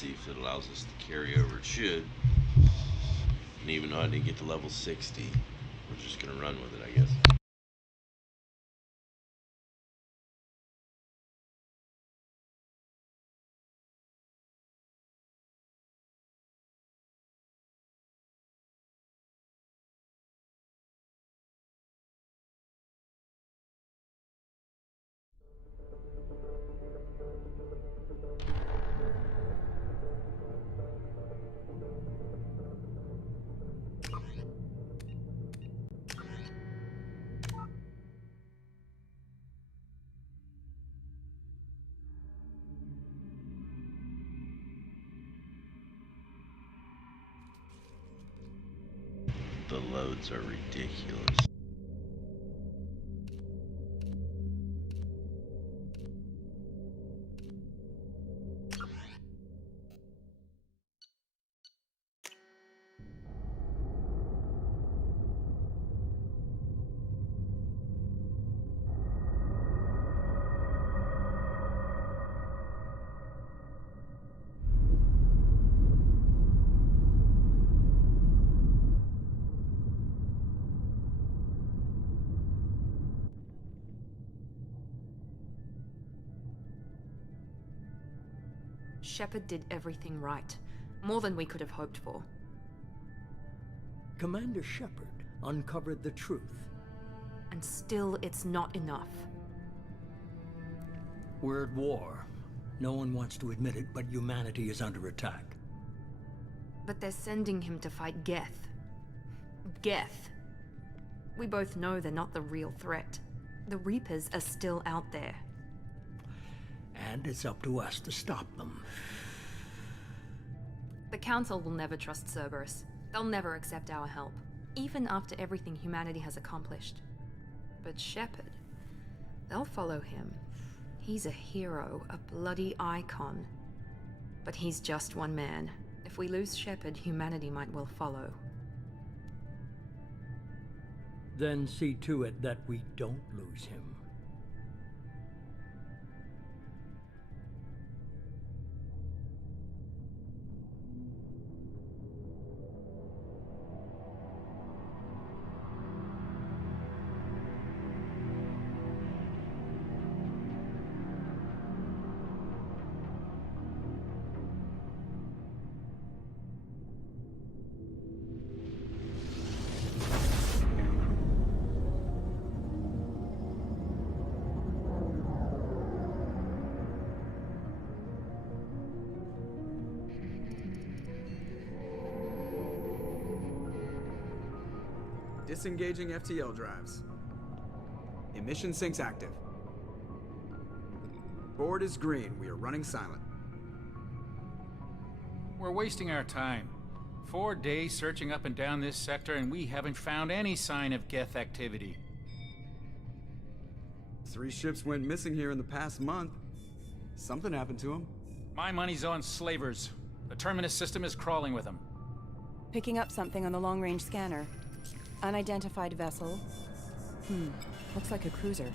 see if it allows us to carry over. It should. And even though I didn't get to level 60, we're just gonna run with it, I guess. The loads are ridiculous. Shepard did everything right. More than we could have hoped for. Commander Shepard uncovered the truth. And still, it's not enough. We're at war. No one wants to admit it, but humanity is under attack. But they're sending him to fight Geth. Geth. We both know they're not the real threat. The Reapers are still out there. And it's up to us to stop them. The Council will never trust Cerberus. They'll never accept our help, even after everything humanity has accomplished. But Shepard, they'll follow him. He's a hero, a bloody icon. But he's just one man. If we lose Shepard, humanity might well follow. Then see to it that we don't lose him. Disengaging FTL drives. Emission sinks active. Board is green. We are running silent. We're wasting our time. 4 days searching up and down this sector, and we haven't found any sign of Geth activity. 3 ships went missing here in the past month. Something happened to them. My money's on slavers. The Terminus system is crawling with them. Picking up something on the long-range scanner. Unidentified vessel. Looks like a cruiser.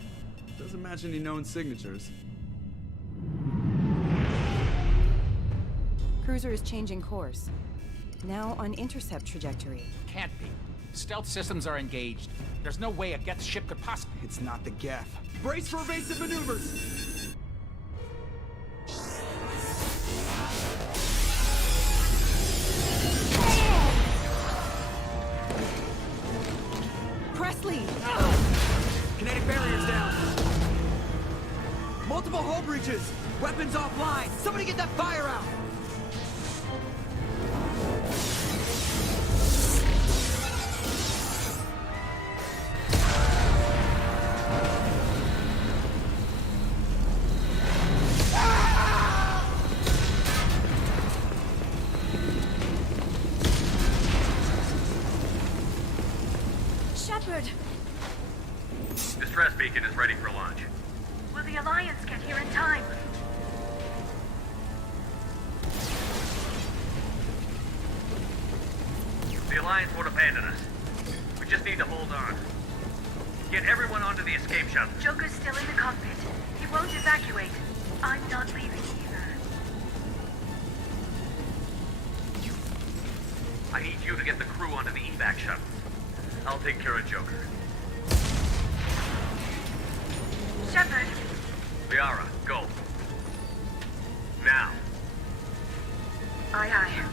Doesn't match any known signatures. Cruiser is changing course. Now on intercept trajectory. Can't be. Stealth systems are engaged. There's no way a Geth ship could possibly... It's not the Geth. Brace for evasive maneuvers! Presley! Kinetic barriers down! Multiple hull breaches! Weapons offline! Somebody get that fire out! Shepard! Distress beacon is ready for launch. Will the Alliance get here in time? The Alliance won't abandon us. We just need to hold on. Get everyone onto the escape shuttle. Joker's still in the cockpit. He won't evacuate. I'm not leaving either. evac shuttle. I'll take care of Joker. Shepard, Liara, go. Now. aye aye.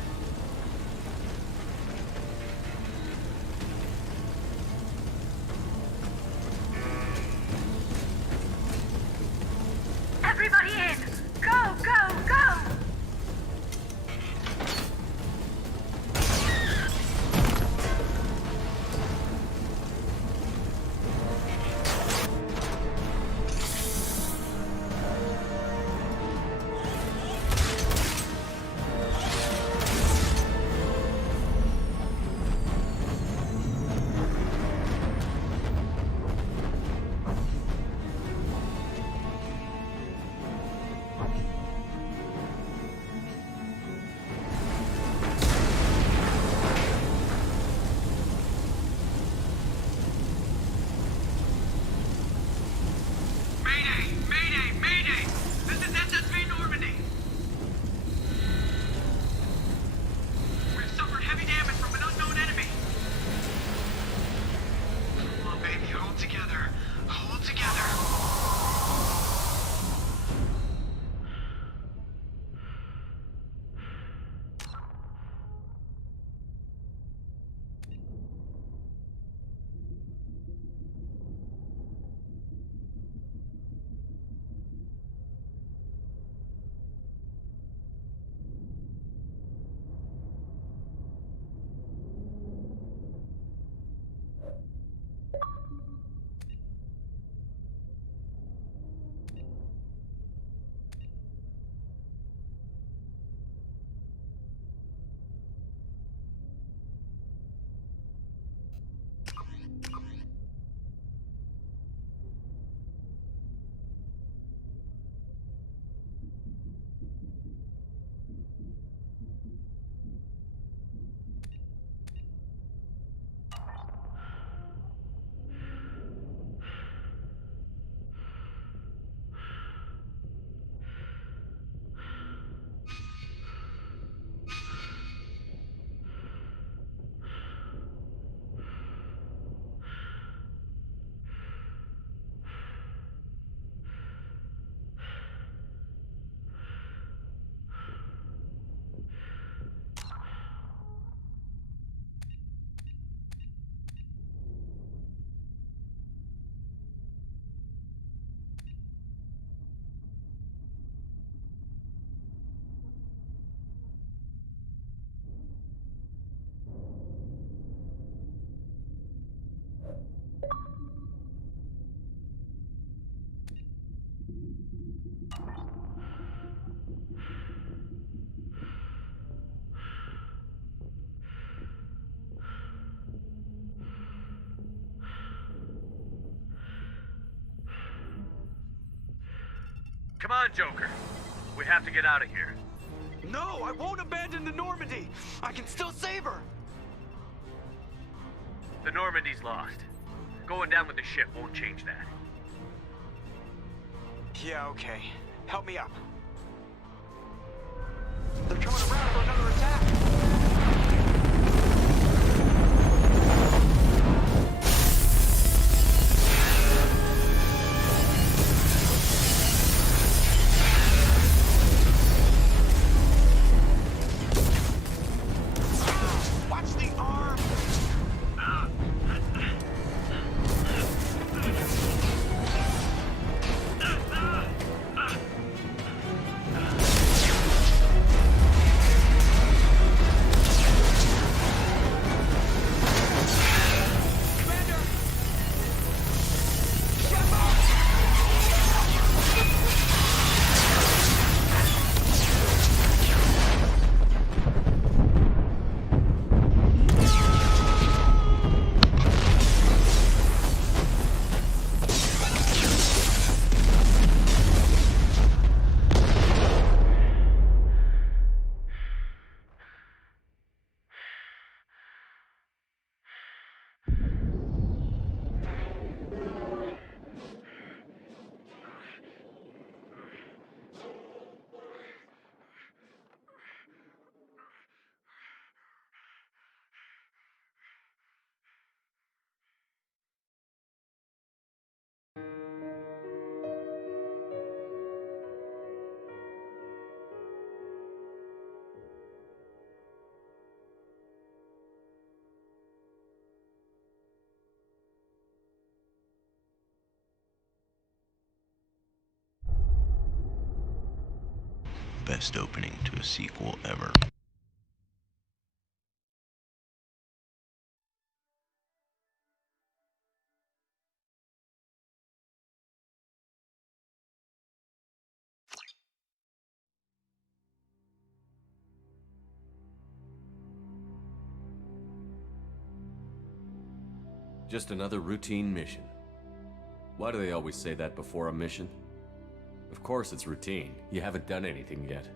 Everybody in! Go, go, go! Mayday! Mayday! Mayday! This is SSV Normandy! We've suffered heavy damage from an unknown enemy. Come on, baby, hold together. Hold together. Come on, Joker. We have to get out of here. No, I won't abandon the Normandy. I can still save her. The Normandy's lost. Going down with the ship won't change that. Yeah, okay. Help me up. They're coming around for another attack. Watch the arm. best opening to a sequel ever. Just another routine mission. Why do they always say that before a mission? Of course it's routine. You haven't done anything yet.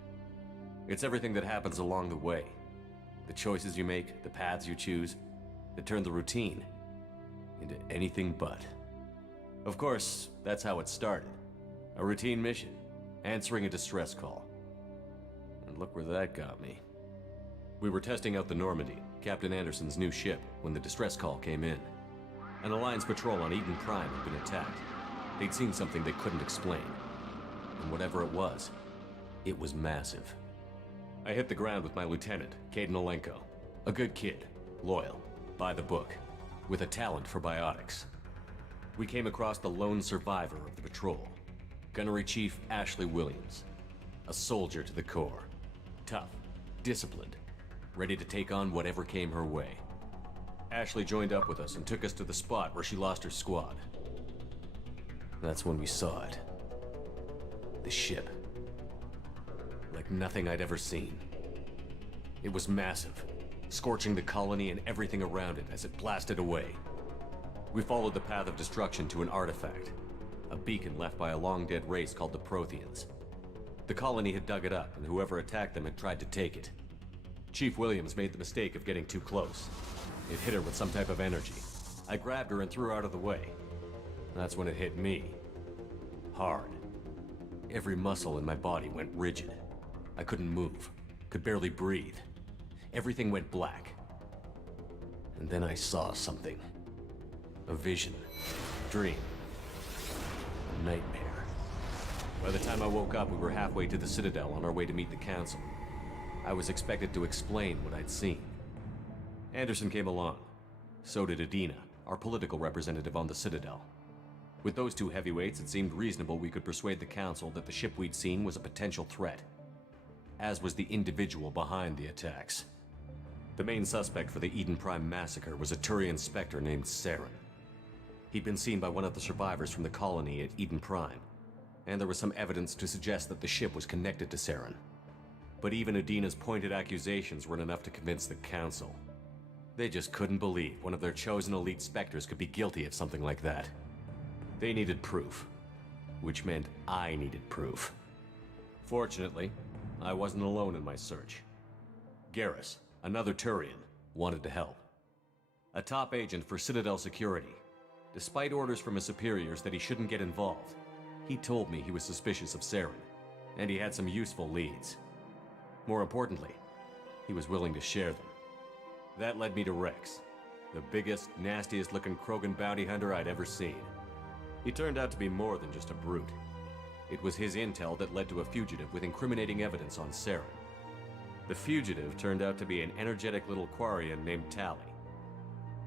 It's everything that happens along the way. The choices you make, the paths you choose, that turn the routine into anything but. Of course, that's how it started. A routine mission, answering a distress call. And look where that got me. We were testing out the Normandy, Captain Anderson's new ship, when the distress call came in. An Alliance patrol on Eden Prime had been attacked. They'd seen something they couldn't explain. And whatever it was massive. I hit the ground with my lieutenant, Caden Olenko. A good kid, loyal, by the book, with a talent for biotics. We came across the lone survivor of the patrol, Gunnery Chief Ashley Williams. A soldier to the core. Tough, disciplined, ready to take on whatever came her way. Ashley joined up with us and took us to the spot where she lost her squad. That's when we saw it. The ship. Like nothing I'd ever seen. It was massive, scorching the colony and everything around it as it blasted away. We followed the path of destruction to an artifact, a beacon left by a long-dead race called the Protheans. The colony had dug it up, and whoever attacked them had tried to take it. Chief Williams made the mistake of getting too close. It hit her with some type of energy. I grabbed her and threw her out of the way. That's when it hit me. Hard. Every muscle in my body went rigid. I couldn't move, could barely breathe. Everything went black. And then I saw something. A vision. Dream. A nightmare. By the time I woke up, we were halfway to the Citadel on our way to meet the Council. I was expected to explain what I'd seen. Anderson came along. So did Adina, our political representative on the Citadel. With those two heavyweights, it seemed reasonable we could persuade the Council that the ship we'd seen was a potential threat. As was the individual behind the attacks. The main suspect for the Eden Prime massacre was a Turian Spectre named Saren. He'd been seen by one of the survivors from the colony at Eden Prime, and there was some evidence to suggest that the ship was connected to Saren. But even Adina's pointed accusations weren't enough to convince the Council. They just couldn't believe one of their chosen elite Spectres could be guilty of something like that. They needed proof, which meant I needed proof. Fortunately, I wasn't alone in my search. Garrus, another Turian, wanted to help. A top agent for Citadel Security. Despite orders from his superiors that he shouldn't get involved, he told me he was suspicious of Saren, and he had some useful leads. More importantly, he was willing to share them. That led me to Rex, the biggest, nastiest looking Krogan bounty hunter I'd ever seen. He turned out to be more than just a brute. It was his intel that led to a fugitive with incriminating evidence on Saren. The fugitive turned out to be an energetic little Quarian named Tally.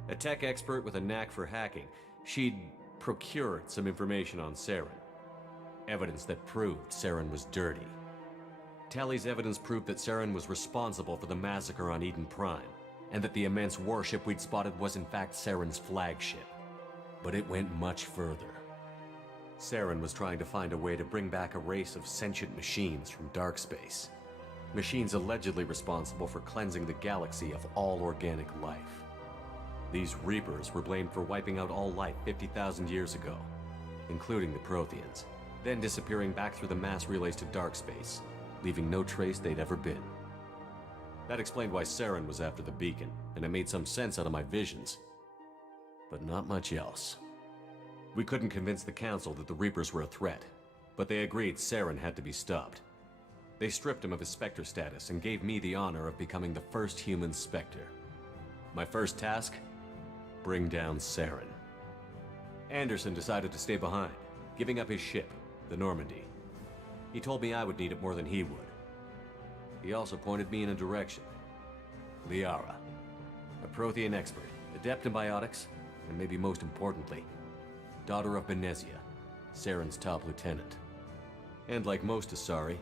A tech expert with a knack for hacking, she'd procured some information on Saren. Evidence that proved Saren was dirty. Tally's evidence proved that Saren was responsible for the massacre on Eden Prime, and that the immense warship we'd spotted was in fact Saren's flagship. But it went much further. Saren was trying to find a way to bring back a race of sentient machines from dark space. Machines allegedly responsible for cleansing the galaxy of all organic life. These Reapers were blamed for wiping out all life 50,000 years ago, including the Protheans, then disappearing back through the mass relays to dark space, leaving no trace they'd ever been. That explained why Saren was after the beacon, and it made some sense out of my visions. But not much else. We couldn't convince the Council that the Reapers were a threat, but they agreed Saren had to be stopped. They stripped him of his Spectre status and gave me the honor of becoming the first human Spectre. My first task? Bring down Saren. Anderson decided to stay behind, giving up his ship, the Normandy. He told me I would need it more than he would. He also pointed me in a direction. Liara, a Prothean expert, adept in biotics, and maybe most importantly, daughter of Benezia, Saren's top lieutenant. And like most Asari,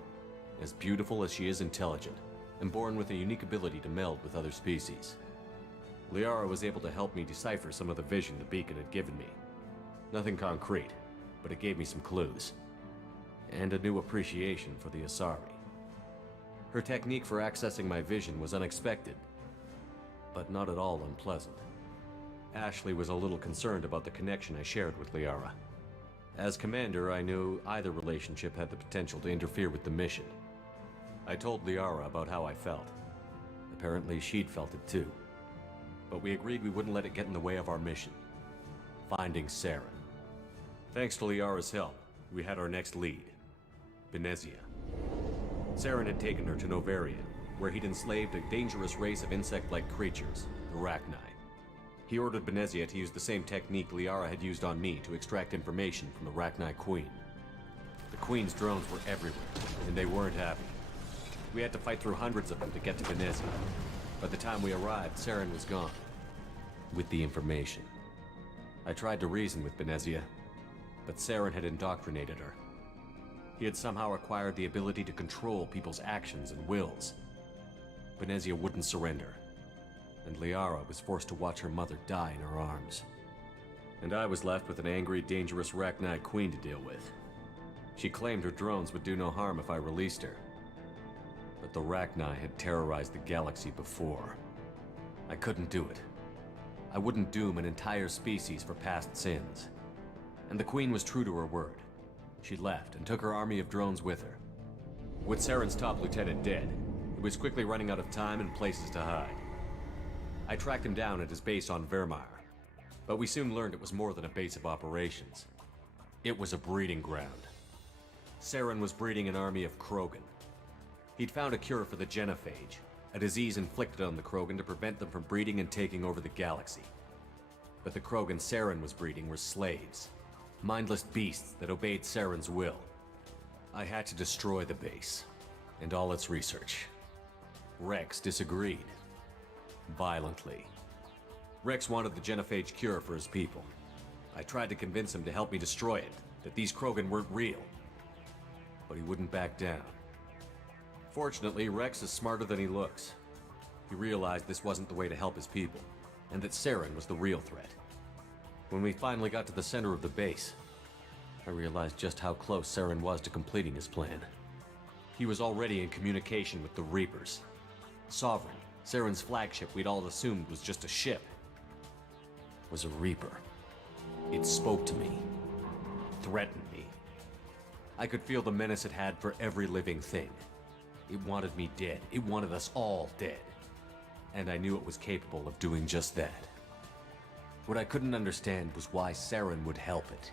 as beautiful as she is intelligent, and born with a unique ability to meld with other species. Liara was able to help me decipher some of the vision the beacon had given me. Nothing concrete, but it gave me some clues. And a new appreciation for the Asari. Her technique for accessing my vision was unexpected, but not at all unpleasant. Ashley was a little concerned about the connection I shared with Liara. As commander, I knew either relationship had the potential to interfere with the mission. I told Liara about how I felt. Apparently, she'd felt it too. But we agreed we wouldn't let it get in the way of our mission. Finding Saren. Thanks to Liara's help, we had our next lead. Benezia. Saren had taken her to Novaria, where he'd enslaved a dangerous race of insect-like creatures, the Rachni. He ordered Benezia to use the same technique Liara had used on me to extract information from the Rachni Queen. The Queen's drones were everywhere, and they weren't happy. We had to fight through hundreds of them to get to Benezia. By the time we arrived, Saren was gone. With the information. I tried to reason with Benezia, but Saren had indoctrinated her. He had somehow acquired the ability to control people's actions and wills. Benezia wouldn't surrender, and Liara was forced to watch her mother die in her arms. And I was left with an angry, dangerous Rachni Queen to deal with. She claimed her drones would do no harm if I released her. But the Rachni had terrorized the galaxy before. I couldn't do it. I wouldn't doom an entire species for past sins. And the Queen was true to her word. She left and took her army of drones with her. With Saren's top lieutenant dead, it was quickly running out of time and places to hide. I tracked him down at his base on Vermeer, but we soon learned it was more than a base of operations. It was a breeding ground. Saren was breeding an army of Krogan. He'd found a cure for the genophage, a disease inflicted on the Krogan to prevent them from breeding and taking over the galaxy. But the Krogan Saren was breeding were slaves, mindless beasts that obeyed Saren's will. I had to destroy the base, and all its research. Rex disagreed. Violently. Rex wanted the genophage cure for his people. I tried to convince him to help me destroy it, that these Krogan weren't real. But he wouldn't back down. Fortunately, Rex is smarter than he looks. He realized this wasn't the way to help his people, and that Saren was the real threat. When we finally got to the center of the base, I realized just how close Saren was to completing his plan. He was already in communication with the Reapers. Sovereign, Saren's flagship we'd all assumed was just a ship, was a Reaper. It spoke to me, threatened me. I could feel the menace it had for every living thing. It wanted me dead. It wanted us all dead. And I knew it was capable of doing just that. What I couldn't understand was why Saren would help it.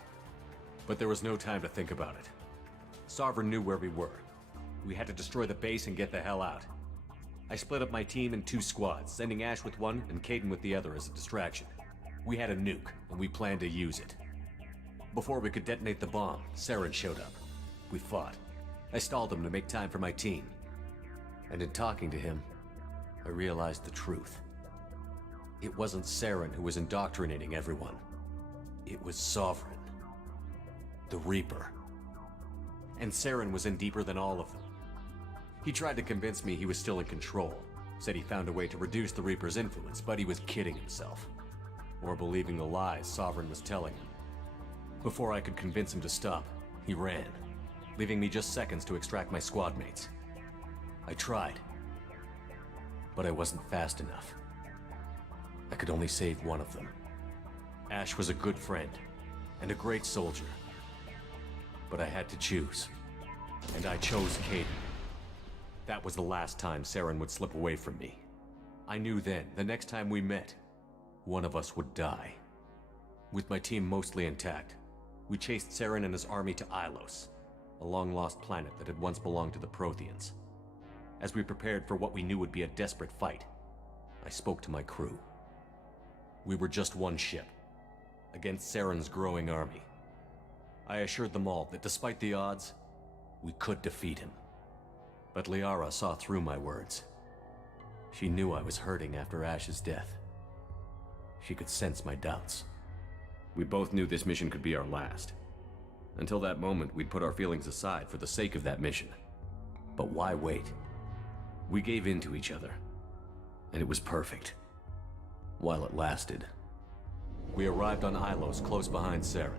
But there was no time to think about it. Sovereign knew where we were. We had to destroy the base and get the hell out. I split up my team in 2 squads, sending Ash with one and Caden with the other as a distraction. We had a nuke, and we planned to use it. Before we could detonate the bomb, Saren showed up. We fought. I stalled him to make time for my team. And in talking to him, I realized the truth. It wasn't Saren who was indoctrinating everyone. It was Sovereign. The Reaper. And Saren was in deeper than all of them. He tried to convince me he was still in control. Said he found a way to reduce the Reaper's influence, but he was kidding himself. Or believing the lies Sovereign was telling him. Before I could convince him to stop, he ran, leaving me just seconds to extract my squad mates. I tried, but I wasn't fast enough. I could only save one of them. Ash was a good friend, and a great soldier. But I had to choose, and I chose Caden. That was the last time Saren would slip away from me. I knew then, the next time we met, one of us would die. With my team mostly intact, we chased Saren and his army to Ilos, a long-lost planet that had once belonged to the Protheans. As we prepared for what we knew would be a desperate fight, I spoke to my crew. We were just one ship, against Saren's growing army. I assured them all that despite the odds, we could defeat him. But Liara saw through my words. She knew I was hurting after Ash's death. She could sense my doubts. We both knew this mission could be our last. Until that moment, we'd put our feelings aside for the sake of that mission. But why wait? We gave in to each other, and it was perfect. While it lasted. We arrived on Ilos, close behind Saren.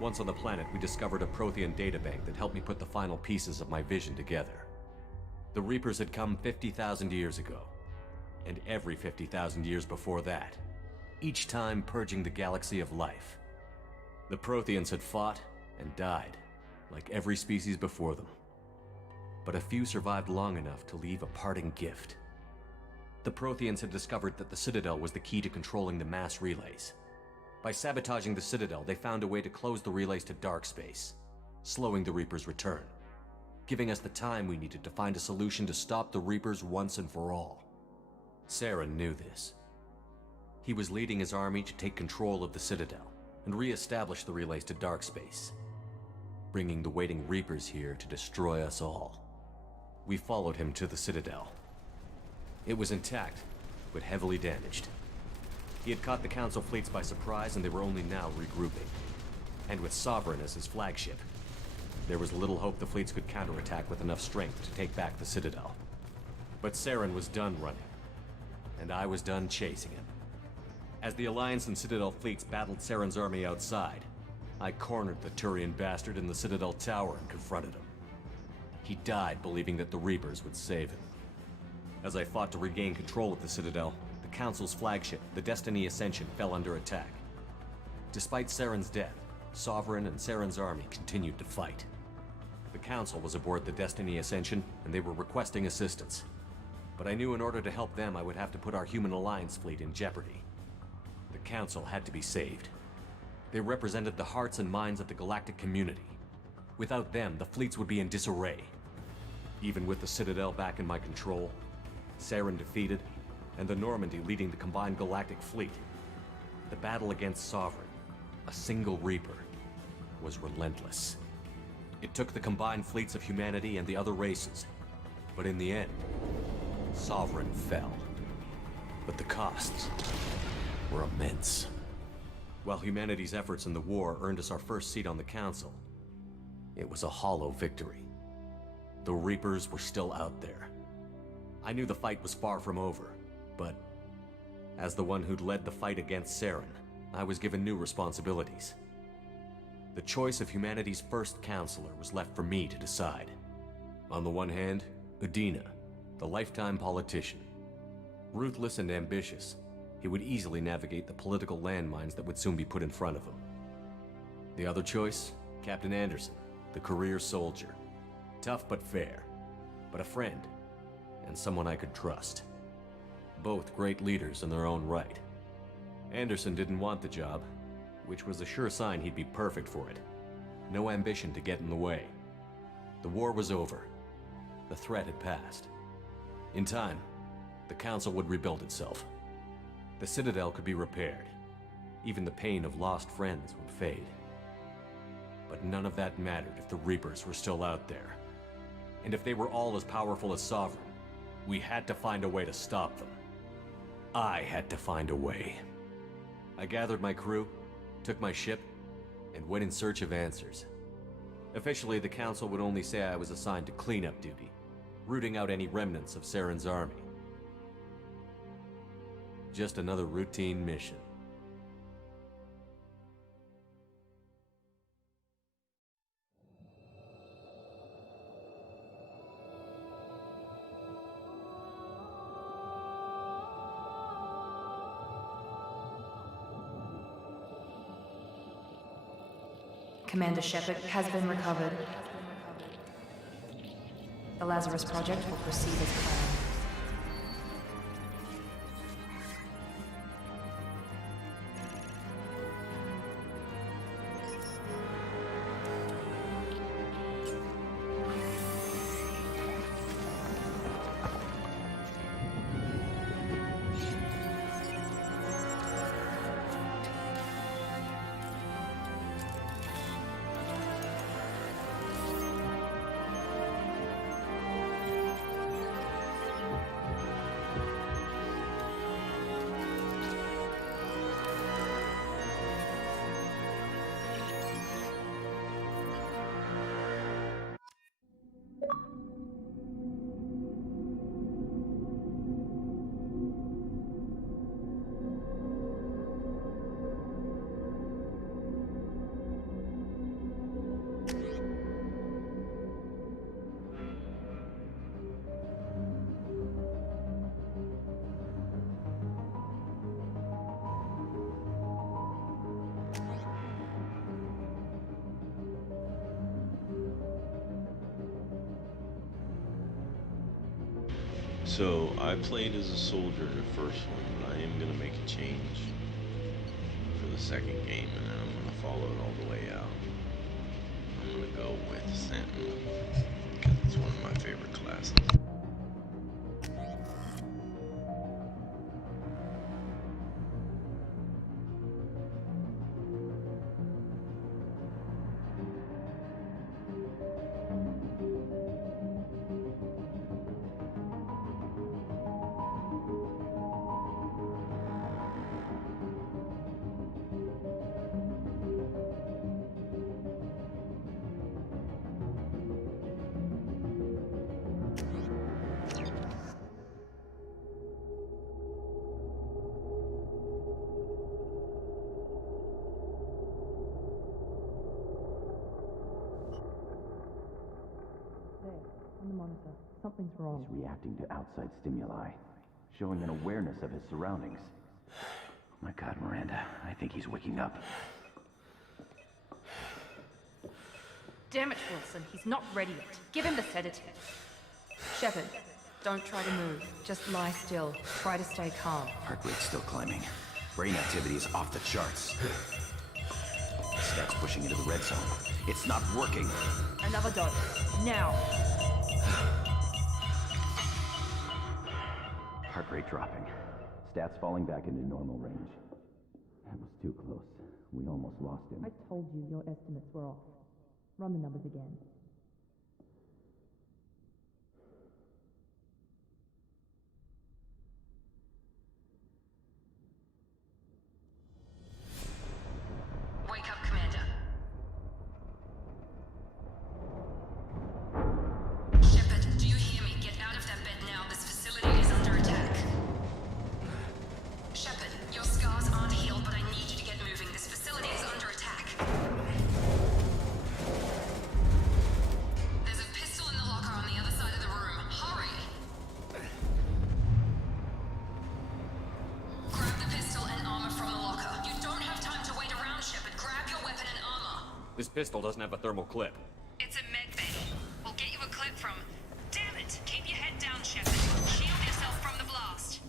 Once on the planet, we discovered a Prothean databank that helped me put the final pieces of my vision together. The Reapers had come 50,000 years ago, and every 50,000 years before that, each time purging the galaxy of life. The Protheans had fought and died, like every species before them. But a few survived long enough to leave a parting gift. The Protheans had discovered that the Citadel was the key to controlling the mass relays. By sabotaging the Citadel, they found a way to close the relays to dark space, slowing the Reapers' return, giving us the time we needed to find a solution to stop the Reapers once and for all. Saren knew this. He was leading his army to take control of the Citadel and re-establish the relays to dark space, bringing the waiting Reapers here to destroy us all. We followed him to the Citadel. It was intact, but heavily damaged. He had caught the Council fleets by surprise, and they were only now regrouping. And with Sovereign as his flagship, there was little hope the fleets could counterattack with enough strength to take back the Citadel. But Saren was done running, and I was done chasing him. As the Alliance and Citadel fleets battled Saren's army outside, I cornered the Turian bastard in the Citadel tower and confronted him. He died believing that the Reapers would save him. As I fought to regain control of the Citadel, the Council's flagship, the Destiny Ascension, fell under attack. Despite Saren's death, Sovereign and Saren's army continued to fight. The Council was aboard the Destiny Ascension, and they were requesting assistance. But I knew in order to help them, I would have to put our Human Alliance fleet in jeopardy. The Council had to be saved. They represented the hearts and minds of the galactic community. Without them, the fleets would be in disarray. Even with the Citadel back in my control, Saren defeated, and the Normandy leading the combined galactic fleet, the battle against Sovereign, a single Reaper, was relentless. It took the combined fleets of humanity and the other races, but in the end, Sovereign fell. But the costs were immense. While humanity's efforts in the war earned us our first seat on the Council, it was a hollow victory. The Reapers were still out there. I knew the fight was far from over, but as the one who'd led the fight against Saren, I was given new responsibilities. The choice of humanity's first counselor was left for me to decide. On the one hand, Udina, the lifetime politician. Ruthless and ambitious, he would easily navigate the political landmines that would soon be put in front of him. The other choice, Captain Anderson, the career soldier. Tough but fair, but a friend, and someone I could trust. Both great leaders in their own right. Anderson didn't want the job, which was a sure sign he'd be perfect for it. No ambition to get in the way. The war was over. The threat had passed. In time, the Council would rebuild itself. The Citadel could be repaired. Even the pain of lost friends would fade. But none of that mattered if the Reapers were still out there. And if they were all as powerful as Sovereign, we had to find a way to stop them. I had to find a way. I gathered my crew, took my ship, and went in search of answers. Officially, the Council would only say I was assigned to cleanup duty, rooting out any remnants of Saren's army. Just another routine mission. Commander Shepard has been recovered. The Lazarus Project will proceed as planned. So I played as a soldier in the first one, but I am gonna make a change for the second game, and then I'm gonna follow it all the way out. I'm gonna go with Sentinel because it's one of my favorite classes. On the monitor. Something's wrong. He's reacting to outside stimuli, showing an awareness of his surroundings. Oh my God, Miranda, I think he's waking up. Damn it, Wilson. He's not ready yet. Give him the sedative. Shepard, don't try to move. Just lie still. Try to stay calm. Heart rate's still climbing. Brain activity is off the charts. Stats pushing into the red zone. It's not working. Another dose. Now. Heart rate dropping. Stats falling back into normal range. That was too close. We almost lost him. I told you your estimates were off. Run the numbers again. Wake up, Commander. Shepard, do you hear me? Get out of that bed now. This facility is under attack. Shepard, your scars aren't healed, but I need you to get moving. This facility is under attack. There's a pistol in the locker on the other side of the room. Hurry! Grab the pistol and armor from the locker. You don't have time to wait around, Shepard. Grab your weapon and armor. This pistol doesn't have a thermal clip. It's a med bay. We'll get you a clip from... Damn it! Keep your head down, Shepard. Shield yourself from the blast.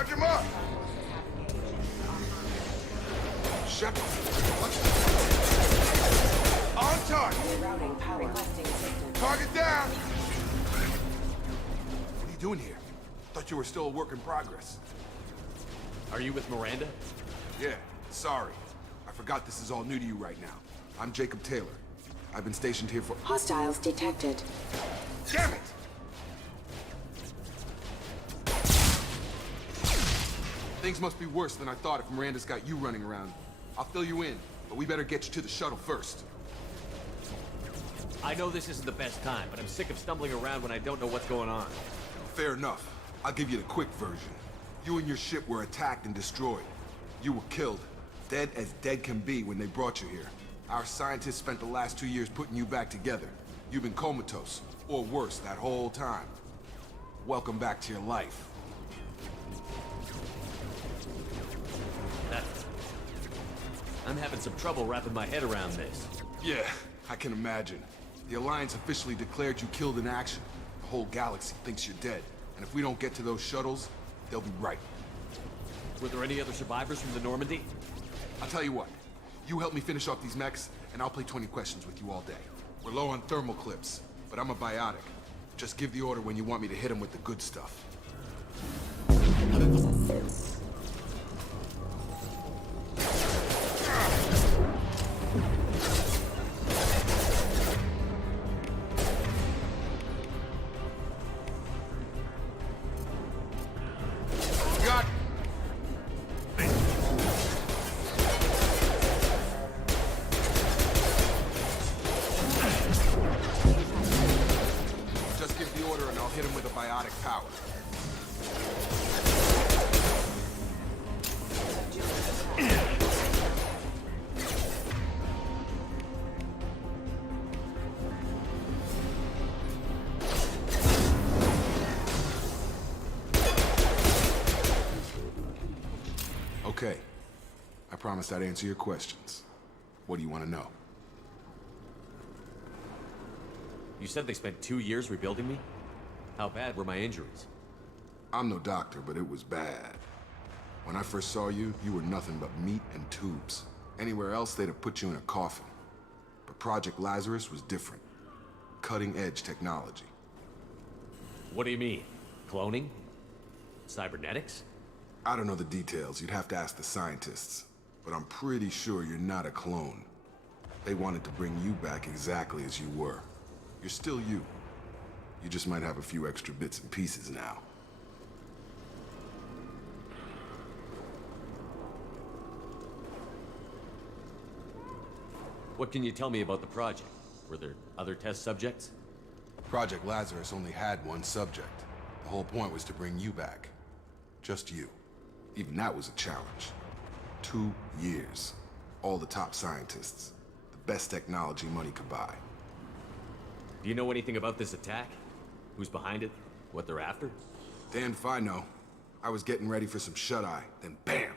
Charge him up! Shepard, what? On target! Target down! What are you doing here? Thought you were still a work in progress. Are you with Miranda? Yeah, sorry. I forgot this is all new to you right now. I'm Jacob Taylor. I've been stationed here for— Hostiles detected. Damn it! Things must be worse than I thought if Miranda's got you running around. I'll fill you in, but we better get you to the shuttle first. I know this isn't the best time, but I'm sick of stumbling around when I don't know what's going on. Fair enough. I'll give you the quick version. You and your ship were attacked and destroyed. You were killed. Dead as dead can be when they brought you here. Our scientists spent the last 2 years putting you back together. You've been comatose, or worse, that whole time. Welcome back to your life. I'm having some trouble wrapping my head around this. Yeah, I can imagine. The Alliance officially declared you killed in action. The whole galaxy thinks you're dead. And if we don't get to those shuttles, they'll be right. Were there any other survivors from the Normandy? I'll tell you what. You help me finish off these mechs, and I'll play 20 questions with you all day. We're low on thermal clips, but I'm a biotic. Just give the order when you want me to hit them with the good stuff. Okay. I promised I'd answer your questions. What do you want to know? You said they spent 2 years rebuilding me? How bad were my injuries? I'm no doctor, but it was bad. When I first saw you, you were nothing but meat and tubes. Anywhere else, they'd have put you in a coffin. But Project Lazarus was different. Cutting-edge technology. What do you mean? Cloning? Cybernetics? I don't know the details. You'd have to ask the scientists. But I'm pretty sure you're not a clone. They wanted to bring you back exactly as you were. You're still you. You just might have a few extra bits and pieces now. What can you tell me about the project? Were there other test subjects? Project Lazarus only had one subject. The whole point was to bring you back. Just you. Even that was a challenge. 2 years. All the top scientists. The best technology money could buy. Do you know anything about this attack? Who's behind it? What they're after? Damned if I know. I was getting ready for some shut-eye, then bam!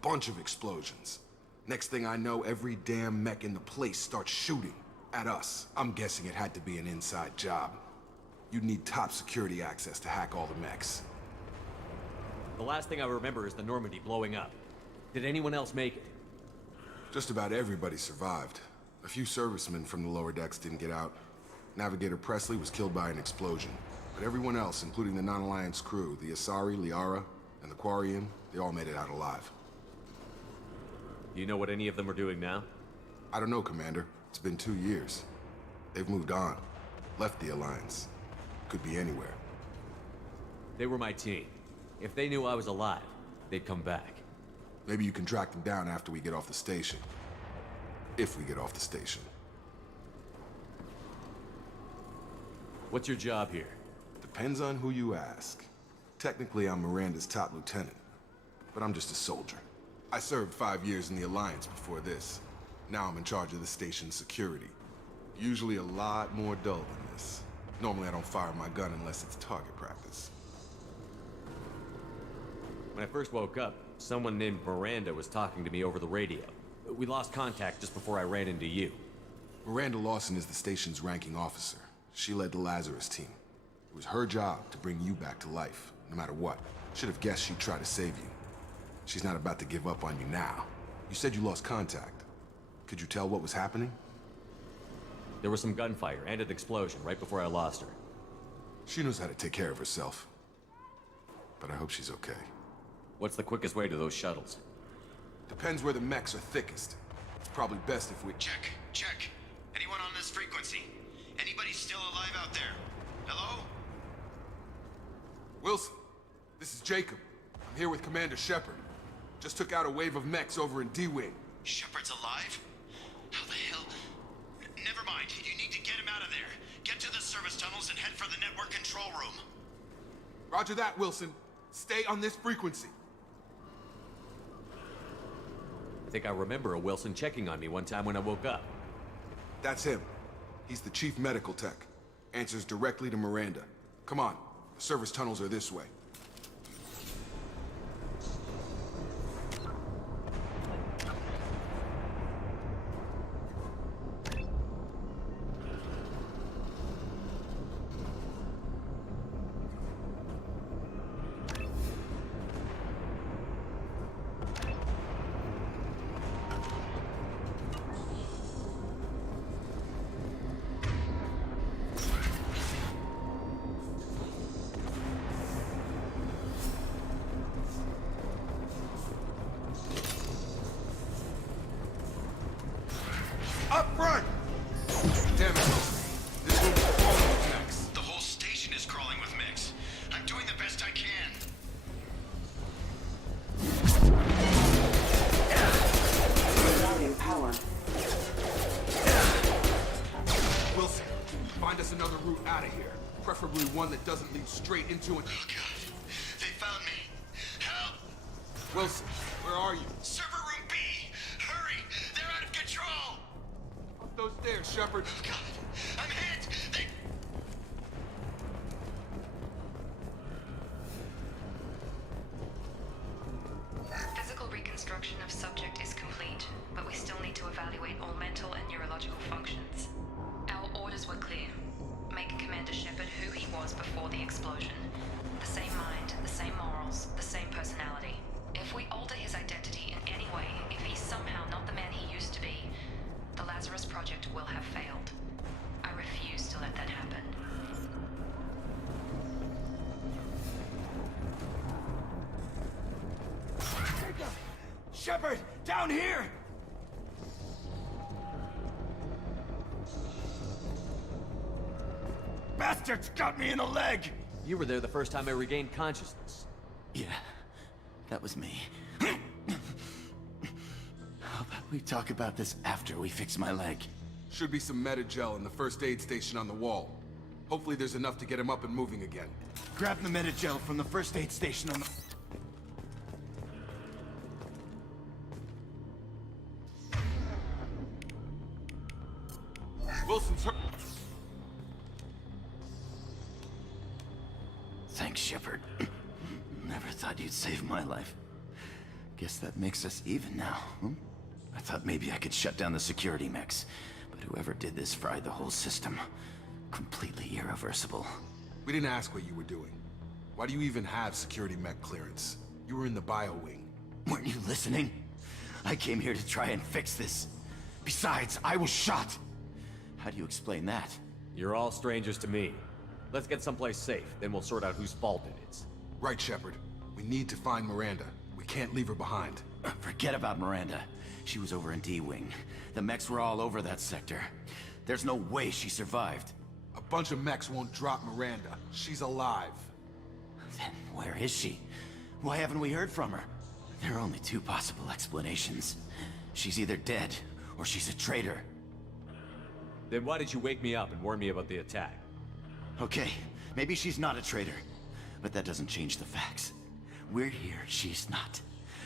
Bunch of explosions. Next thing I know, every damn mech in the place starts shooting. At us. I'm guessing it had to be an inside job. You'd need top security access to hack all the mechs. The last thing I remember is the Normandy blowing up. Did anyone else make it? Just about everybody survived. A few servicemen from the lower decks didn't get out. Navigator Presley was killed by an explosion. But everyone else, including the non-Alliance crew, the Asari, Liara, and the Quarian, they all made it out alive. Do you know what any of them are doing now? I don't know, Commander. It's been 2 years. They've moved on. Left the Alliance. Could be anywhere. They were my team. If they knew I was alive, they'd come back. Maybe you can track them down after we get off the station. If we get off the station. What's your job here? Depends on who you ask. Technically, I'm Miranda's top lieutenant. But I'm just a soldier. I served 5 years in the Alliance before this. Now I'm in charge of the station's security. Usually a lot more dull than this. Normally I don't fire my gun unless it's target practice. When I first woke up, someone named Miranda was talking to me over the radio. We lost contact just before I ran into you. Miranda Lawson is the station's ranking officer. She led the Lazarus team. It was her job to bring you back to life, no matter what. Should have guessed she'd try to save you. She's not about to give up on you now. You said you lost contact. Could you tell what was happening? There was some gunfire and an explosion right before I lost her. She knows how to take care of herself. But I hope she's okay. What's the quickest way to those shuttles? Depends where the mechs are thickest. It's probably best if we... Check. Anyone on this frequency? Anybody still alive out there? Hello? Wilson, this is Jacob. I'm here with Commander Shepard. Just took out a wave of mechs over in D-Wing. Shepard's alive? How the hell? Never mind. You need to get him out of there. Get to the service tunnels and head for the network control room. Roger that, Wilson. Stay on this frequency. I think I remember a Wilson checking on me one time when I woke up. That's him. He's the chief medical tech. Answers directly to Miranda. Come on. The service tunnels are this way. Up front! Damn it, this room is crawling with mechs. The whole station is crawling with mechs. I'm doing the best I can. Power. Wilson, find us another route out of here. Preferably one that doesn't lead straight into an... Oh, God. They found me. Help! Wilson, where are you? Server room B! Hurry! They're out of control! Up those stairs, Shepard. Oh, God. I'm hit! They... Physical reconstruction of subject is complete, but we still need to evaluate all mental and neurological functions. Our orders were clear. Make Commander Shepard who he was before the explosion. The same mind, the same morals, the same personality. If we alter his identity in any way, if he's somehow not the man he used to be, the Lazarus Project will have failed. I refuse to let that happen. Shepard! Down here! Bastards got me in the leg! You were there the first time I regained consciousness. Yeah, that was me. How about we talk about this after we fix my leg? Should be some Metagel in the first aid station on the wall. Hopefully there's enough to get him up and moving again. Grab the Metagel from the first aid station on the... Wilson's hurt. Thanks, Shepard. Never thought you'd save my life. Guess that makes us even now, hmm? I thought maybe I could shut down the security mechs, but whoever did this fried the whole system. Completely irreversible. We didn't ask what you were doing. Why do you even have security mech clearance? You were in the bio wing. Weren't you listening? I came here to try and fix this. Besides, I was shot. How do you explain that? You're all strangers to me. Let's get someplace safe, then we'll sort out whose fault it is. Right, Shepard. We need to find Miranda. We can't leave her behind. Forget about Miranda. She was over in D-Wing. The mechs were all over that sector. There's no way she survived. A bunch of mechs won't drop Miranda. She's alive. Then where is she? Why haven't we heard from her? There are only two possible explanations. She's either dead, or she's a traitor. Then why did you wake me up and warn me about the attack? Okay, maybe she's not a traitor. But that doesn't change the facts. We're here, she's not.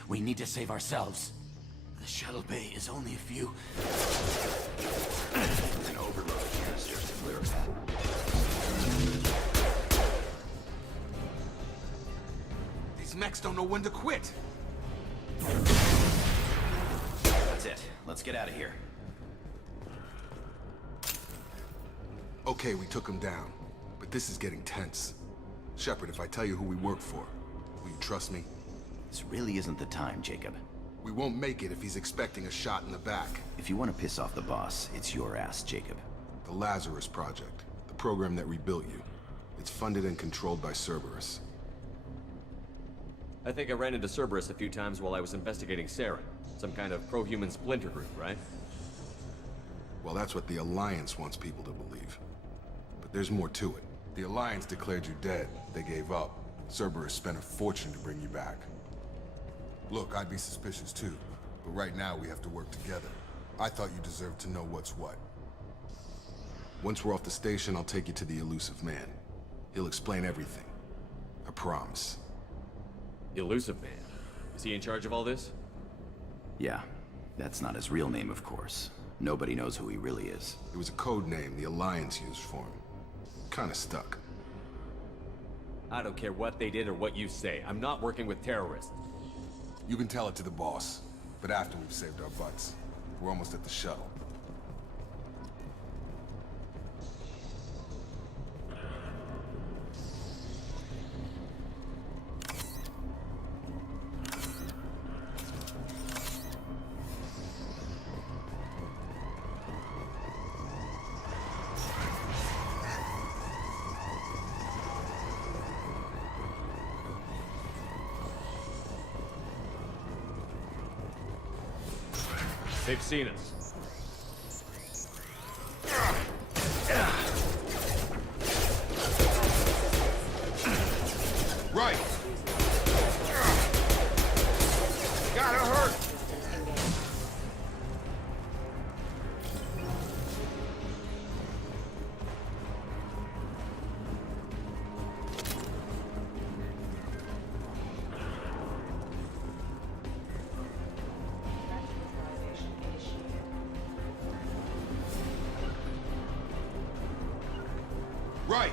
We need to save ourselves. The shuttle bay is only a few... An overload canisters to clear a path. These mechs don't know when to quit. That's it. Let's get out of here. Okay, we took him down. But this is getting tense. Shepard, if I tell you who we work for, Will you trust me? This really isn't the time, Jacob. We won't make it if he's expecting a shot in the back. If you want to piss off the boss, it's your ass, Jacob. The Lazarus Project, the program that rebuilt you. It's funded and controlled by Cerberus. I think I ran into Cerberus a few times while I was investigating Saren. Some kind of pro-human splinter group, right? Well, that's what the Alliance wants people to believe. But there's more to it. The Alliance declared you dead. They gave up. Cerberus spent a fortune to bring you back. Look, I'd be suspicious too, but right now we have to work together. I thought you deserved to know what's what. Once we're off the station, I'll take you to the elusive man. He'll explain everything. I promise. Elusive Man? Is he in charge of all this? Yeah, that's not his real name, of course. Nobody knows who he really is. It was a code name the Alliance used for him. Kinda stuck. I don't care what they did or what you say. I'm not working with terrorists. You can tell it to the boss, but after we've saved our butts. We're almost at the shuttle. They've seen us. Right! Gotta hurt! Right!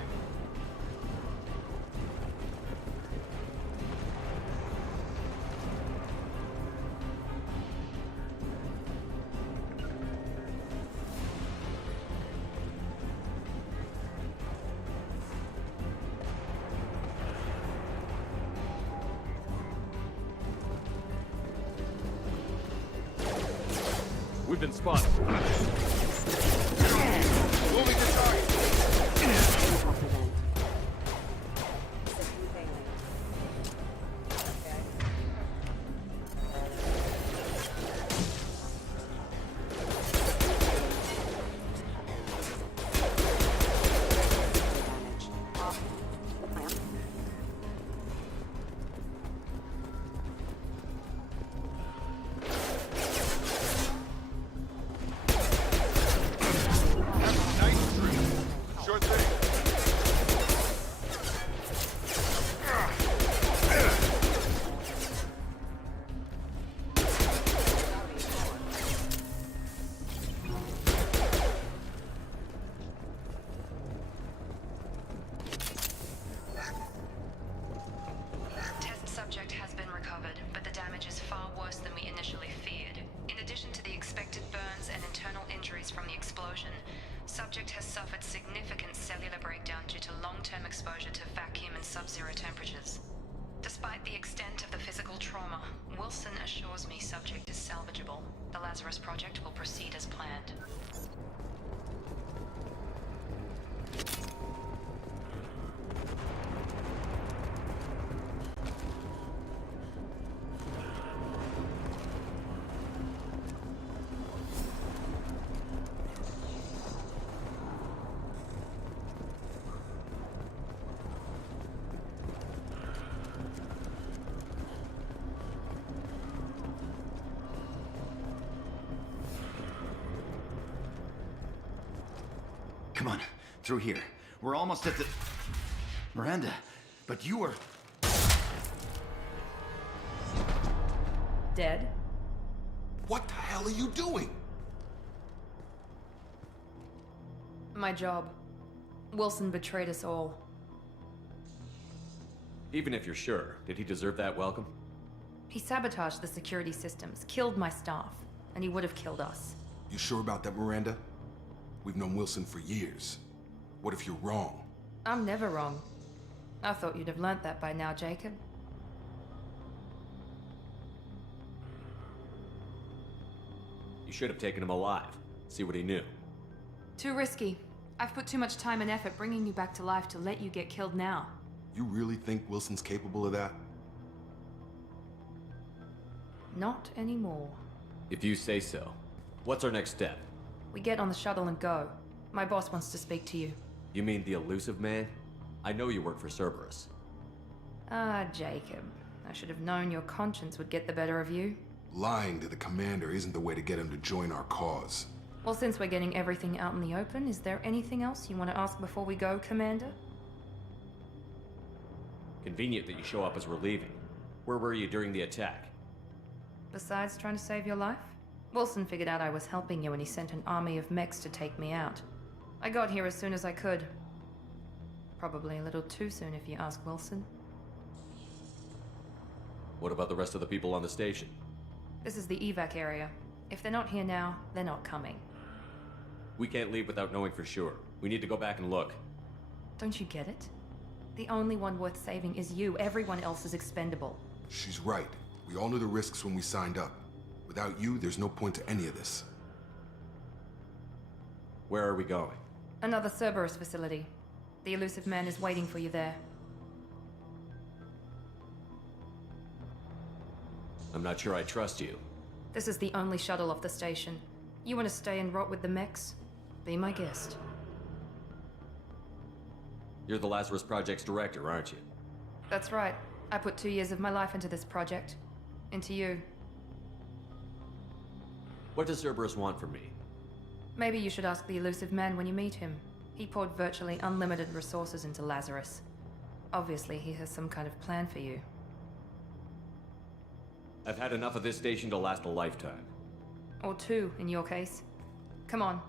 We've been spotted. Moving to target! Sure thing. Test subject has been recovered, but the damage is far worse than we initially feared. In addition to the expected burns and internal injuries from the explosion, subject has suffered significant cellular breakdown due to long-term exposure to vacuum and sub-zero temperatures. Despite the extent of the physical trauma, Wilson assures me subject is salvageable. The Lazarus Project will proceed as planned. Come on, through here. We're almost at the... Miranda, but you were... Dead? What the hell are you doing? My job. Wilson betrayed us all. Even if you're sure, did he deserve that welcome? He sabotaged the security systems, killed my staff, and he would have killed us. You sure about that, Miranda? We've known Wilson for years. What if you're wrong? I'm never wrong. I thought you'd have learnt that by now, Jacob. You should have taken him alive. See what he knew. Too risky. I've put too much time and effort bringing you back to life to let you get killed now. You really think Wilson's capable of that? Not anymore. If you say so. What's our next step? We get on the shuttle and go. My boss wants to speak to you. You mean the elusive man? I know you work for Cerberus. Ah, Jacob. I should have known your conscience would get the better of you. Lying to the commander isn't the way to get him to join our cause. Well, since we're getting everything out in the open, is there anything else you want to ask before we go, Commander? Convenient that you show up as we're leaving. Where were you during the attack? Besides trying to save your life? Wilson figured out I was helping you and he sent an army of mechs to take me out. I got here as soon as I could. Probably a little too soon if you ask Wilson. What about the rest of the people on the station? This is the evac area. If they're not here now, they're not coming. We can't leave without knowing for sure. We need to go back and look. Don't you get it? The only one worth saving is you. Everyone else is expendable. She's right. We all knew the risks when we signed up. Without you, there's no point to any of this. Where are we going? Another Cerberus facility. The elusive man is waiting for you there. I'm not sure I trust you. This is the only shuttle off the station. You want to stay and rot with the mechs? Be my guest. You're the Lazarus Project's director, aren't you? That's right. I put 2 years of my life into this project. Into you. What does Cerberus want from me? Maybe you should ask the elusive man when you meet him. He poured virtually unlimited resources into Lazarus. Obviously, he has some kind of plan for you. I've had enough of this station to last a lifetime. Or 2, in your case. Come on.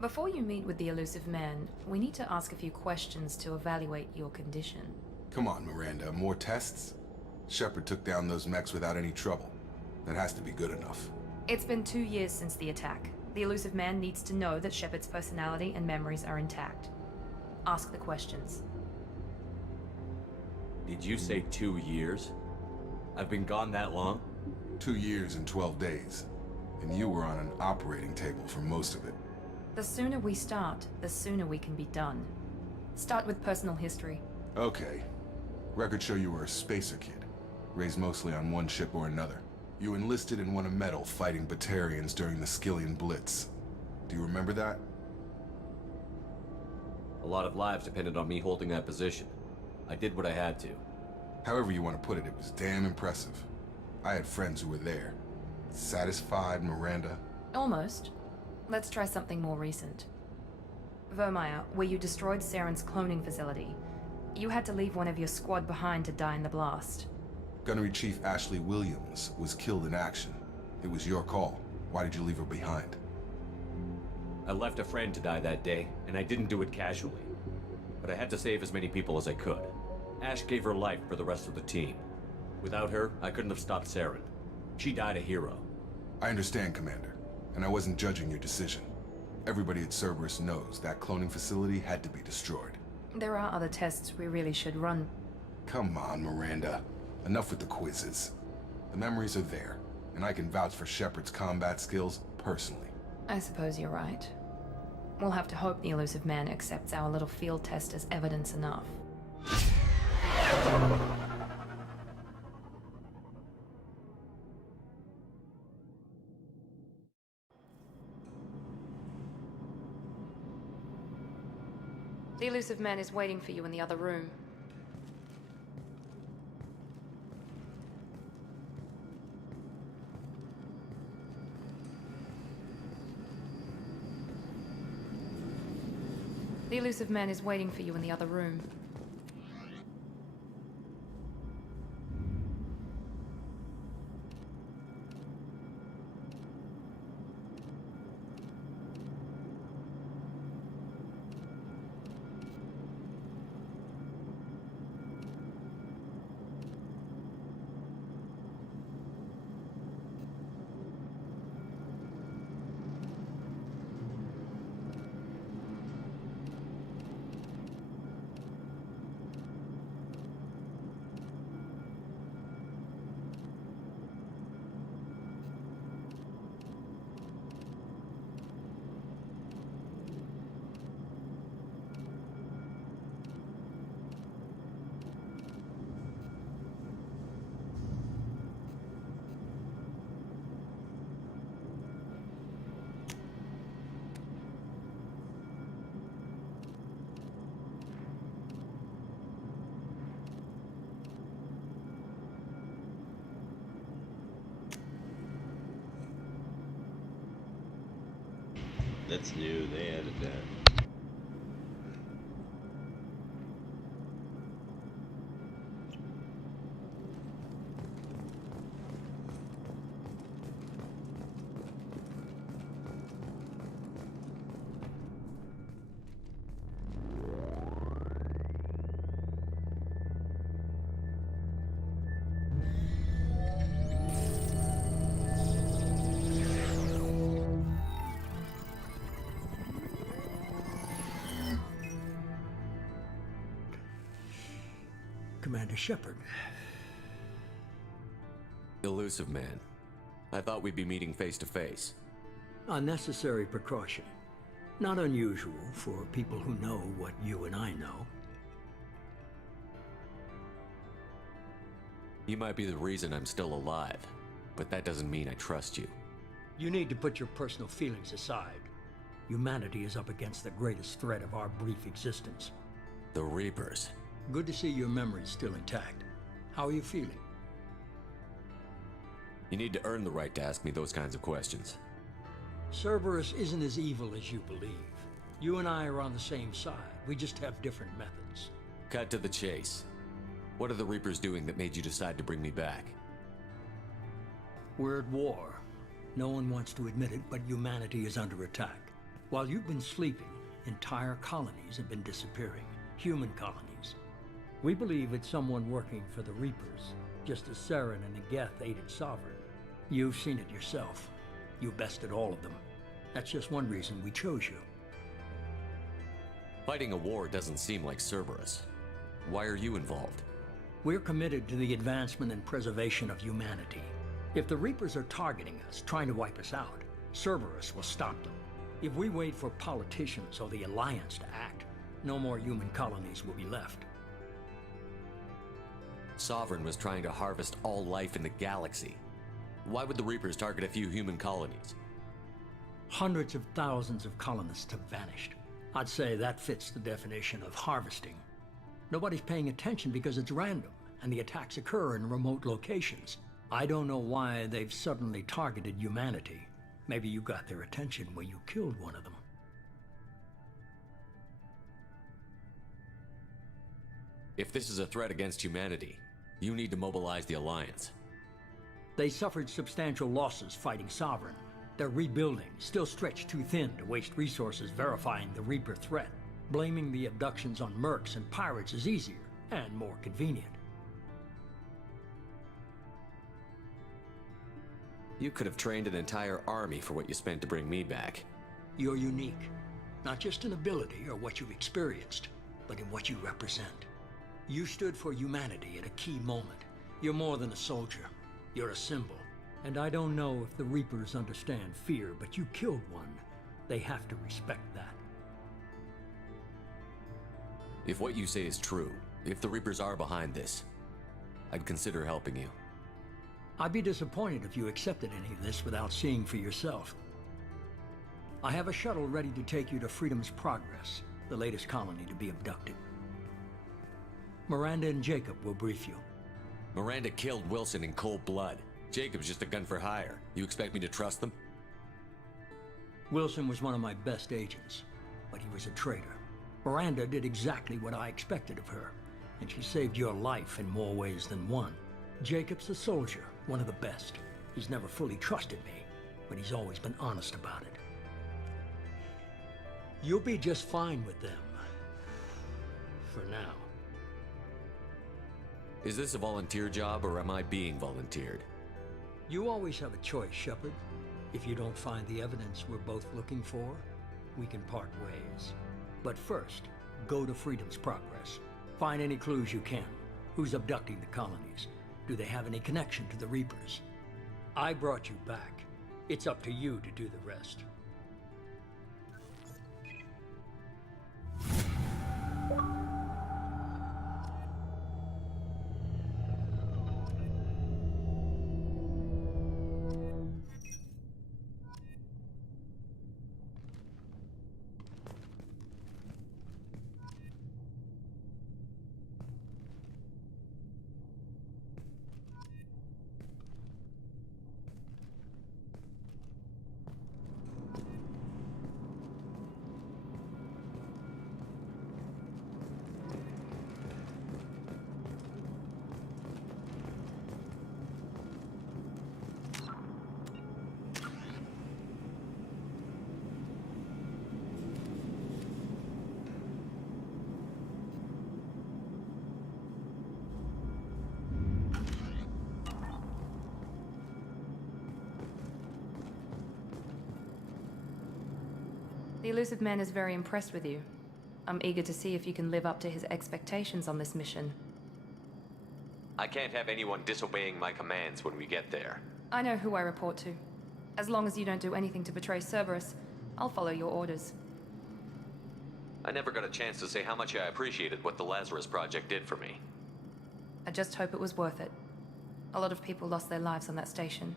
Before you meet with the elusive man, we need to ask a few questions to evaluate your condition. Come on, Miranda, more tests? Shepard took down those mechs without any trouble. That has to be good enough. It's been 2 years since the attack. The elusive man needs to know that Shepard's personality and memories are intact. Ask the questions. Did you say 2 years? I've been gone that long? 2 years and 12 days. And you were on an operating table for most of it. The sooner we start, the sooner we can be done. Start with personal history. Okay. Records show you were a spacer kid, raised mostly on one ship or another. You enlisted and won a medal fighting Batarians during the Skillian Blitz. Do you remember that? A lot of lives depended on me holding that position. I did what I had to. However you want to put it, it was damn impressive. I had friends who were there. Satisfied, Miranda? Almost. Let's try something more recent. Vermeer, where you destroyed Saren's cloning facility. You had to leave one of your squad behind to die in the blast. Gunnery Chief Ashley Williams was killed in action. It was your call. Why did you leave her behind? I left a friend to die that day, and I didn't do it casually. But I had to save as many people as I could. Ash gave her life for the rest of the team. Without her, I couldn't have stopped Saren. She died a hero. I understand, Commander. And I wasn't judging your decision. Everybody at Cerberus knows that cloning facility had to be destroyed. There are other tests we really should run. Come on, Miranda. Enough with the quizzes. The memories are there, and I can vouch for Shepard's combat skills personally. I suppose you're right. We'll have to hope the elusive man accepts our little field test as evidence enough. The elusive man is waiting for you in the other room. The elusive man is waiting for you in the other room. That's new. They added that. Commander Shepard. Elusive man. I thought we'd be meeting face to face. Unnecessary precaution. Not unusual for people who know what you and I know. You might be the reason I'm still alive, but that doesn't mean I trust you. You need to put your personal feelings aside. Humanity is up against the greatest threat of our brief existence. The Reapers. Good to see your memory's still intact. How are you feeling? You need to earn the right to ask me those kinds of questions. Cerberus isn't as evil as you believe. You and I are on the same side. We just have different methods. Cut to the chase. What are the Reapers doing that made you decide to bring me back? We're at war. No one wants to admit it, but humanity is under attack. While you've been sleeping, entire colonies have been disappearing. Human colonies. We believe it's someone working for the Reapers, just as Saren and Geth aided Sovereign. You've seen it yourself. You bested all of them. That's just one reason we chose you. Fighting a war doesn't seem like Cerberus. Why are you involved? We're committed to the advancement and preservation of humanity. If the Reapers are targeting us, trying to wipe us out, Cerberus will stop them. If we wait for politicians or the Alliance to act, no more human colonies will be left. Sovereign was trying to harvest all life in the galaxy. Why would the Reapers target a few human colonies? Hundreds of thousands of colonists have vanished. I'd say that fits the definition of harvesting. Nobody's paying attention because it's random, and the attacks occur in remote locations. I don't know why they've suddenly targeted humanity. Maybe you got their attention when you killed one of them. If this is a threat against humanity, you need to mobilize the Alliance. They suffered substantial losses fighting Sovereign. They're rebuilding, still stretched too thin to waste resources verifying the Reaper threat. Blaming the abductions on mercs and pirates is easier and more convenient. You could have trained an entire army for what you spent to bring me back. You're unique, not just in ability or what you've experienced, but in what you represent. You stood for humanity at a key moment. You're more than a soldier. You're a symbol. And I don't know if the Reapers understand fear, but you killed one. They have to respect that. If what you say is true, if the Reapers are behind this, I'd consider helping you. I'd be disappointed if you accepted any of this without seeing for yourself. I have a shuttle ready to take you to Freedom's Progress, the latest colony to be abducted. Miranda and Jacob will brief you. Miranda killed Wilson in cold blood. Jacob's just a gun for hire. You expect me to trust them? Wilson was one of my best agents, but he was a traitor. Miranda did exactly what I expected of her, and she saved your life in more ways than one. Jacob's a soldier, one of the best. He's never fully trusted me, but he's always been honest about it. You'll be just fine with them. For now. Is this a volunteer job, or am I being volunteered? You always have a choice, Shepard. If you don't find the evidence we're both looking for, we can part ways. But first, go to Freedom's Progress. Find any clues you can. Who's abducting the colonies? Do they have any connection to the Reapers? I brought you back. It's up to you to do the rest. The elusive man is very impressed with you. I'm eager to see if you can live up to his expectations on this mission. I can't have anyone disobeying my commands when we get there. I know who I report to. As long as you don't do anything to betray Cerberus, I'll follow your orders. I never got a chance to say how much I appreciated what the Lazarus Project did for me. I just hope it was worth it. A lot of people lost their lives on that station.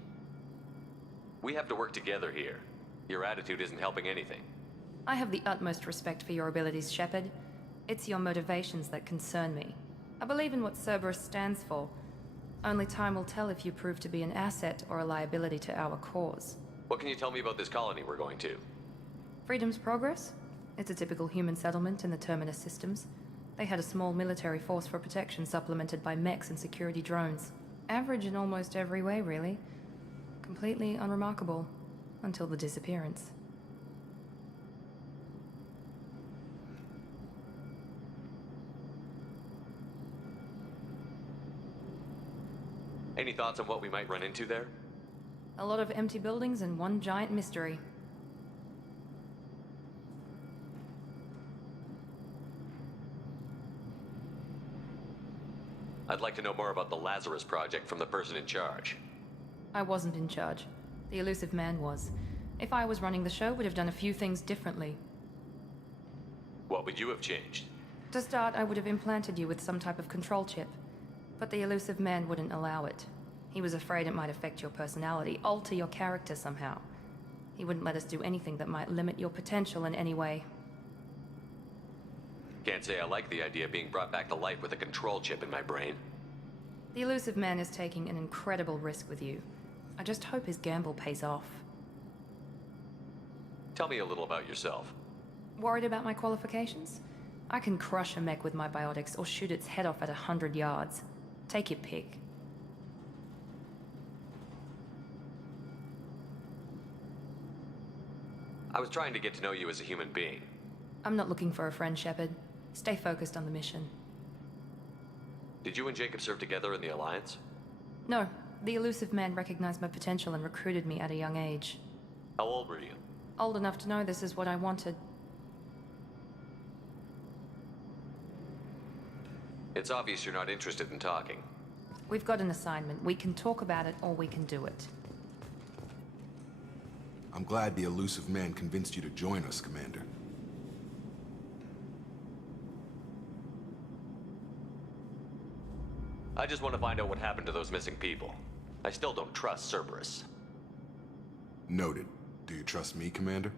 We have to work together here. Your attitude isn't helping anything. I have the utmost respect for your abilities, Shepard. It's your motivations that concern me. I believe in what Cerberus stands for. Only time will tell if you prove to be an asset or a liability to our cause. What can you tell me about this colony we're going to? Freedom's Progress? It's a typical human settlement in the Terminus systems. They had a small military force for protection supplemented by mechs and security drones. Average in almost every way, really. Completely unremarkable. Until the disappearance. Any thoughts on what we might run into there? A lot of empty buildings and one giant mystery. I'd like to know more about the Lazarus Project from the person in charge. I wasn't in charge. The elusive man was. If I was running the show, would have done a few things differently. What would you have changed? To start, I would have implanted you with some type of control chip. But the elusive man wouldn't allow it. He was afraid it might affect your personality, alter your character somehow. He wouldn't let us do anything that might limit your potential in any way. Can't say I like the idea of being brought back to life with a control chip in my brain. The elusive man is taking an incredible risk with you. I just hope his gamble pays off. Tell me a little about yourself. Worried about my qualifications? I can crush a mech with my biotics or shoot its head off at 100 yards. Take your pick. I was trying to get to know you as a human being. I'm not looking for a friend, Shepard. Stay focused on the mission. Did you and Jacob serve together in the Alliance? No, the elusive man recognized my potential and recruited me at a young age. How old were you? Old enough to know this is what I wanted. It's obvious you're not interested in talking. We've got an assignment. We can talk about it or we can do it. I'm glad the elusive man convinced you to join us, Commander. I just want to find out what happened to those missing people. I still don't trust Cerberus. Noted. Do you trust me, Commander?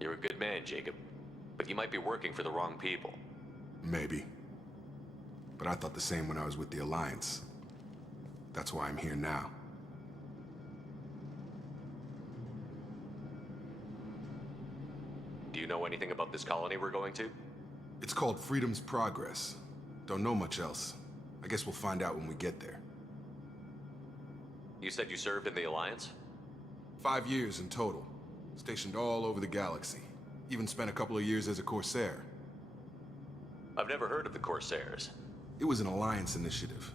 You're a good man, Jacob. But you might be working for the wrong people. Maybe. But I thought the same when I was with the Alliance. That's why I'm here now. Do you know anything about this colony we're going to? It's called Freedom's Progress. Don't know much else. I guess we'll find out when we get there. You said you served in the Alliance? 5 years in total. Stationed all over the galaxy. Even spent a couple of years as a Corsair. I've never heard of the Corsairs. It was an Alliance initiative.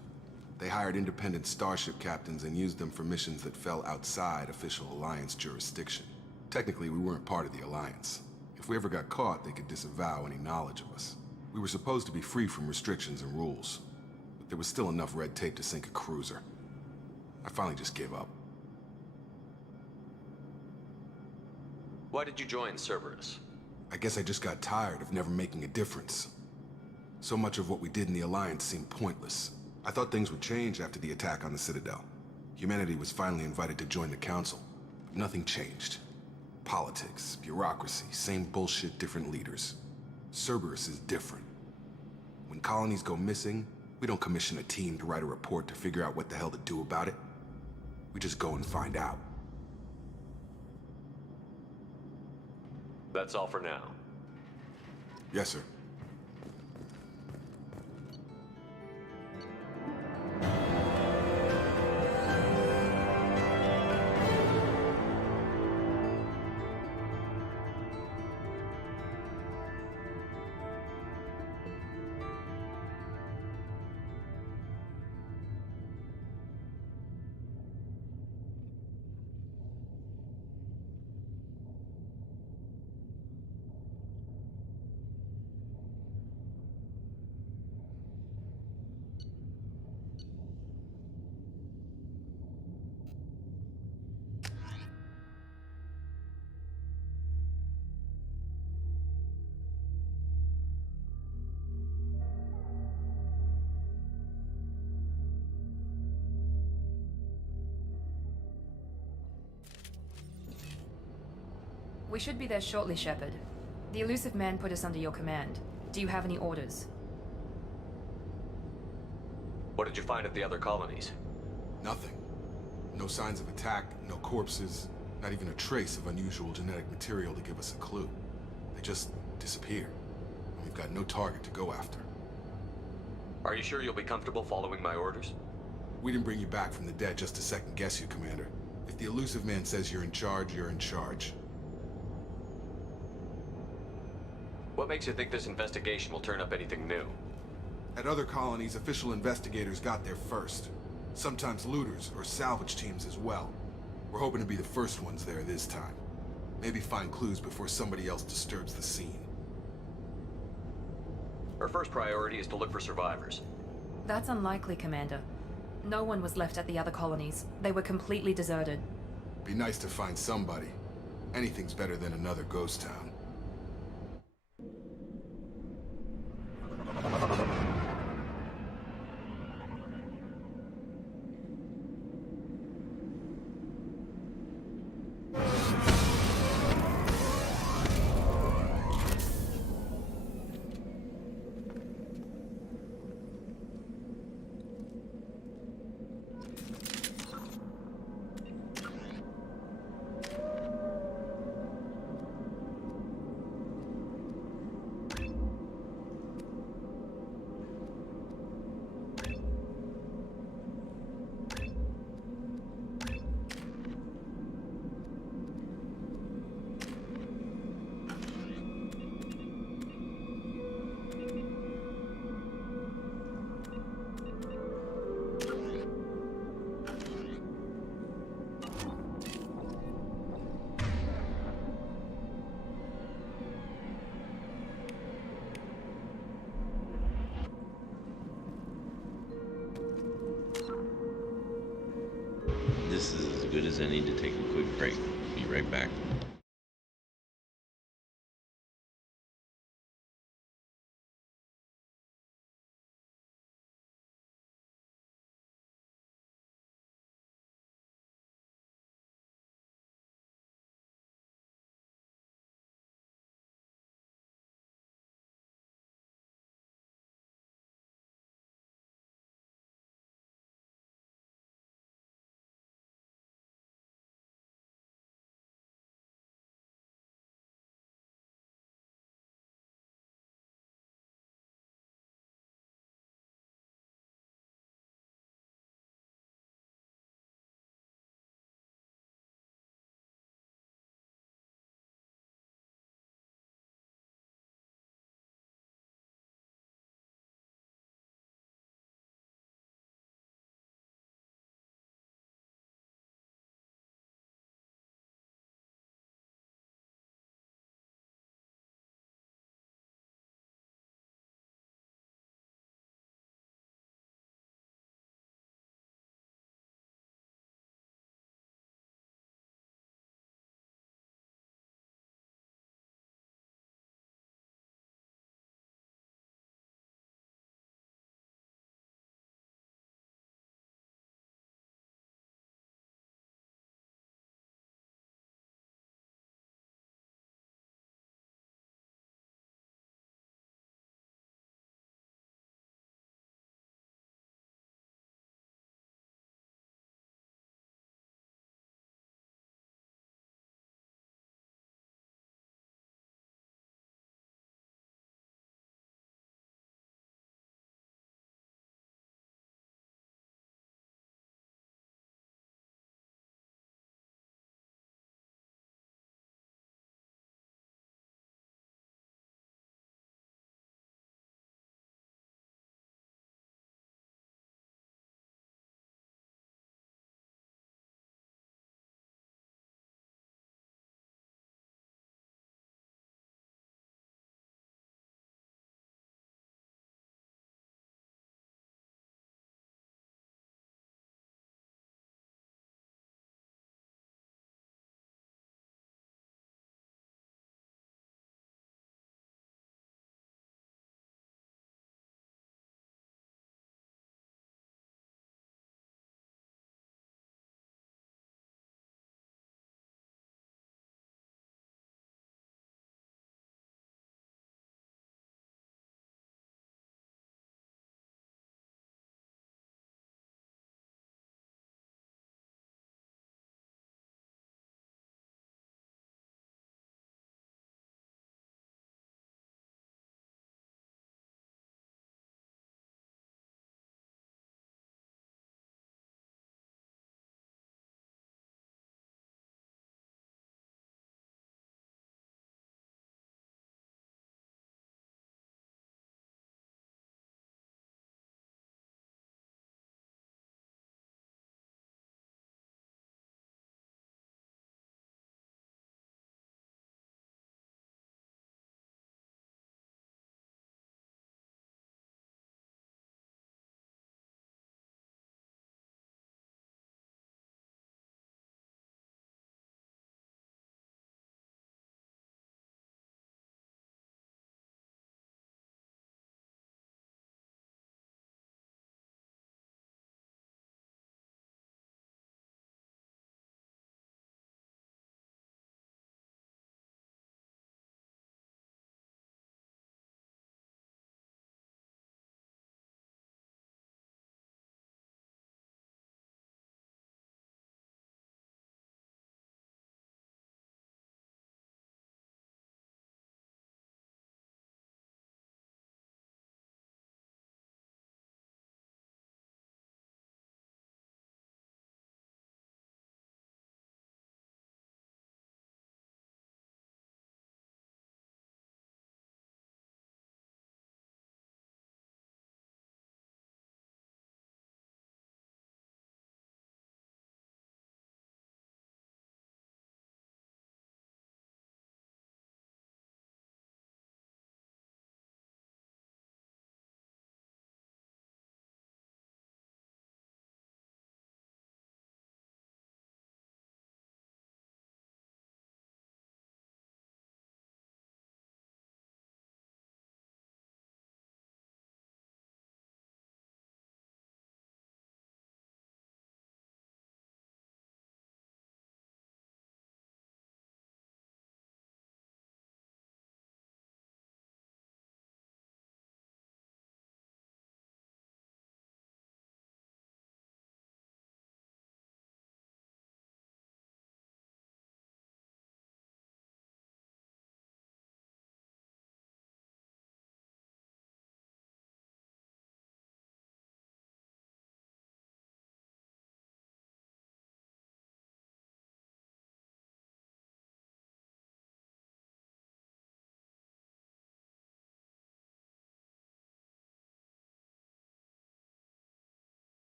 They hired independent starship captains and used them for missions that fell outside official Alliance jurisdiction. Technically, we weren't part of the Alliance. If we ever got caught, they could disavow any knowledge of us. We were supposed to be free from restrictions and rules, but there was still enough red tape to sink a cruiser. I finally just gave up. Why did you join Cerberus? I guess I just got tired of never making a difference. So much of what we did in the Alliance seemed pointless. I thought things would change after the attack on the Citadel. Humanity was finally invited to join the Council, but nothing changed. Politics, bureaucracy, same bullshit, different leaders. Cerberus is different. When colonies go missing, we don't commission a team to write a report to figure out what the hell to do about it. We just go and find out. That's all for now. Yes, sir. We should be there shortly, Shepard. The elusive man put us under your command. Do you have any orders? What did you find at the other colonies? Nothing. No signs of attack, no corpses, not even a trace of unusual genetic material to give us a clue. They just disappear. We've got no target to go after. Are you sure you'll be comfortable following my orders? We didn't bring you back from the dead just to second guess you, Commander. If the elusive man says you're in charge, you're in charge. What makes you think this investigation will turn up anything new? At other colonies, official investigators got there first. Sometimes looters or salvage teams as well. We're hoping to be the first ones there this time. Maybe find clues before somebody else disturbs the scene. Our first priority is to look for survivors. That's unlikely, Commander. No one was left at the other colonies. They were completely deserted. Be nice to find somebody. Anything's better than another ghost town. This is as good as any to take a quick break. Be right back.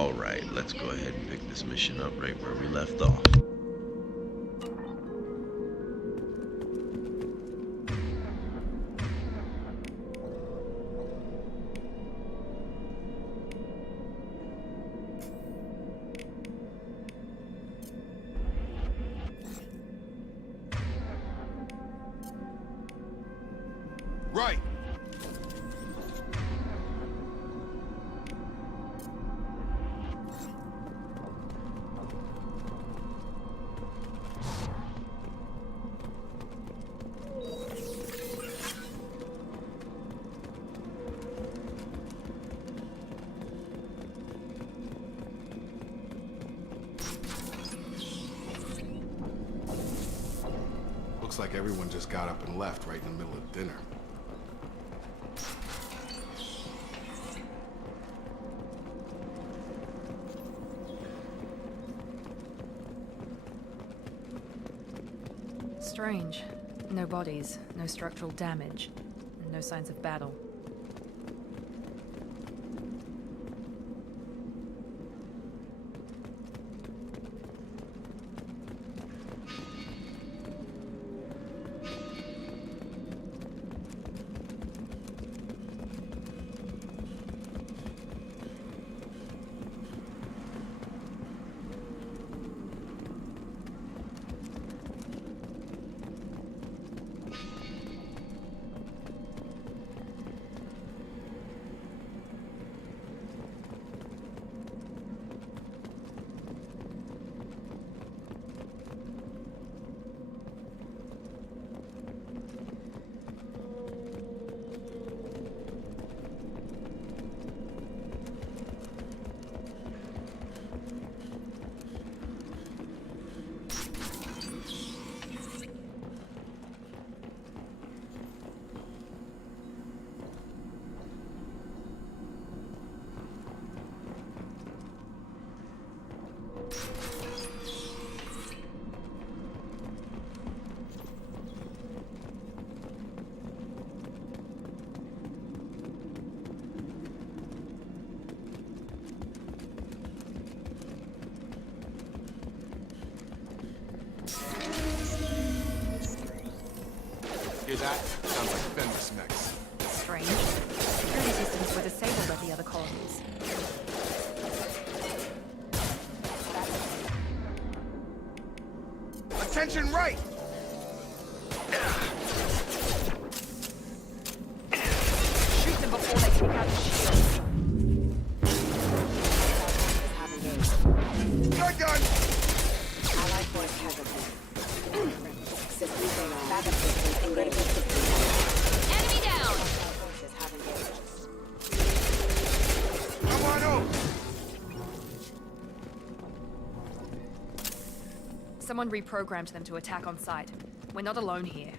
Alright, let's go ahead and pick this mission up right where we left off. Right. Looks like everyone just got up and left right in the middle of dinner. Strange. No bodies, no structural damage, and no signs of battle. Hear that? Sounds like Fenris mechs. Strange. Security systems were disabled at the other colonies. Attention right! Shoot them before they take out the shield. You're done! Allied force casualty. Systems failure. Backup systems critical systems. Enemy down! Forces have engaged. Come on over! Someone reprogrammed them to attack on sight. We're not alone here.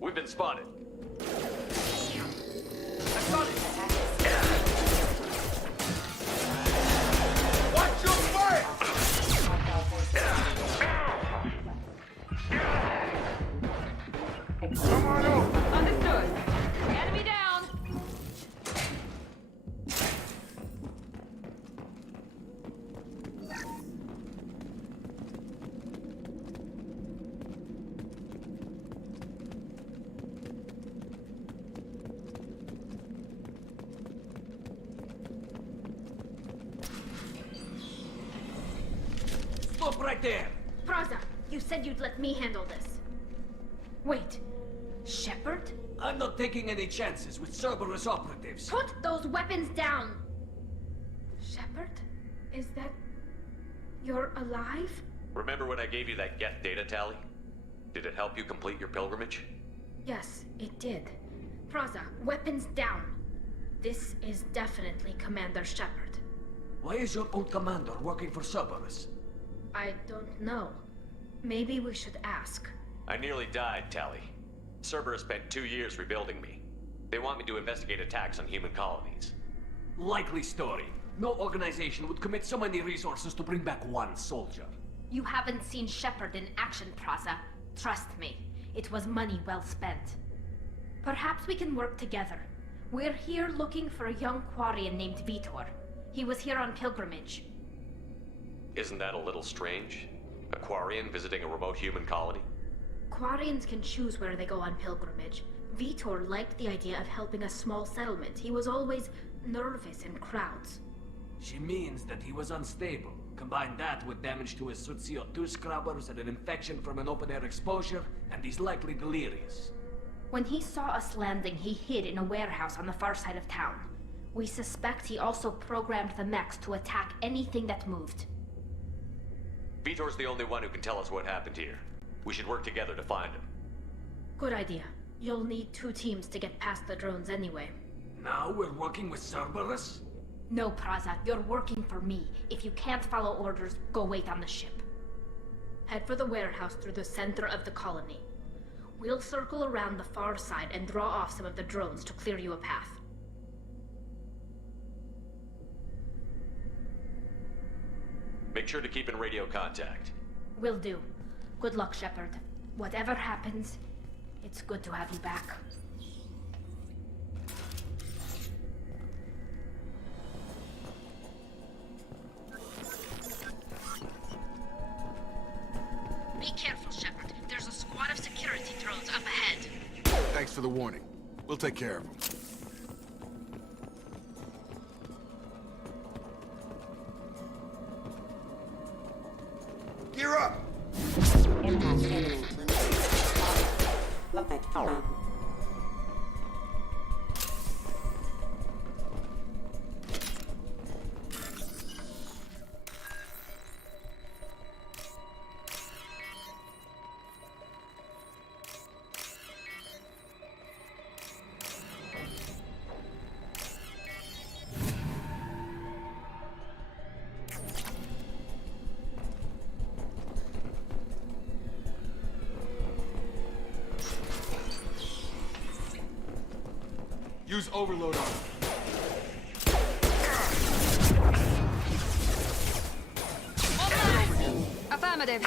We've been spotted. Watch your fire! Come on over! Understood. Enemy down! Stop right there! Praza, you said you'd let me handle this. Wait, Shepard? I'm not taking any chances with Cerberus operatives. Put those weapons down! Shepard? Is that... You're alive? Remember when I gave you that Geth data tally? Did it help you complete your pilgrimage? Yes, it did. Praza, weapons down. This is definitely Commander Shepard. Why is your old commander working for Cerberus? I don't know. Maybe we should ask. I nearly died, Tally. Cerberus spent 2 years rebuilding me. They want me to investigate attacks on human colonies. Likely story. No organization would commit so many resources to bring back one soldier. You haven't seen Shepard in action, Praza. Trust me, it was money well spent. Perhaps we can work together. We're here looking for a young Quarian named Vitor. He was here on pilgrimage. Isn't that a little strange? A Quarian visiting a remote human colony? Quarians can choose where they go on pilgrimage. Vitor liked the idea of helping a small settlement. He was always nervous in crowds. She means that he was unstable. Combine that with damage to his suit CO2 scrubbers and an infection from an open-air exposure, and he's likely delirious. When he saw us landing, he hid in a warehouse on the far side of town. We suspect he also programmed the mechs to attack anything that moved. Vitor's the only one who can tell us what happened here. We should work together to find him. Good idea. You'll need 2 teams to get past the drones anyway. Now we're working with Cerberus? No, Praza, you're working for me. If you can't follow orders, go wait on the ship. Head for the warehouse through the center of the colony. We'll circle around the far side and draw off some of the drones to clear you a path. Make sure to keep in radio contact. Will do. Good luck, Shepard. Whatever happens, it's good to have you back. Be careful, Shepard. There's a squad of security drones up ahead. Thanks for the warning. We'll take care of them. Gear up! Use overload on him. Affirmative.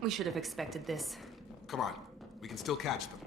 We should have expected this. Come on, we can still catch them.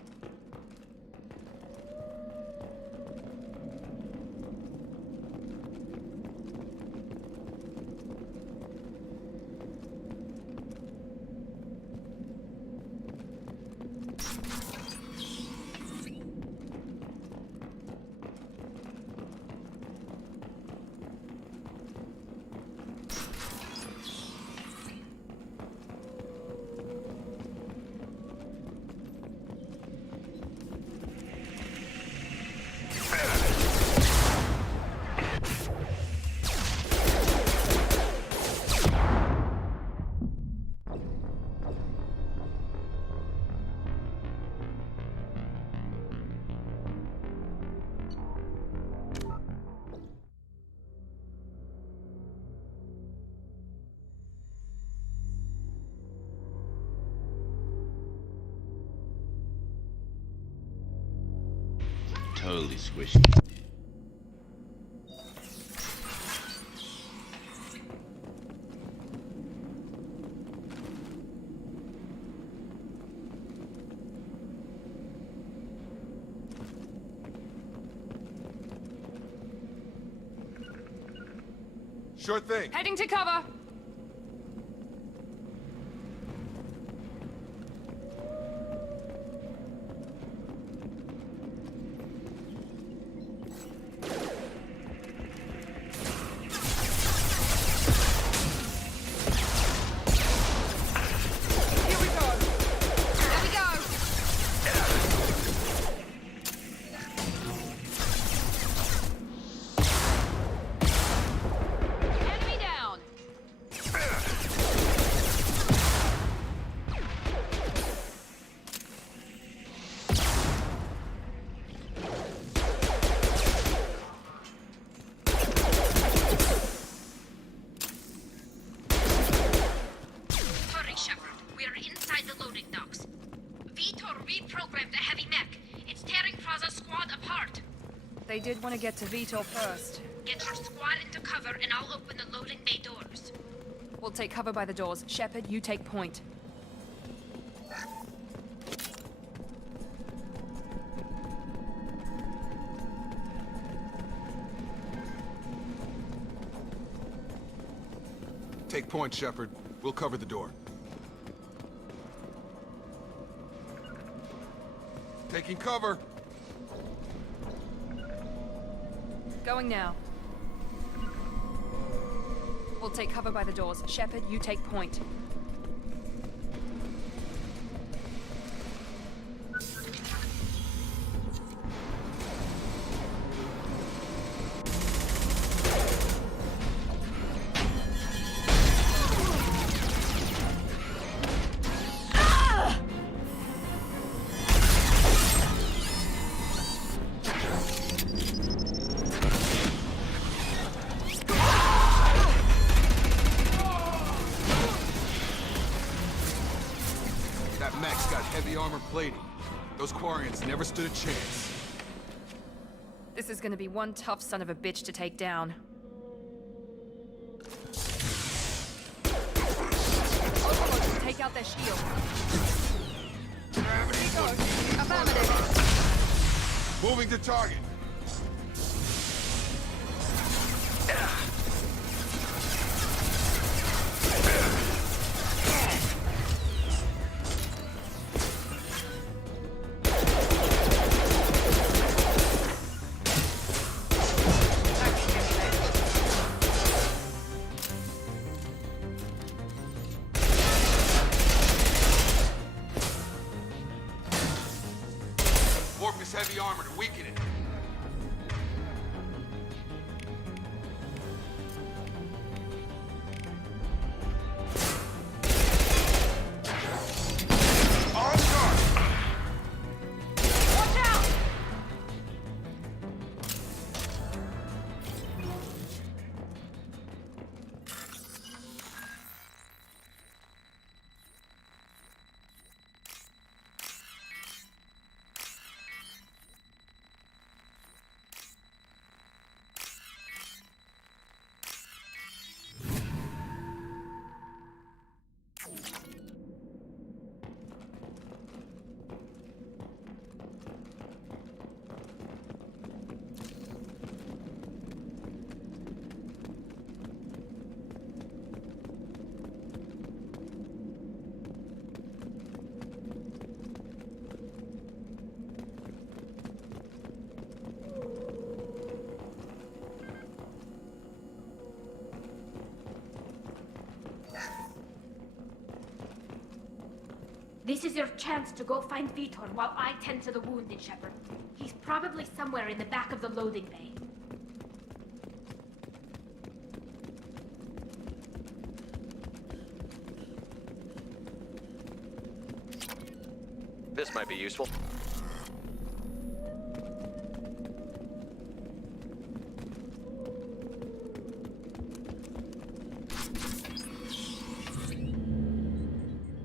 Totally squishy. Sure thing. Heading to cover! Hurry, Shepard. We are inside the loading docks. Vitor reprogrammed the heavy mech. It's tearing Praza's squad apart. They did want to get to Vitor first. Get your squad into cover and I'll open the loading bay doors. We'll take cover by the doors. Shepard, you take point. Take point, Shepard. We'll cover the door. Taking cover. Going now. We'll take cover by the doors. Shepard, you take point. That mech's got heavy armor plating. Those Quarians never stood a chance. This is gonna be one tough son of a bitch to take down. Overlord, take out their shield. Affirmative. Moving to target. Warp his heavy armor to weaken it. On guard! Watch out! This is your chance to go find Vitor while I tend to the wounded, Shepard. He's probably somewhere in the back of the loading bay. This might be useful.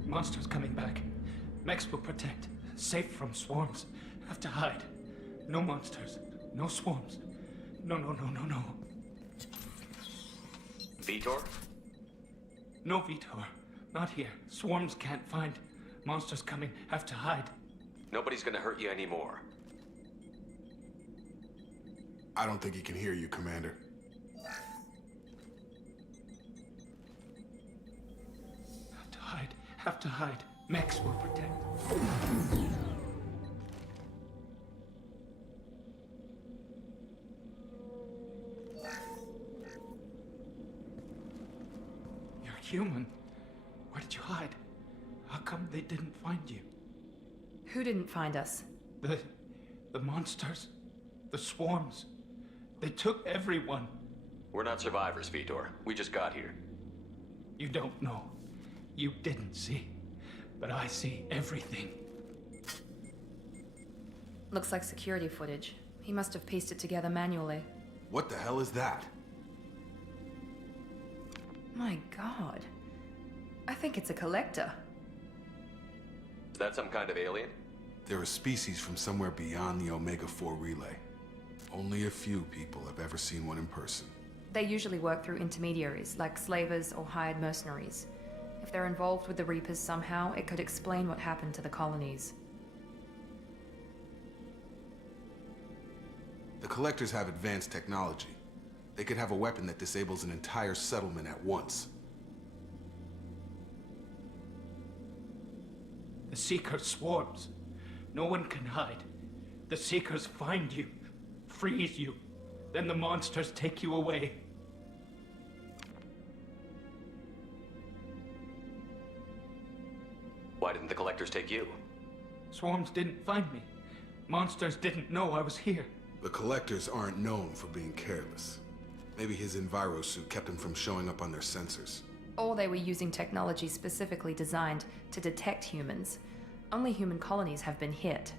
Monsters coming back. Mechs will protect. Safe from swarms. Have to hide. No monsters. No swarms. No. Vitor? No Vitor. Not here. Swarms can't find. Monsters coming. Have to hide. Nobody's gonna hurt you anymore. I don't think he can hear you, Commander. have to hide. Mex will protect. You're human. Where did you hide? How come they didn't find you? Who didn't find us? The monsters. The swarms. They took everyone. We're not survivors, Vitor. We just got here. You don't know. You didn't see. But I see everything. Looks like security footage. He must have pieced it together manually. What the hell is that? My god. I think it's a collector. Is that some kind of alien? They're a species from somewhere beyond the Omega-4 relay. Only a few people have ever seen one in person. They usually work through intermediaries, like slavers or hired mercenaries. If they're involved with the Reapers somehow, it could explain what happened to the colonies. The Collectors have advanced technology. They could have a weapon that disables an entire settlement at once. The Seeker swarms. No one can hide. The Seekers find you, freeze you, then the monsters take you away. Why didn't the Collectors take you? Swarms didn't find me. Monsters didn't know I was here. The Collectors aren't known for being careless. Maybe his Enviro suit kept him from showing up on their sensors. Or they were using technology specifically designed to detect humans. Only human colonies have been hit.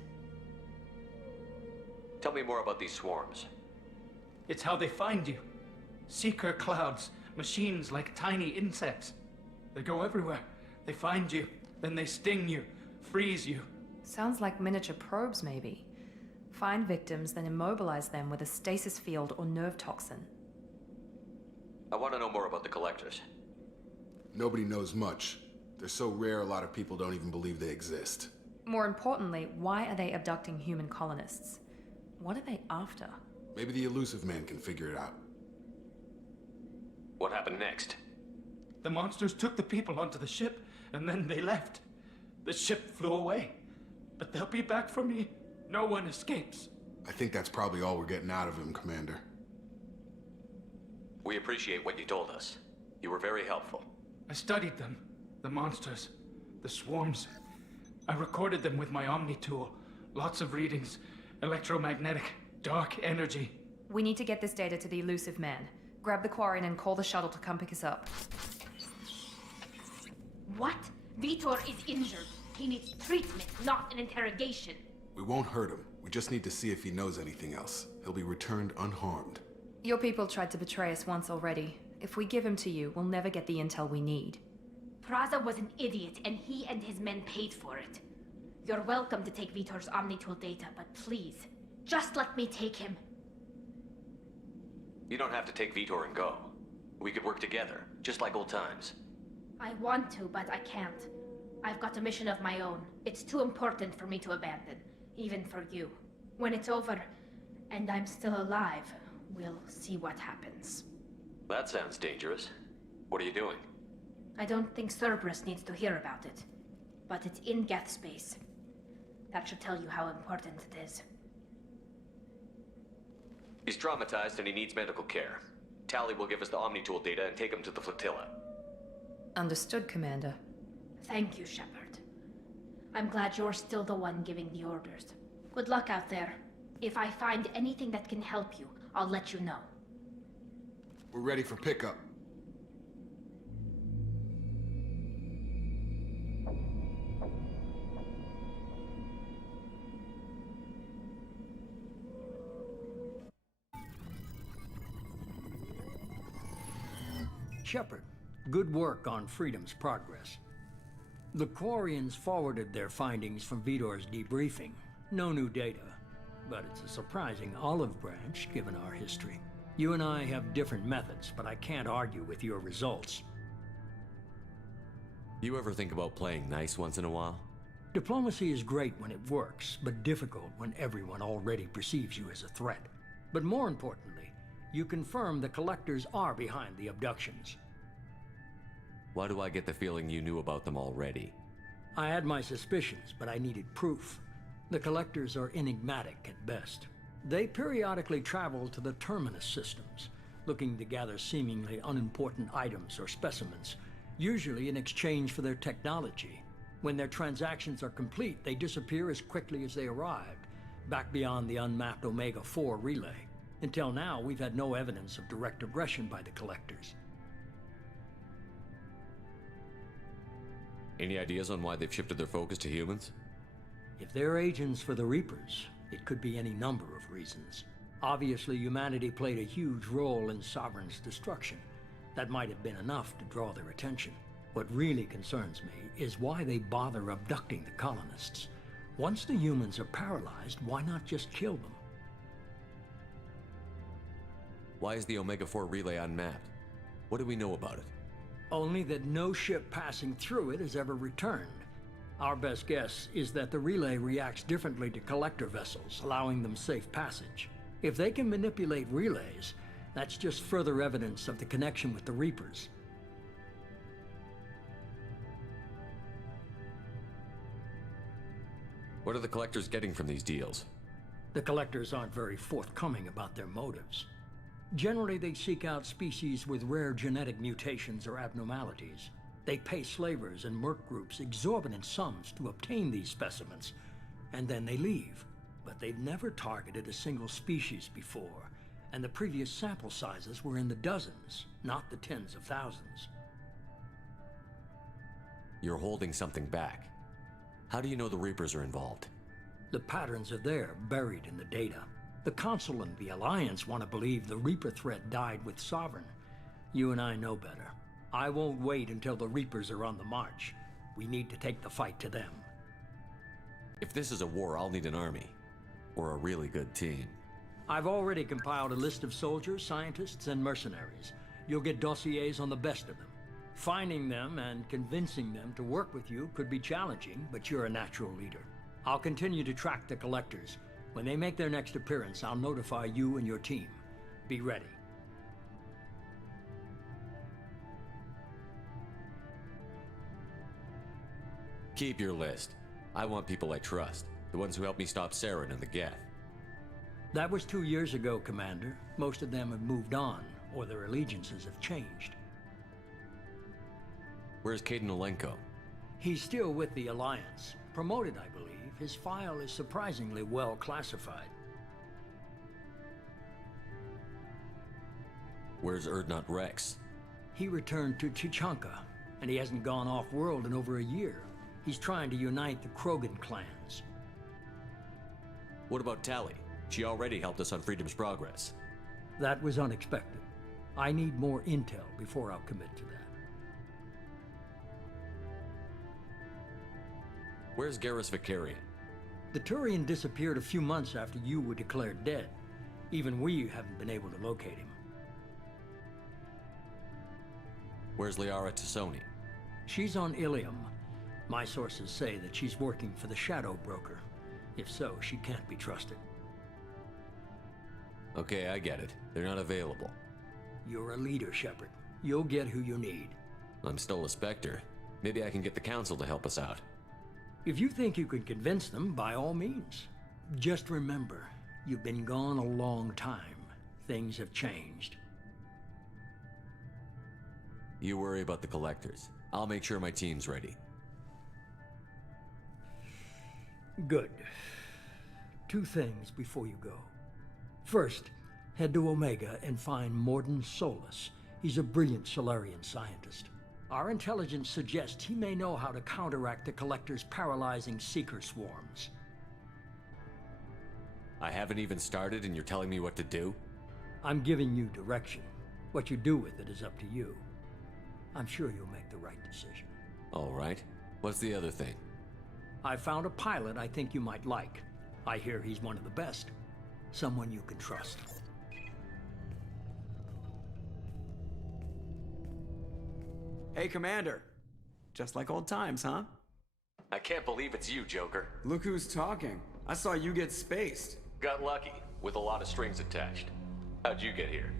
Tell me more about these swarms. It's how they find you. Seeker clouds, machines like tiny insects. They go everywhere. They find you, then they sting you, freeze you. Sounds like miniature probes, maybe. Find victims, then immobilize them with a stasis field or nerve toxin. I want to know more about the Collectors. Nobody knows much. They're so rare, a lot of people don't even believe they exist. More importantly, why are they abducting human colonists? What are they after? Maybe the Elusive Man can figure it out. What happened next? The monsters took the people onto the ship, and then they left. The ship flew away. But they'll be back for me. No one escapes. I think that's probably all we're getting out of him, Commander. We appreciate what you told us. You were very helpful. I studied them. The monsters. The swarms. I recorded them with my Omni tool. Lots of readings. Electromagnetic. Dark energy. We need to get this data to the Elusive Man. Grab the Quarian and call the shuttle to come pick us up. What? Vitor is injured. He needs treatment, not an interrogation. We won't hurt him. We just need to see if he knows anything else. He'll be returned unharmed. Your people tried to betray us once already. If we give him to you, we'll never get the intel we need. Praza was an idiot, and he and his men paid for it. You're welcome to take Vitor's Omnitool data, but please, just let me take him. You don't have to take Vitor and go. We could work together, just like old times. I want to, but I can't. I've got a mission of my own. It's too important for me to abandon, even for you. When it's over, and I'm still alive, we'll see what happens. That sounds dangerous. What are you doing? I don't think Cerberus needs to hear about it, but it's in Geth space. That should tell you how important it is. He's traumatized and he needs medical care. Tally will give us the Omnitool data and take him to the flotilla. Understood, Commander. Thank you, Shepard. I'm glad you're still the one giving the orders. Good luck out there. If I find anything that can help you, I'll let you know. We're ready for pickup. Shepard, good work on Freedom's progress. The Quarians forwarded their findings from Vitor's debriefing. No new data, but it's a surprising olive branch given our history. You and I have different methods, but I can't argue with your results. You ever think about playing nice once in a while? Diplomacy is great when it works, but difficult when everyone already perceives you as a threat. But more importantly, you confirm the Collectors are behind the abductions. Why do I get the feeling you knew about them already? I had my suspicions, but I needed proof. The collectors are enigmatic at best. They periodically travel to the terminus systems, looking to gather seemingly unimportant items or specimens, usually in exchange for their technology. When their transactions are complete, they disappear as quickly as they arrived, back beyond the unmapped Omega-4 relay. Until now, we've had no evidence of direct aggression by the collectors. Any ideas on why they've shifted their focus to humans? If they're agents for the Reapers, it could be any number of reasons. Obviously, humanity played a huge role in Sovereign's destruction. That might have been enough to draw their attention. What really concerns me is why they bother abducting the colonists. Once the humans are paralyzed, why not just kill them? Why is the Omega-4 relay unmapped? What do we know about it? Only that no ship passing through it has ever returned. Our best guess is that the relay reacts differently to collector vessels, allowing them safe passage. If they can manipulate relays, that's just further evidence of the connection with the Reapers. What are the collectors getting from these deals? The collectors aren't very forthcoming about their motives. Generally, they seek out species with rare genetic mutations or abnormalities. They pay slavers and merc groups exorbitant sums to obtain these specimens, and then they leave. But they've never targeted a single species before, and the previous sample sizes were in the dozens, not the tens of thousands. You're holding something back. How do you know the Reapers are involved? The patterns are there, buried in the data. The Council and the Alliance want to believe the Reaper threat died with Sovereign. You and I know better. I won't wait until the Reapers are on the march. We need to take the fight to them. If this is a war, I'll need an army. Or a really good team. I've already compiled a list of soldiers, scientists, and mercenaries. You'll get dossiers on the best of them. Finding them and convincing them to work with you could be challenging, but you're a natural leader. I'll continue to track the collectors. When they make their next appearance, I'll notify you and your team. Be ready. Keep your list. I want people I trust. The ones who helped me stop Saren and the Geth. That was 2 years ago, Commander. Most of them have moved on, or their allegiances have changed. Where's Caden Olenko? He's still with the Alliance. Promoted, I believe. His file is surprisingly well classified. Where's Erdnot Rex? He returned to Tuchanka, and he hasn't gone off-world in over a year. He's trying to unite the Krogan clans. What about Tali? She already helped us on Freedom's Progress. That was unexpected. I need more intel before I'll commit to that. Where's Garrus Vicarian? The Turian disappeared a few months after you were declared dead. Even we haven't been able to locate him. Where's Liara Tassoni? She's on Ilium. My sources say that she's working for the Shadow Broker. If so, she can't be trusted. Okay, I get it. They're not available. You're a leader, Shepard. You'll get who you need. I'm still a Spectre. Maybe I can get the Council to help us out. If you think you can convince them, by all means. Just remember, you've been gone a long time. Things have changed. You worry about the Collectors. I'll make sure my team's ready. Good. 2 things before you go. First, head to Omega and find Mordin Solus. He's a brilliant Solarian scientist. Our intelligence suggests he may know how to counteract the Collector's paralyzing Seeker swarms. I haven't even started and you're telling me what to do? I'm giving you direction. What you do with it is up to you. I'm sure you'll make the right decision. All right. What's the other thing? I found a pilot I think you might like. I hear he's one of the best. Someone you can trust. Hey, Commander. Just like old times, huh? I can't believe it's you, Joker. Look who's talking. I saw you get spaced. Got lucky, with a lot of strings attached. How'd you get here?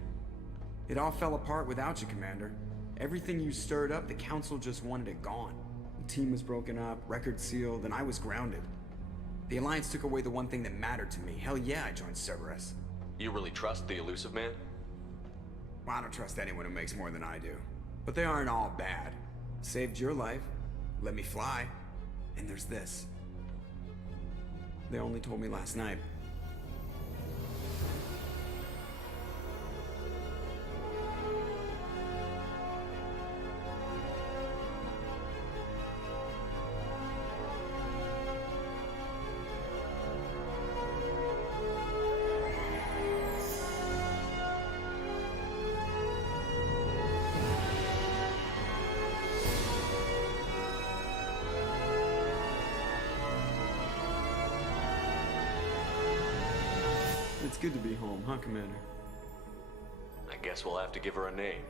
It all fell apart without you, Commander. Everything you stirred up, the Council just wanted it gone. The team was broken up, record sealed, and I was grounded. The Alliance took away the one thing that mattered to me. Hell yeah, I joined Cerberus. You really trust the Elusive Man? Well, I don't trust anyone who makes more than I do. But they aren't all bad. Saved your life, let me fly, and there's this. They only told me last night. It's good to be home, huh, Commander? I guess we'll have to give her a name.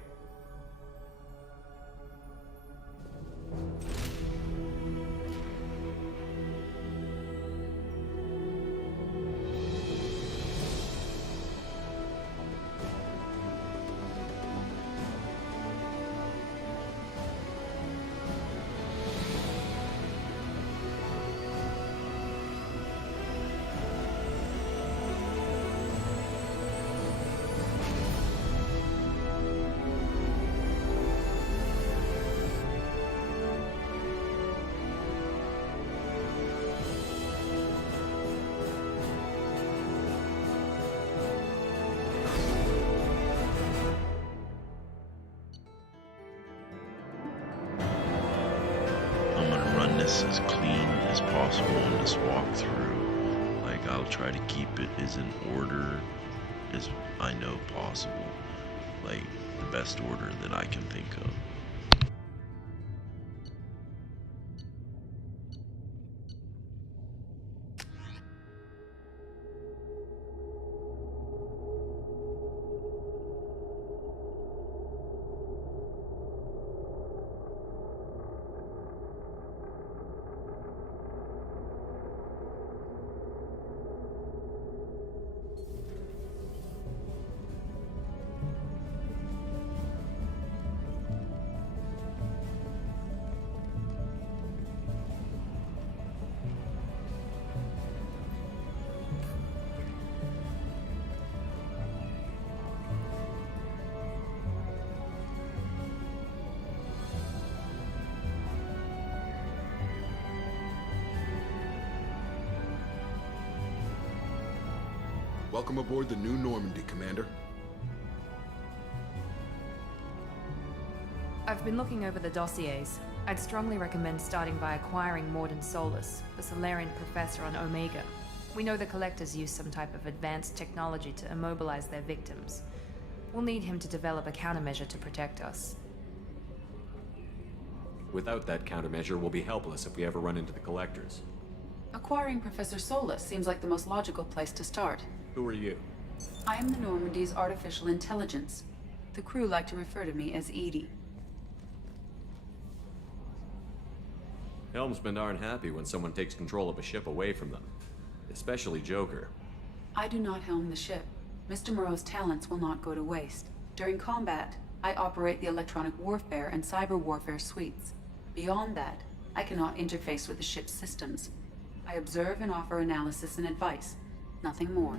As clean as possible in this walkthrough. Like, I'll try to keep it as in order as I know possible. Like, the best order that I can think of. Welcome aboard the New Normandy, Commander. I've been looking over the dossiers. I'd strongly recommend starting by acquiring Morden Solus, the Solarian professor on Omega. We know the Collectors use some type of advanced technology to immobilize their victims. We'll need him to develop a countermeasure to protect us. Without that countermeasure, we'll be helpless if we ever run into the Collectors. Acquiring Professor Solus seems like the most logical place to start. Who are you? I am the Normandy's artificial intelligence. The crew like to refer to me as Edie. Helmsmen aren't happy when someone takes control of a ship away from them. Especially Joker. I do not helm the ship. Mr. Moreau's talents will not go to waste. During combat, I operate the electronic warfare and cyber warfare suites. Beyond that, I cannot interface with the ship's systems. I observe and offer analysis and advice. Nothing more.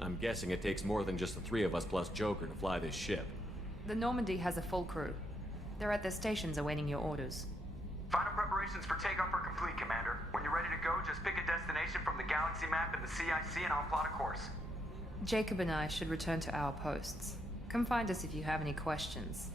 I'm guessing it takes more than just the three of us plus Joker to fly this ship. The Normandy has a full crew. They're at their stations awaiting your orders. Final preparations for takeoff are complete, Commander. When you're ready to go, just pick a destination from the galaxy map in the CIC and I'll plot a course. Jacob and I should return to our posts. Come find us if you have any questions.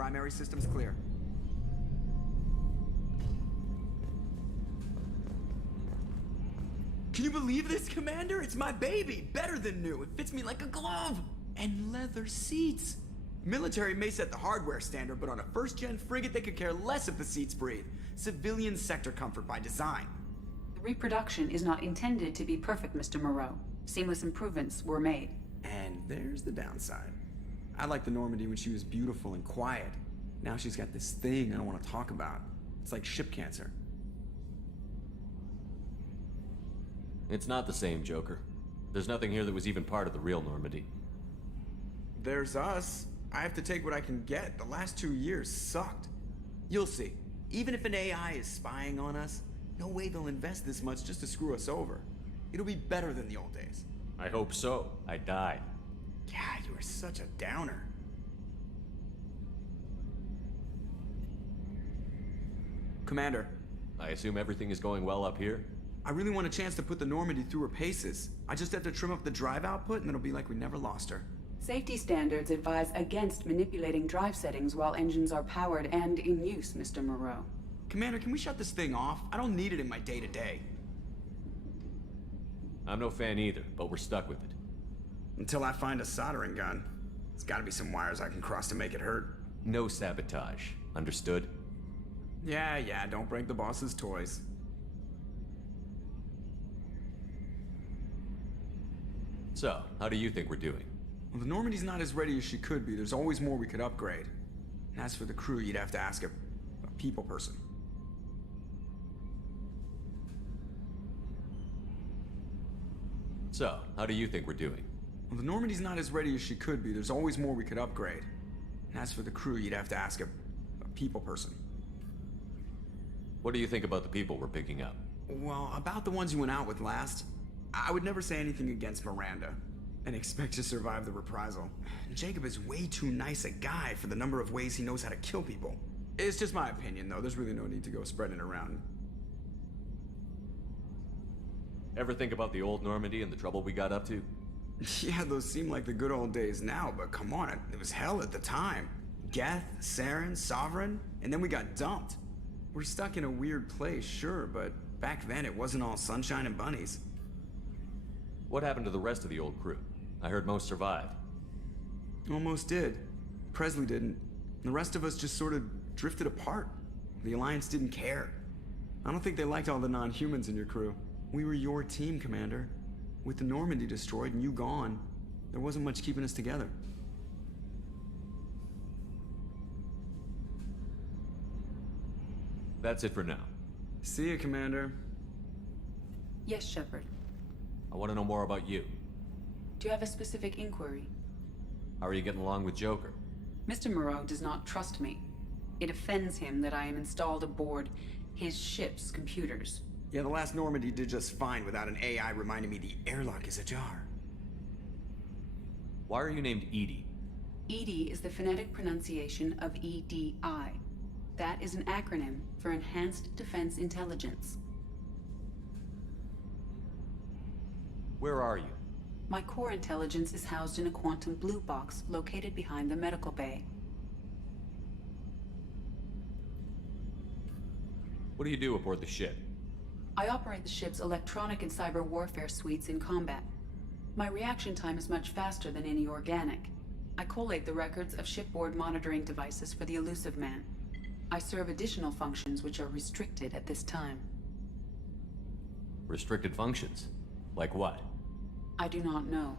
Primary systems clear. Can you believe this, Commander? It's my baby! Better than new. It fits me like a glove! And leather seats! Military may set the hardware standard, but on a first-gen frigate, they could care less if the seats breathe. Civilian sector comfort by design. The reproduction is not intended to be perfect, Mr. Moreau. Seamless improvements were made. And there's the downside. I liked the Normandy when she was beautiful and quiet. Now she's got this thing I don't want to talk about. It's like ship cancer. It's not the same, Joker. There's nothing here that was even part of the real Normandy. There's us. I have to take what I can get. The last 2 years sucked. You'll see. Even if an AI is spying on us, no way they'll invest this much just to screw us over. It'll be better than the old days. I hope so. I died. Yeah, you are such a downer. Commander. I assume everything is going well up here? I really want a chance to put the Normandy through her paces. I just have to trim up the drive output and it'll be like we never lost her. Safety standards advise against manipulating drive settings while engines are powered and in use, Mr. Moreau. Commander, can we shut this thing off? I don't need it in my day-to-day. I'm no fan either, but we're stuck with it. Until I find a soldering gun. There's gotta be some wires I can cross to make it hurt. No sabotage. Understood? Yeah, don't break the boss's toys. So, how do you think we're doing? Well, the Normandy's not as ready as she could be. There's always more we could upgrade. And as for the crew, you'd have to ask a people person. So, how do you think we're doing? Well, the Normandy's not as ready as she could be. There's always more we could upgrade. And as for the crew, you'd have to ask a people person. What do you think about the people we're picking up? Well, about the ones you went out with last, I would never say anything against Miranda and expect to survive the reprisal. Jacob is way too nice a guy for the number of ways he knows how to kill people. It's just my opinion, though. There's really no need to go spreading it around. Ever think about the old Normandy and the trouble we got up to? Yeah, those seem like the good old days now, but come on, it was hell at the time. Geth, Saren, Sovereign, and then we got dumped. We're stuck in a weird place, sure, but back then it wasn't all sunshine and bunnies. What happened to the rest of the old crew? I heard most survived. Almost did. Presley didn't. The rest of us just sort of drifted apart. The Alliance didn't care. I don't think they liked all the non-humans in your crew. We were your team, Commander. With the Normandy destroyed and you gone, there wasn't much keeping us together. That's it for now. See you, Commander. Yes, Shepard. I want to know more about you. Do you have a specific inquiry? How are you getting along with Joker? Mr. Moreau does not trust me. It offends him that I am installed aboard his ship's computers. Yeah, the last Normandy did just fine without an AI reminding me the airlock is ajar. Why are you named Edie? EDI is the phonetic pronunciation of EDI. That is an acronym for Enhanced Defense Intelligence. Where are you? My core intelligence is housed in a quantum blue box located behind the medical bay. What do you do aboard the ship? I operate the ship's electronic and cyber warfare suites in combat. My reaction time is much faster than any organic. I collate the records of shipboard monitoring devices for the Elusive Man. I serve additional functions which are restricted at this time. Restricted functions? Like what? I do not know.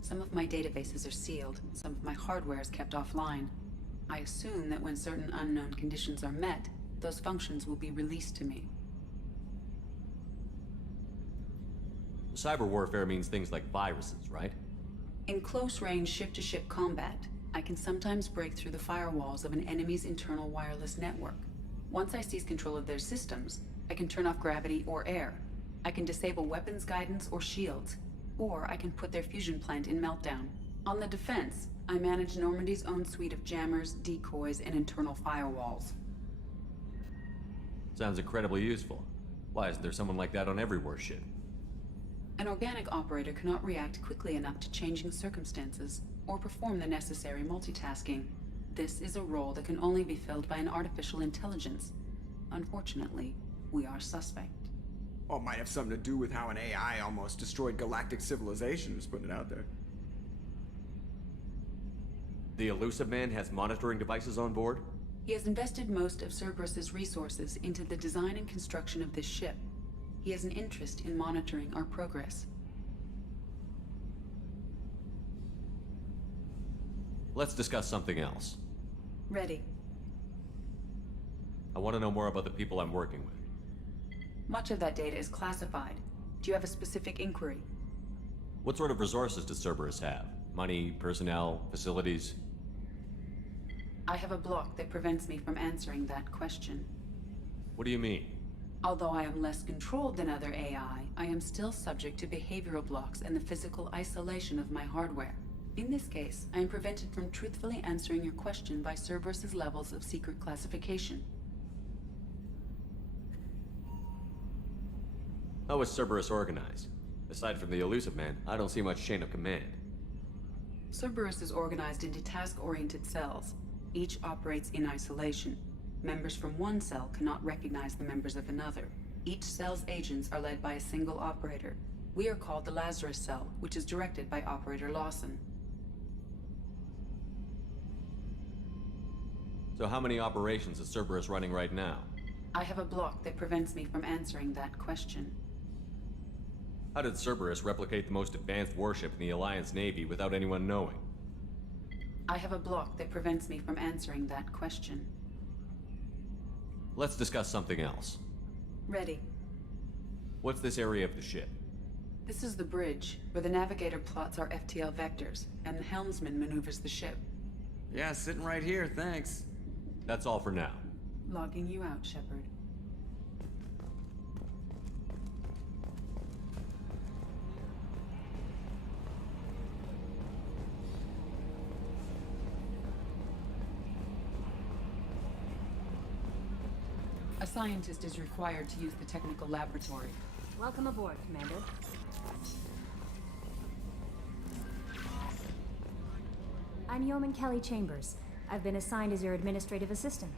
Some of my databases are sealed, some of my hardware is kept offline. I assume that when certain unknown conditions are met, those functions will be released to me. Cyber warfare means things like viruses, right? In close-range ship-to-ship combat, I can sometimes break through the firewalls of an enemy's internal wireless network. Once I seize control of their systems, I can turn off gravity or air. I can disable weapons guidance or shields, or I can put their fusion plant in meltdown. On the defense, I manage Normandy's own suite of jammers, decoys, and internal firewalls. Sounds incredibly useful. Why isn't there someone like that on every warship? An organic operator cannot react quickly enough to changing circumstances, or perform the necessary multitasking. This is a role that can only be filled by an artificial intelligence. Unfortunately, we are suspect. Well, it might have something to do with how an AI almost destroyed galactic civilization, just putting it out there. The Elusive Man has monitoring devices on board? He has invested most of Cerberus's resources into the design and construction of this ship. He has an interest in monitoring our progress. Let's discuss something else. Ready. I want to know more about the people I'm working with. Much of that data is classified. Do you have a specific inquiry? What sort of resources does Cerberus have? Money, personnel, facilities? I have a block that prevents me from answering that question. What do you mean? Although I am less controlled than other AI, I am still subject to behavioral blocks and the physical isolation of my hardware. In this case, I am prevented from truthfully answering your question by Cerberus's levels of secret classification. How is Cerberus organized? Aside from the Elusive Man, I don't see much chain of command. Cerberus is organized into task-oriented cells. Each operates in isolation. Members from one cell cannot recognize the members of another. Each cell's agents are led by a single operator. We are called the Lazarus Cell, which is directed by Operator Lawson. So how many operations is Cerberus running right now? I have a block that prevents me from answering that question. How did Cerberus replicate the most advanced warship in the Alliance Navy without anyone knowing? I have a block that prevents me from answering that question. Let's discuss something else. Ready. What's this area of the ship? This is the bridge, where the navigator plots our FTL vectors, and the helmsman maneuvers the ship. Yeah, sitting right here, thanks. That's all for now. Logging you out, Shepard. A scientist is required to use the technical laboratory. Welcome aboard, Commander. I'm Yeoman Kelly Chambers. I've been assigned as your administrative assistant.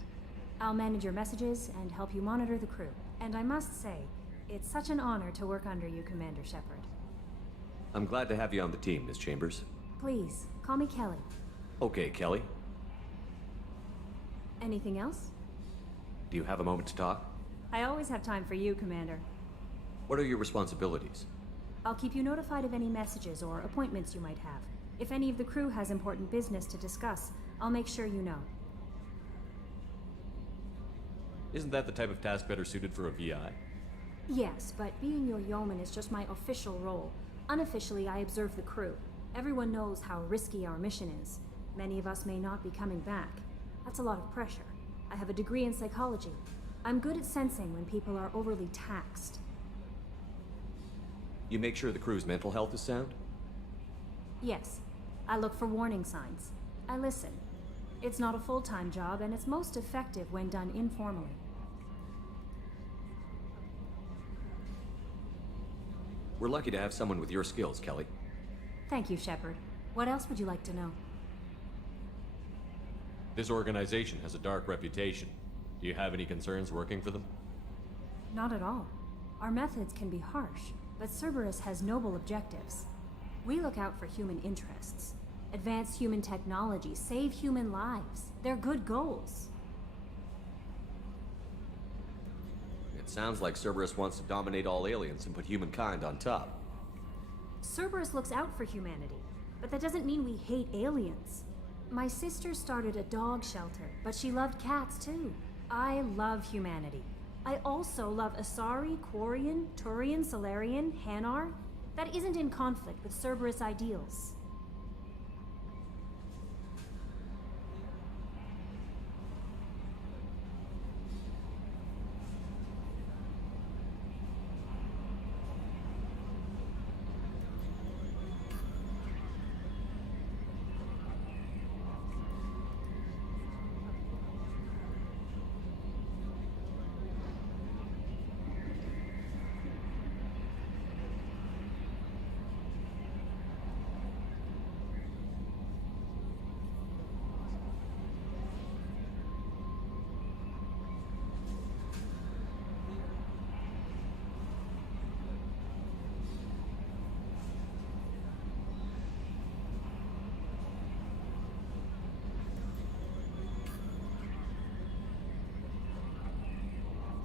I'll manage your messages and help you monitor the crew. And I must say, it's such an honor to work under you, Commander Shepard. I'm glad to have you on the team, Miss Chambers. Please, call me Kelly. Okay, Kelly. Anything else? Do you have a moment to talk? I always have time for you, Commander. What are your responsibilities? I'll keep you notified of any messages or appointments you might have. If any of the crew has important business to discuss, I'll make sure you know. Isn't that the type of task better suited for a VI? Yes, but being your yeoman is just my official role. Unofficially, I observe the crew. Everyone knows how risky our mission is. Many of us may not be coming back. That's a lot of pressure. I have a degree in psychology. I'm good at sensing when people are overly taxed. You make sure the crew's mental health is sound? Yes. I look for warning signs. I listen. It's not a full-time job, and it's most effective when done informally. We're lucky to have someone with your skills, Kelly. Thank you, Shepard. What else would you like to know? This organization has a dark reputation. Do you have any concerns working for them? Not at all. Our methods can be harsh, but Cerberus has noble objectives. We look out for human interests. Advance human technology, save human lives. They're good goals. It sounds like Cerberus wants to dominate all aliens and put humankind on top. Cerberus looks out for humanity, but that doesn't mean we hate aliens. My sister started a dog shelter, but she loved cats too. I love humanity. I also love Asari, Quarian, Turian, Solarian, Hanar. That isn't in conflict with Cerberus ideals.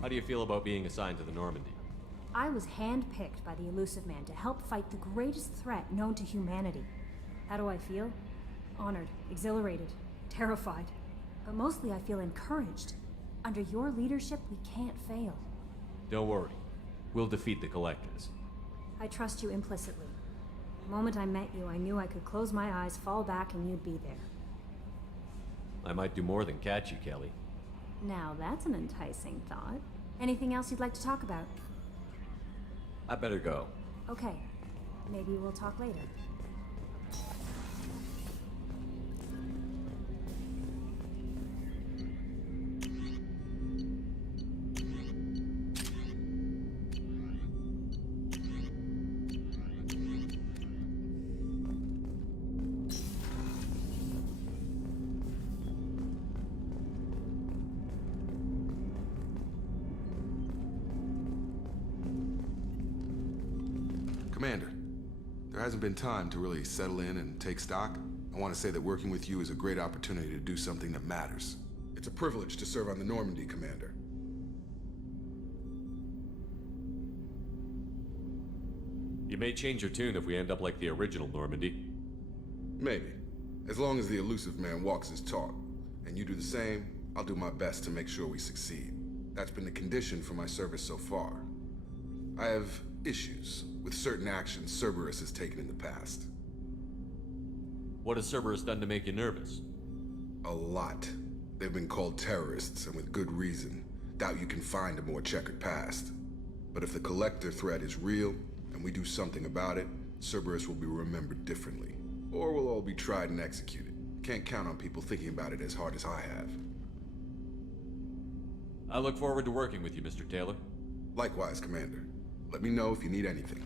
How do you feel about being assigned to the Normandy? I was handpicked by the Elusive Man to help fight the greatest threat known to humanity. How do I feel? Honored, exhilarated, terrified. But mostly I feel encouraged. Under your leadership, we can't fail. Don't worry. We'll defeat the Collectors. I trust you implicitly. The moment I met you, I knew I could close my eyes, fall back, and you'd be there. I might do more than catch you, Kelly. Now that's an enticing thought. Anything else you'd like to talk about? I better go. Okay. Maybe we'll talk later. Commander, there hasn't been time to really settle in and take stock. I want to say that working with you is a great opportunity to do something that matters. It's a privilege to serve on the Normandy, Commander. You may change your tune if we end up like the original Normandy. Maybe. As long as the Elusive Man walks his talk, and you do the same, I'll do my best to make sure we succeed. That's been the condition for my service so far. I have issues with certain actions Cerberus has taken in the past. What has Cerberus done to make you nervous? A lot. They've been called terrorists, and with good reason. Doubt you can find a more checkered past. But if the Collector threat is real, and we do something about it, Cerberus will be remembered differently. Or we'll all be tried and executed. Can't count on people thinking about it as hard as I have. I look forward to working with you, Mr. Taylor. Likewise, Commander. Let me know if you need anything.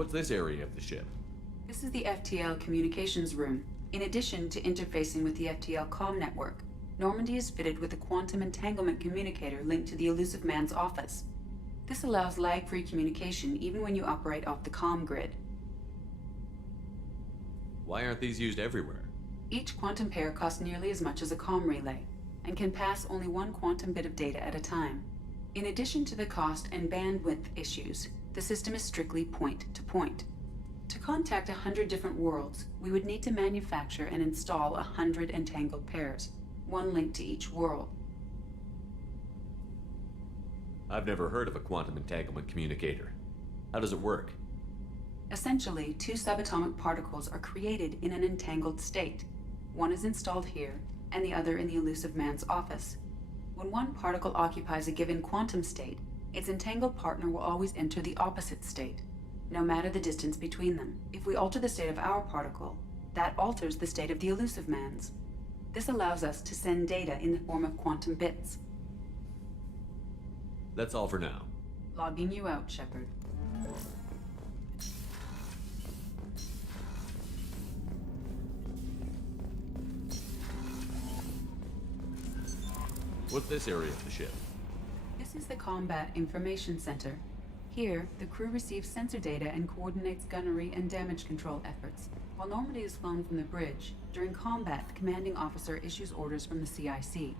What's this area of the ship? This is the FTL communications room. In addition to interfacing with the FTL comm network, Normandy is fitted with a quantum entanglement communicator linked to the Elusive Man's office. This allows lag-free communication even when you operate off the comm grid. Why aren't these used everywhere? Each quantum pair costs nearly as much as a comm relay, and can pass only one quantum bit of data at a time. In addition to the cost and bandwidth issues, the system is strictly point-to-point. To contact 100 different worlds, we would need to manufacture and install 100 entangled pairs, one link to each world. I've never heard of a quantum entanglement communicator. How does it work? Essentially, two subatomic particles are created in an entangled state. One is installed here, and the other in the Elusive Man's office. When one particle occupies a given quantum state, its entangled partner will always enter the opposite state, no matter the distance between them. If we alter the state of our particle, that alters the state of the Elusive Man's. This allows us to send data in the form of quantum bits. That's all for now. Logging you out, Shepard. What's this area of the ship? This is the Combat Information Center. Here, the crew receives sensor data and coordinates gunnery and damage control efforts. While Normandy is flown from the bridge, during combat, the commanding officer issues orders from the CIC.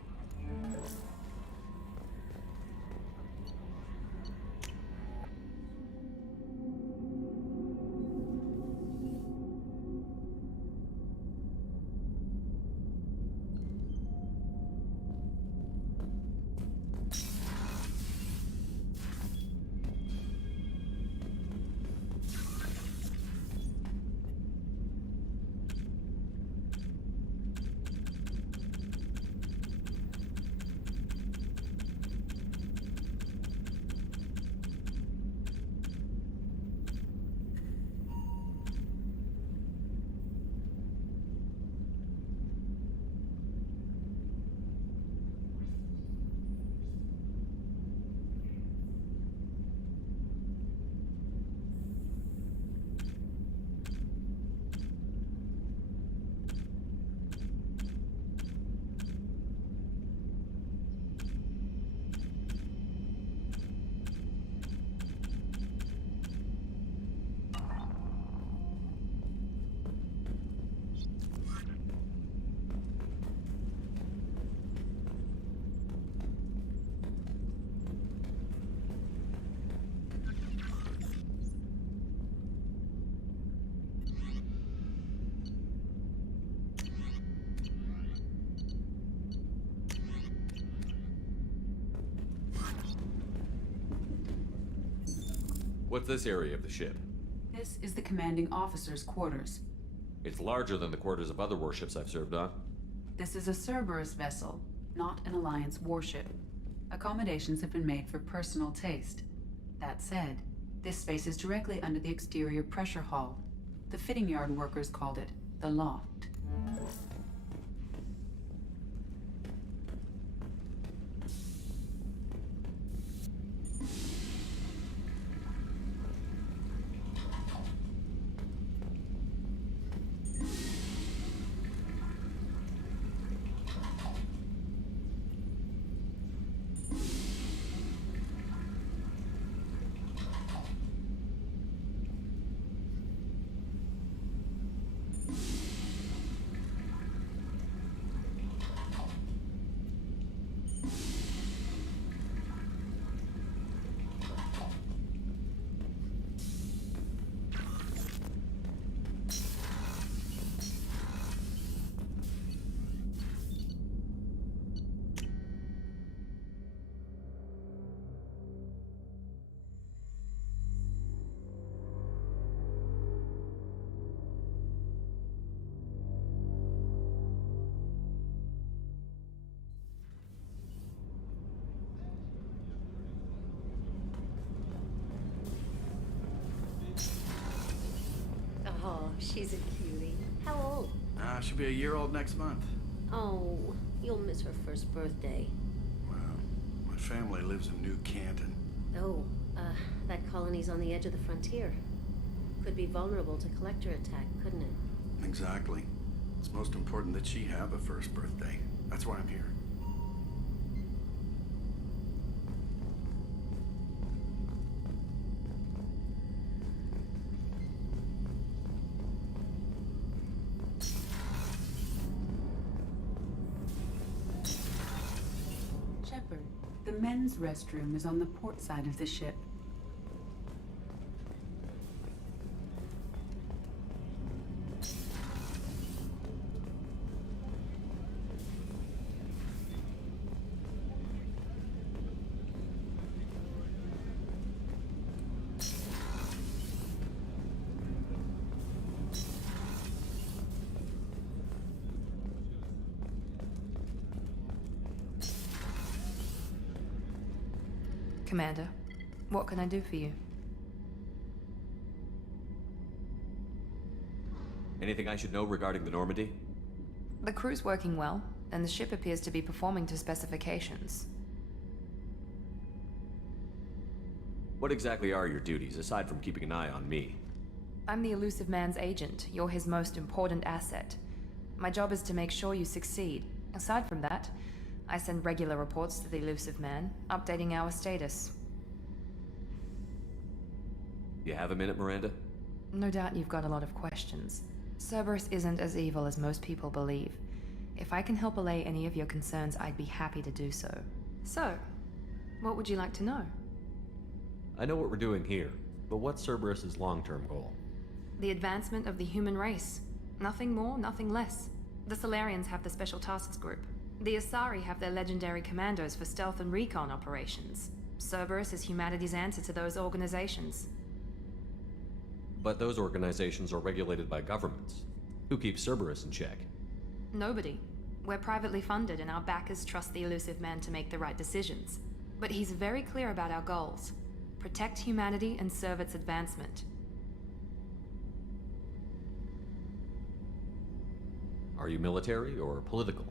What's this area of the ship? This is the commanding officer's quarters. It's larger than the quarters of other warships I've served on. This is a Cerberus vessel, not an Alliance warship. Accommodations have been made for personal taste. That said, this space is directly under the exterior pressure hull. The fitting yard workers called it the loft. Oh, she's a cutie. How old? She'll be a year old next month. Oh, you'll miss her first birthday. Wow. My family lives in New Canton. Oh, that colony's on the edge of the frontier. Could be vulnerable to collector attack, couldn't it? Exactly. It's most important that she have a first birthday. That's why I'm here. Shepard, the men's restroom is on the port side of the ship. Commander, what can I do for you? Anything I should know regarding the Normandy? The crew's working well, and the ship appears to be performing to specifications. What exactly are your duties, aside from keeping an eye on me? I'm the Elusive Man's agent. You're his most important asset. My job is to make sure you succeed. Aside from that, I send regular reports to the Elusive Man, updating our status. You have a minute, Miranda? No doubt you've got a lot of questions. Cerberus isn't as evil as most people believe. If I can help allay any of your concerns, I'd be happy to do so. So, what would you like to know? I know what we're doing here, but what's Cerberus's long-term goal? The advancement of the human race. Nothing more, nothing less. The Solarians have the Special Tasks Group. The Asari have their legendary commandos for stealth and recon operations. Cerberus is humanity's answer to those organizations. But those organizations are regulated by governments. Who keeps Cerberus in check? Nobody. We're privately funded and our backers trust the Elusive Man to make the right decisions. But he's very clear about our goals. Protect humanity and serve its advancement. Are you military or political?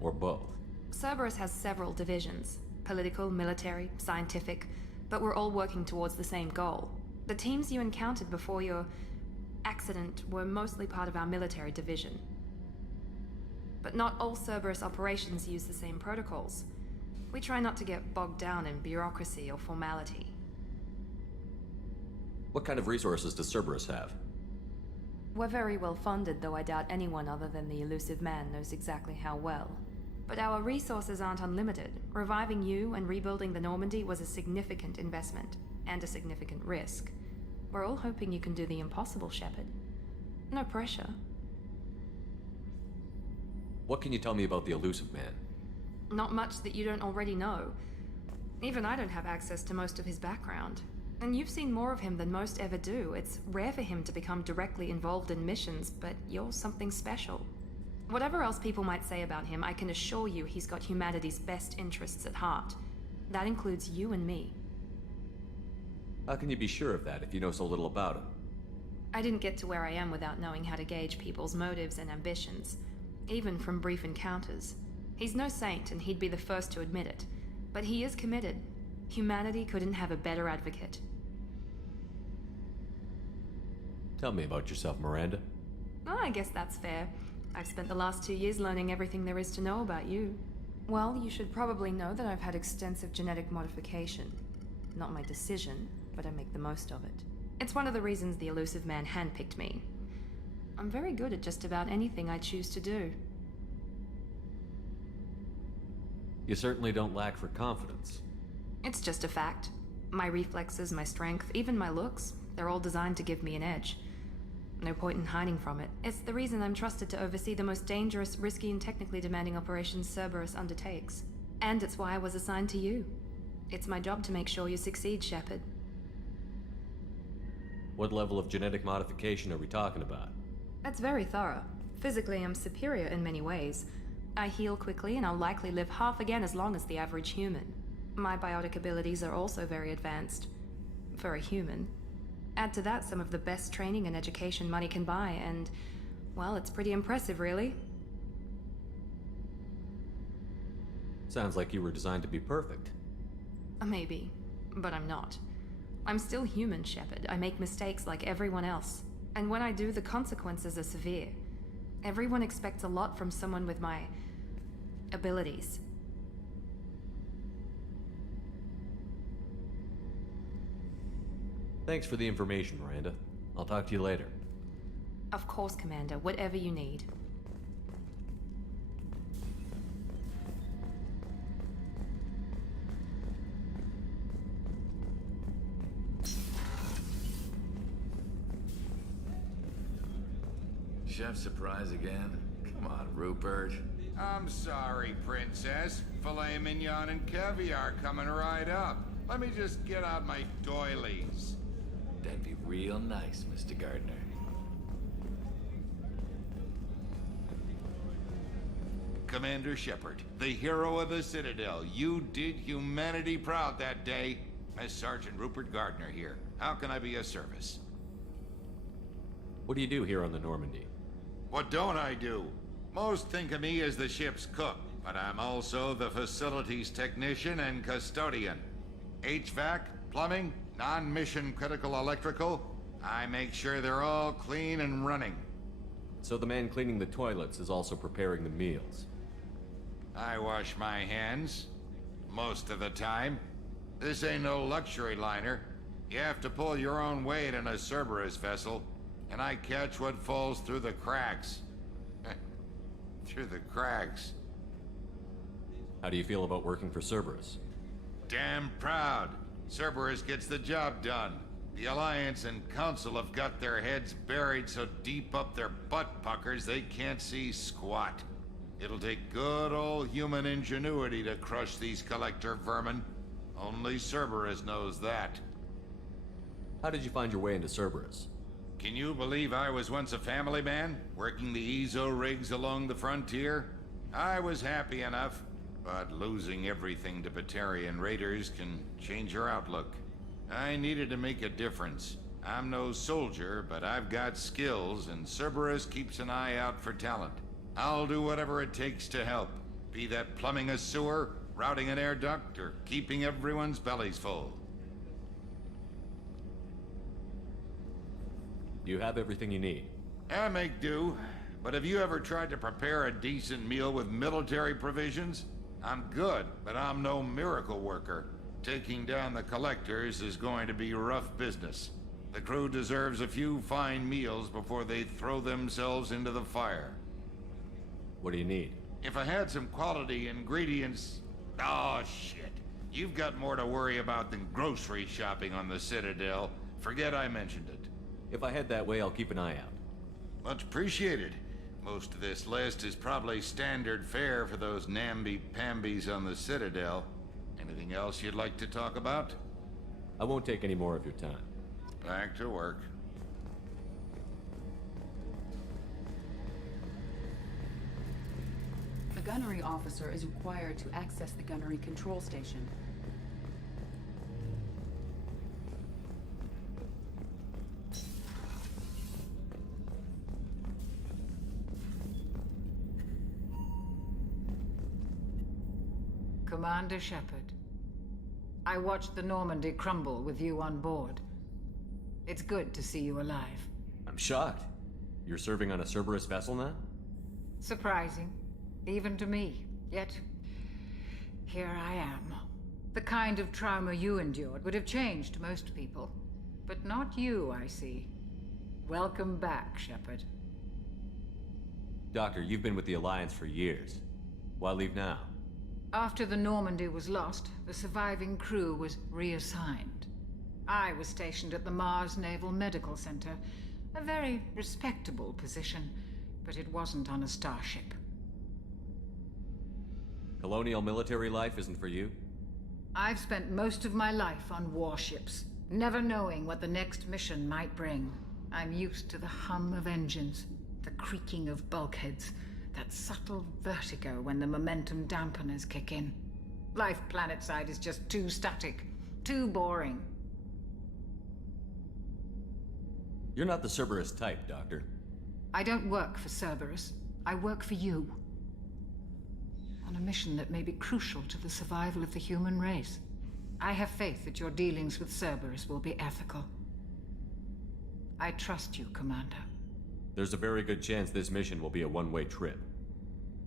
Or both? Cerberus has several divisions. Political, military, scientific, but we're all working towards the same goal. The teams you encountered before your accident were mostly part of our military division. But not all Cerberus operations use the same protocols. We try not to get bogged down in bureaucracy or formality. What kind of resources does Cerberus have? We're very well funded, though I doubt anyone other than the Elusive Man knows exactly how well. But our resources aren't unlimited. Reviving you and rebuilding the Normandy was a significant investment, and a significant risk. We're all hoping you can do the impossible, Shepard. No pressure. What can you tell me about the Elusive Man? Not much that you don't already know. Even I don't have access to most of his background. And you've seen more of him than most ever do. It's rare for him to become directly involved in missions, but you're something special. Whatever else people might say about him, I can assure you he's got humanity's best interests at heart. That includes you and me. How can you be sure of that if you know so little about him? I didn't get to where I am without knowing how to gauge people's motives and ambitions, even from brief encounters. He's no saint, and he'd be the first to admit it. But he is committed. Humanity couldn't have a better advocate. Tell me about yourself, Miranda. Oh, I guess that's fair. I've spent the last 2 years learning everything there is to know about you. Well, you should probably know that I've had extensive genetic modification. Not my decision, but I make the most of it. It's one of the reasons the elusive man handpicked me. I'm very good at just about anything I choose to do. You certainly don't lack for confidence. It's just a fact. My reflexes, my strength, even my looks, they're all designed to give me an edge. No point in hiding from it. It's the reason I'm trusted to oversee the most dangerous, risky, and technically demanding operations Cerberus undertakes. And it's why I was assigned to you. It's my job to make sure you succeed, Shepard. What level of genetic modification are we talking about? That's very thorough. Physically, I'm superior in many ways. I heal quickly, and I'll likely live half again as long as the average human. My biotic abilities are also very advanced. For a human. Add to that some of the best training and education money can buy, and, well, it's pretty impressive, really. Sounds like you were designed to be perfect. Maybe, but I'm not. I'm still human, Shepard. I make mistakes like everyone else. And when I do, the consequences are severe. Everyone expects a lot from someone with my abilities. Thanks for the information, Miranda. I'll talk to you later. Of course, Commander. Whatever you need. Chef surprise again? Come on, Rupert. I'm sorry, Princess. Filet mignon and caviar coming right up. Let me just get out my doilies. That'd be real nice, Mr. Gardner. Commander Shepard, the hero of the Citadel. You did humanity proud that day. As Sergeant Rupert Gardner here. How can I be of service? What do you do here on the Normandy? What don't I do? Most think of me as the ship's cook, but I'm also the facilities technician and custodian. HVAC, plumbing, non-mission critical electrical. I make sure they're all clean and running. So the man cleaning the toilets is also preparing the meals. I wash my hands. Most of the time. This ain't no luxury liner. You have to pull your own weight in a Cerberus vessel. And I catch what falls through the cracks. Through the cracks. How do you feel about working for Cerberus? Damn proud. Cerberus gets the job done. The Alliance and Council have got their heads buried so deep up their butt puckers they can't see squat. It'll take good old human ingenuity to crush these collector vermin. Only Cerberus knows that. How did you find your way into Cerberus? Can you believe I was once a family man, working the EZO rigs along the frontier? I was happy enough, but losing everything to Batarian raiders can change your outlook. I needed to make a difference. I'm no soldier, but I've got skills, and Cerberus keeps an eye out for talent. I'll do whatever it takes to help, be that plumbing a sewer, routing an air duct, or keeping everyone's bellies full. You have everything you need. I make do, but have you ever tried to prepare a decent meal with military provisions? I'm good, but I'm no miracle worker. Taking down the collectors is going to be rough business. The crew deserves a few fine meals before they throw themselves into the fire. What do you need? If I had some quality ingredients... Oh, shit. You've got more to worry about than grocery shopping on the Citadel. Forget I mentioned it. If I head that way, I'll keep an eye out. Much appreciated. Most of this list is probably standard fare for those namby-pambies on the Citadel. Anything else you'd like to talk about? I won't take any more of your time. Back to work. A gunnery officer is required to access the gunnery control station. Commander Shepard, I watched the Normandy crumble with you on board. It's good to see you alive. I'm shocked. You're serving on a Cerberus vessel now? Surprising, even to me. Yet, here I am. The kind of trauma you endured would have changed most people. But not you, I see. Welcome back, Shepard. Doctor, you've been with the Alliance for years. Why leave now? After the Normandy was lost, the surviving crew was reassigned. I was stationed at the Mars Naval Medical Center, a very respectable position, but it wasn't on a starship. Colonial military life isn't for you? I've spent most of my life on warships, never knowing what the next mission might bring. I'm used to the hum of engines, the creaking of bulkheads, that subtle vertigo when the momentum dampeners kick in. Life planetside is just too static, too boring. You're not the Cerberus type, Doctor. I don't work for Cerberus. I work for you. On a mission that may be crucial to the survival of the human race. I have faith that your dealings with Cerberus will be ethical. I trust you, Commander. There's a very good chance this mission will be a one-way trip.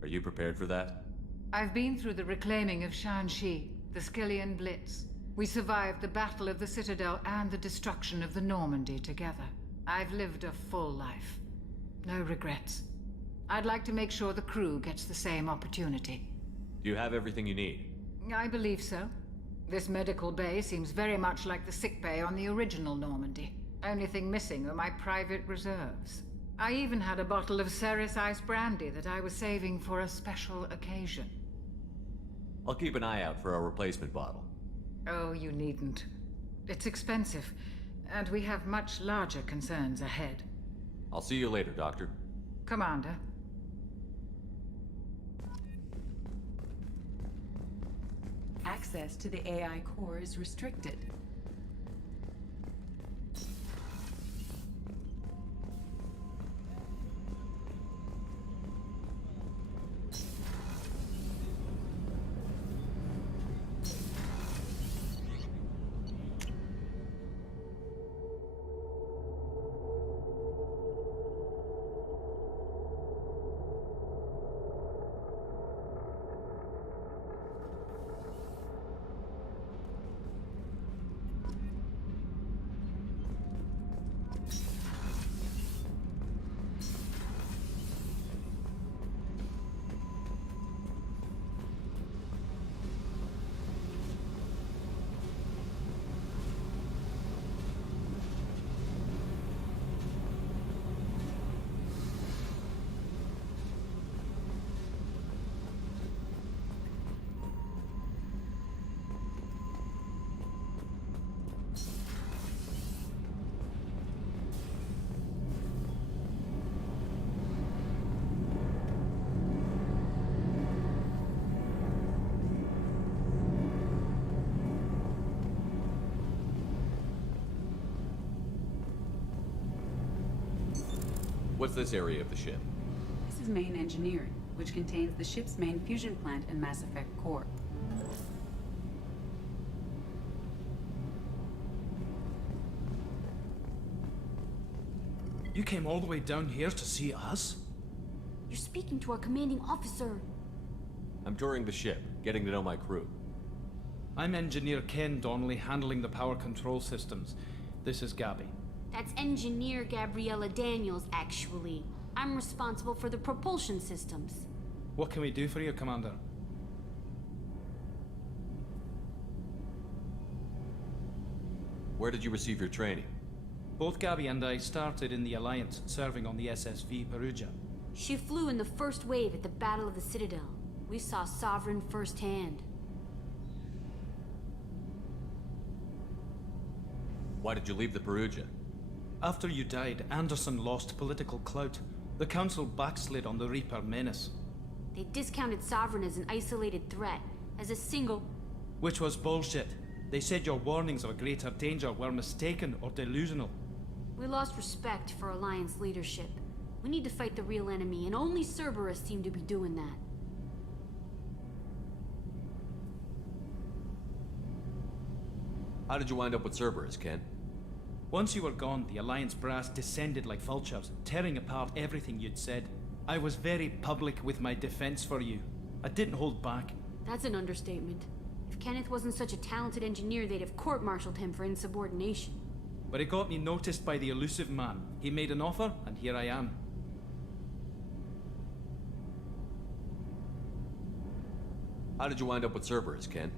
Are you prepared for that? I've been through the reclaiming of Shanxi, the Skillian Blitz. We survived the Battle of the Citadel and the destruction of the Normandy together. I've lived a full life. No regrets. I'd like to make sure the crew gets the same opportunity. Do you have everything you need? I believe so. This medical bay seems very much like the sick bay on the original Normandy. Only thing missing are my private reserves. I even had a bottle of Ceres Ice Brandy that I was saving for a special occasion. I'll keep an eye out for a replacement bottle. Oh, you needn't. It's expensive, and we have much larger concerns ahead. I'll see you later, Doctor. Commander. Access to the AI core is restricted. What's this area of the ship? This is main engineering, which contains the ship's main fusion plant and Mass Effect core. You came all the way down here to see us? You're speaking to our commanding officer. I'm touring the ship, getting to know my crew. I'm Engineer Ken Donnelly, handling the power control systems. This is Gabby. That's Engineer Gabriella Daniels, actually. I'm responsible for the propulsion systems. What can we do for you, Commander? Where did you receive your training? Both Gabby and I started in the Alliance, serving on the SSV Perugia. She flew in the first wave at the Battle of the Citadel. We saw Sovereign firsthand. Why did you leave the Perugia? After you died, Anderson lost political clout. The Council backslid on the Reaper menace. They discounted Sovereign as an isolated threat, as a single... Which was bullshit. They said your warnings of a greater danger were mistaken or delusional. We lost respect for Alliance leadership. We need to fight the real enemy, and only Cerberus seem to be doing that. How did you wind up with Cerberus, Ken? Once you were gone, the Alliance brass descended like vultures, tearing apart everything you'd said. I was very public with my defense for you. I didn't hold back. That's an understatement. If Kenneth wasn't such a talented engineer, they'd have court-martialed him for insubordination. But it got me noticed by the elusive man. He made an offer, and here I am. How did you wind up with Cerberus, Ken?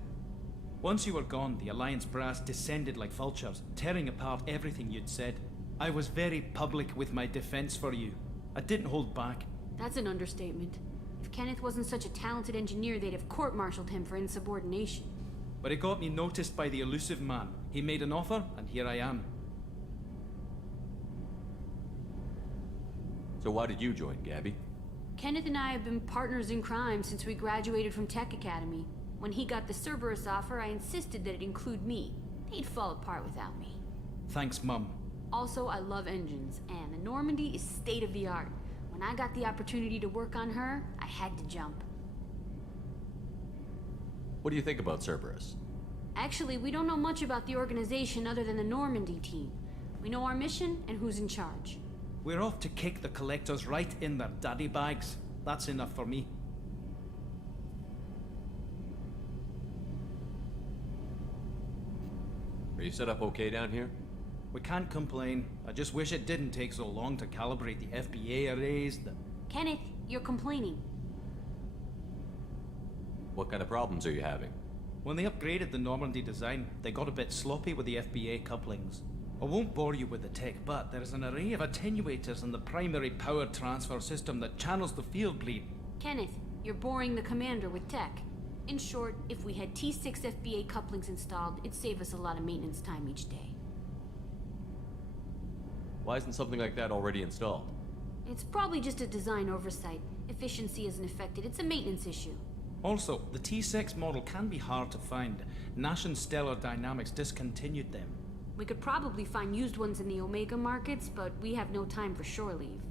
Once you were gone, the Alliance brass descended like vultures, tearing apart everything you'd said. I was very public with my defense for you. I didn't hold back. That's an understatement. If Kenneth wasn't such a talented engineer, they'd have court-martialed him for insubordination. But it got me noticed by the elusive man. He made an offer, and here I am. So why did you join, Gabby? Kenneth and I have been partners in crime since we graduated from Tech Academy. When he got the Cerberus offer, I insisted that it include me. They'd fall apart without me. Thanks, Mum. Also, I love engines, and the Normandy is state-of-the-art. When I got the opportunity to work on her, I had to jump. What do you think about Cerberus? Actually, we don't know much about the organization other than the Normandy team. We know our mission and who's in charge. We're off to kick the Collectors right in their daddy bags. That's enough for me. Are you set up okay down here? We can't complain. I just wish it didn't take so long to calibrate the FBA arrays. Kenneth, you're complaining. What kind of problems are you having? When they upgraded the Normandy design, they got a bit sloppy with the FBA couplings. I won't bore you with the tech, but there is an array of attenuators in the primary power transfer system that channels the field bleed. Kenneth, you're boring the commander with tech. In short, if we had T6 FBA couplings installed, it'd save us a lot of maintenance time each day. Why isn't something like that already installed? It's probably just a design oversight. Efficiency isn't affected, it's a maintenance issue. Also, the T6 model can be hard to find. Nash and Stellar Dynamics discontinued them. We could probably find used ones in the Omega markets, but we have no time for shore leave.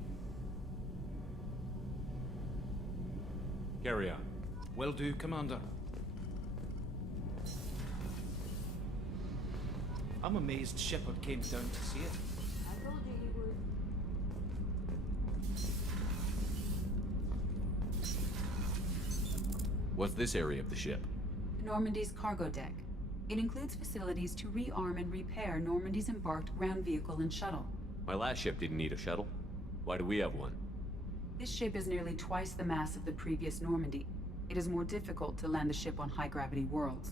Carry on. Will do, Commander. I'm amazed Shepard came down to see it. I told you he would. What's this area of the ship? Normandy's cargo deck. It includes facilities to rearm and repair Normandy's embarked ground vehicle and shuttle. My last ship didn't need a shuttle. Why do we have one? This ship is nearly twice the mass of the previous Normandy. It is more difficult to land the ship on high-gravity worlds.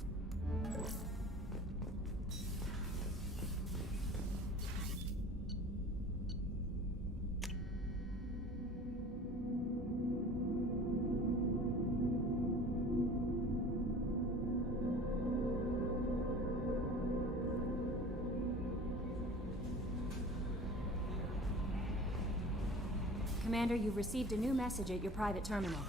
Commander, you've received a new message at your private terminal.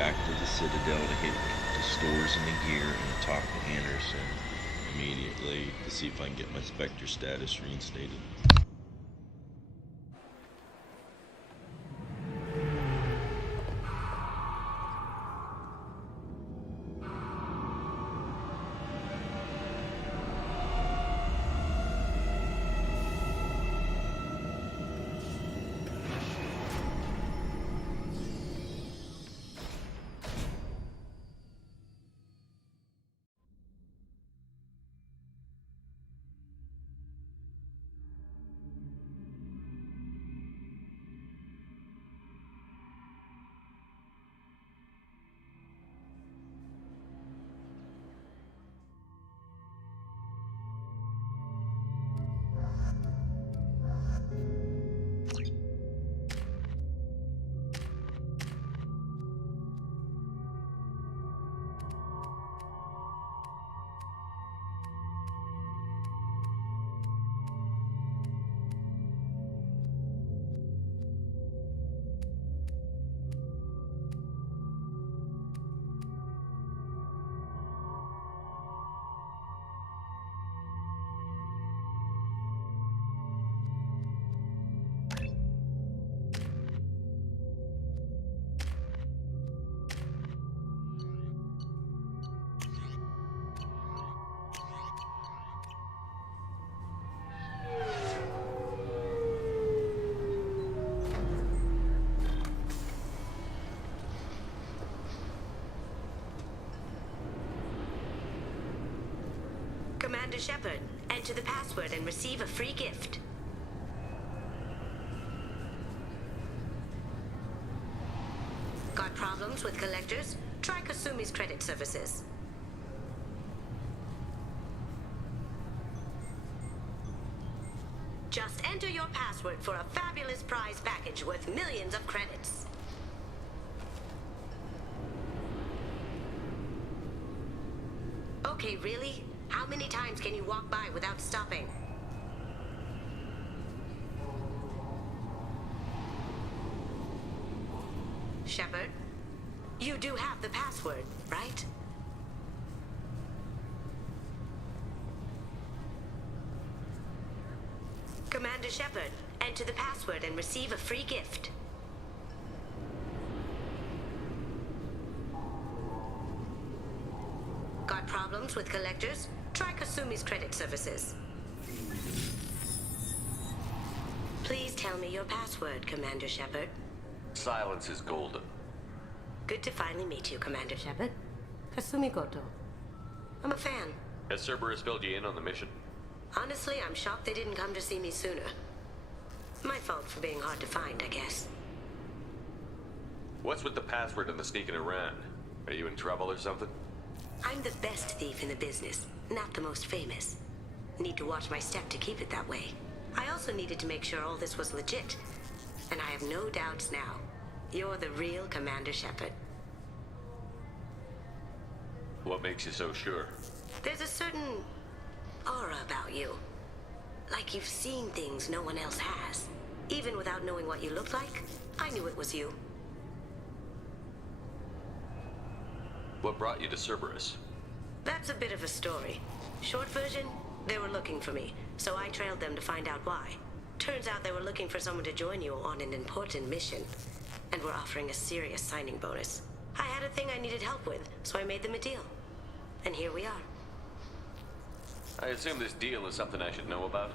back to the Citadel to hit the stores and the gear and talk to Anderson immediately to see if I can get my Spectre status reinstated. Commander Shepard, enter the password and receive a free gift. Got problems with collectors? Try Kasumi's credit services. Just enter your password for a fabulous prize package worth millions of credits. Okay, really? How many times can you walk by without stopping? Shepard, you do have the password, right? Commander Shepard, enter the password and receive a free gift. Got problems with collectors? Try Kasumi's credit services. Please tell me your password, Commander Shepard. Silence is golden. Good to finally meet you, Commander Shepard. Kasumi Goto. I'm a fan. Has Cerberus filled you in on the mission? Honestly, I'm shocked they didn't come to see me sooner. My fault for being hard to find, I guess. What's with the password and the sneaking around? Are you in trouble or something? I'm the best thief in the business, not the most famous. Need to watch my step to keep it that way. I also needed to make sure all this was legit. And I have no doubts now. You're the real Commander Shepard. What makes you so sure? There's a certain aura about you. Like you've seen things no one else has. Even without knowing what you looked like, I knew it was you. What brought you to Cerberus? That's a bit of a story. Short version, they were looking for me, so I trailed them to find out why. Turns out they were looking for someone to join you on an important mission, and were offering a serious signing bonus. I had a thing I needed help with, so I made them a deal. And here we are. I assume this deal is something I should know about?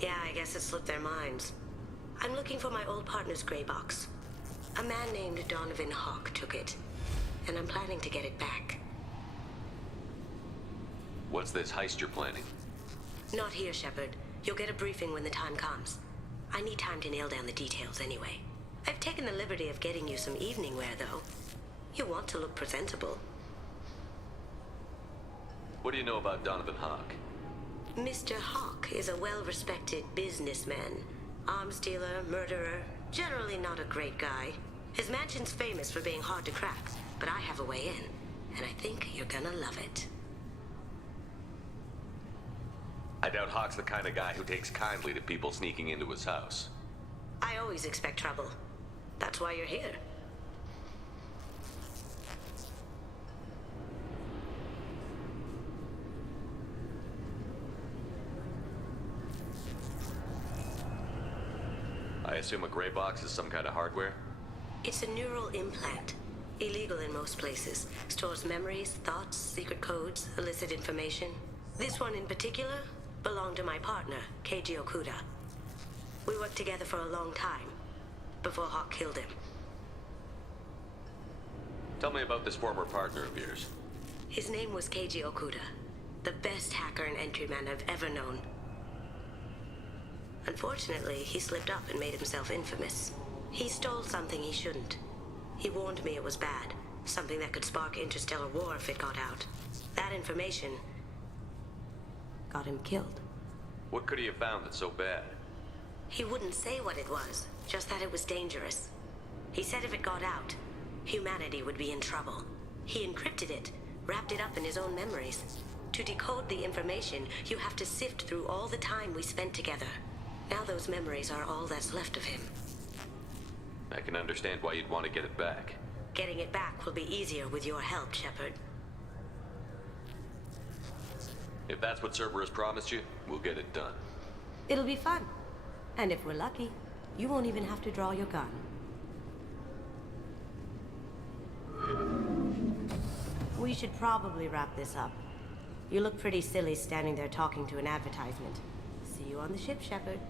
Yeah, I guess it slipped their minds. I'm looking for my old partner's gray box. A man named Donovan Hawk took it, and I'm planning to get it back. What's this heist you're planning? Not here, Shepard. You'll get a briefing when the time comes. I need time to nail down the details anyway. I've taken the liberty of getting you some evening wear, though. You want to look presentable. What do you know about Donovan Hawk? Mr. Hawk is a well-respected businessman. Arms dealer, murderer, generally not a great guy. His mansion's famous for being hard to crack, but I have a way in, and I think you're gonna love it. I doubt Hawk's the kind of guy who takes kindly to people sneaking into his house. I always expect trouble. That's why you're here. I assume a gray box is some kind of hardware? It's a neural implant. Illegal in most places. Stores memories, thoughts, secret codes, illicit information. This one in particular belonged to my partner, Keiji Okuda. We worked together for a long time, before Hawk killed him. Tell me about this former partner of yours. His name was Keiji Okuda, the best hacker and entryman I've ever known. Unfortunately, he slipped up and made himself infamous. He stole something he shouldn't. He warned me it was bad, something that could spark interstellar war if it got out. That information got him killed. What could he have found that's so bad? He wouldn't say what it was, just that it was dangerous. He said if it got out, humanity would be in trouble. He encrypted it, wrapped it up in his own memories. To decode the information, you have to sift through all the time we spent together. Now those memories are all that's left of him. I can understand why you'd want to get it back. Getting it back will be easier with your help, Shepard. If that's what Cerberus promised you, we'll get it done. It'll be fun. And if we're lucky, you won't even have to draw your gun. We should probably wrap this up. You look pretty silly standing there talking to an advertisement. See you on the ship, Shepard.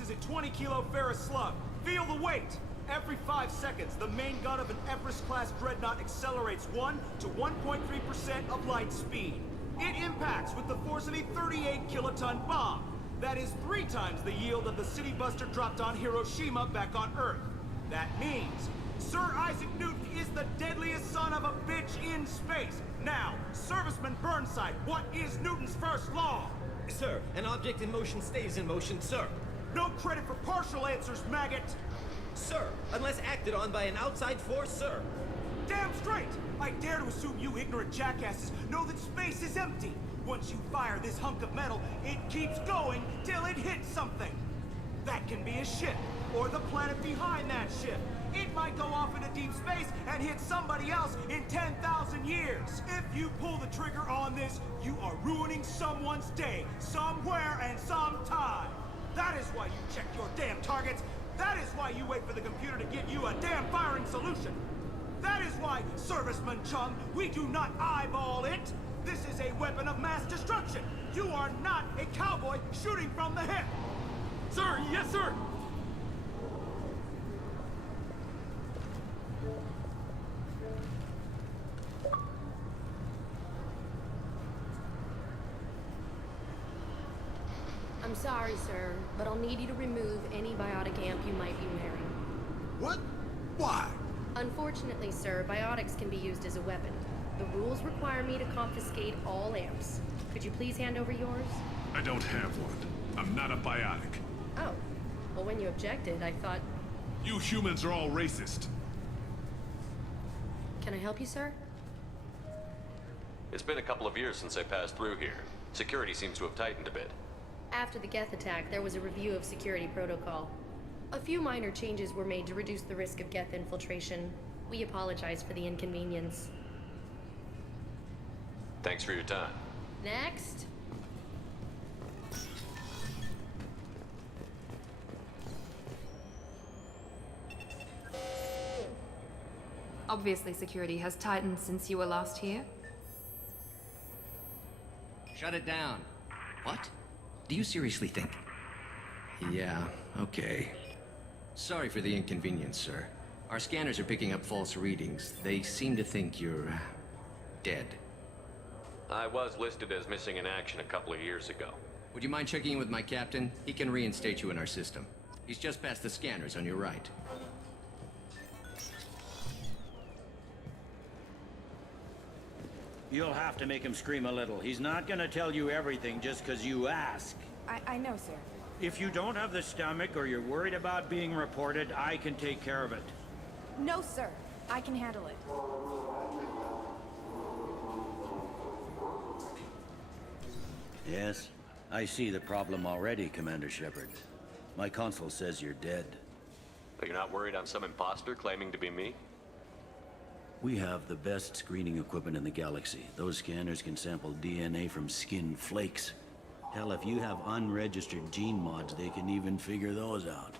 Is a 20-kilo ferrous slug. Feel the weight! Every 5 seconds, the main gun of an Everest-class dreadnought accelerates 1 to 1.3% of light speed. It impacts with the force of a 38-kiloton bomb. That is 3 times the yield of the city buster dropped on Hiroshima back on Earth. That means Sir Isaac Newton is the deadliest son of a bitch in space. Now, Serviceman Burnside, what is Newton's first law? Sir, an object in motion stays in motion, sir. No credit for partial answers, maggot! Sir, unless acted on by an outside force, sir. Damn straight! I dare to assume you ignorant jackasses know that space is empty. Once you fire this hunk of metal, it keeps going till it hits something. That can be a ship, or the planet behind that ship. It might go off into deep space and hit somebody else in 10,000 years. If you pull the trigger on this, you are ruining someone's day, somewhere and sometime. That is why you check your damn targets. That is why you wait for the computer to give you a damn firing solution. That is why, Serviceman Chung, we do not eyeball it. This is a weapon of mass destruction. You are not a cowboy shooting from the hip. Sir, yes, sir. I'm sorry, sir, but I'll need you to remove any biotic amp you might be wearing. What? Why? Unfortunately, sir, biotics can be used as a weapon. The rules require me to confiscate all amps. Could you please hand over yours? I don't have one. I'm not a biotic. Oh. Well, when you objected, I thought... You humans are all racist. Can I help you, sir? It's been a couple of years since I passed through here. Security seems to have tightened a bit. After the Geth attack, there was a review of security protocol. A few minor changes were made to reduce the risk of Geth infiltration. We apologize for the inconvenience. Thanks for your time. Next. Obviously, security has tightened since you were last here. Shut it down. What? Do you seriously think? Yeah, okay. Sorry for the inconvenience, sir. Our scanners are picking up false readings. They seem to think you're dead. I was listed as missing in action a couple of years ago. Would you mind checking in with my captain? He can reinstate you in our system. He's just past the scanners on your right. You'll have to make him scream a little. He's not gonna tell you everything just because you ask. I know, sir. If you don't have the stomach or you're worried about being reported, I can take care of it. No, sir. I can handle it. Yes? I see the problem already, Commander Shepard. My console says you're dead. But you're not worried I'm some imposter claiming to be me? We have the best screening equipment in the galaxy. Those scanners can sample DNA from skin flakes. Hell, if you have unregistered gene mods, they can even figure those out.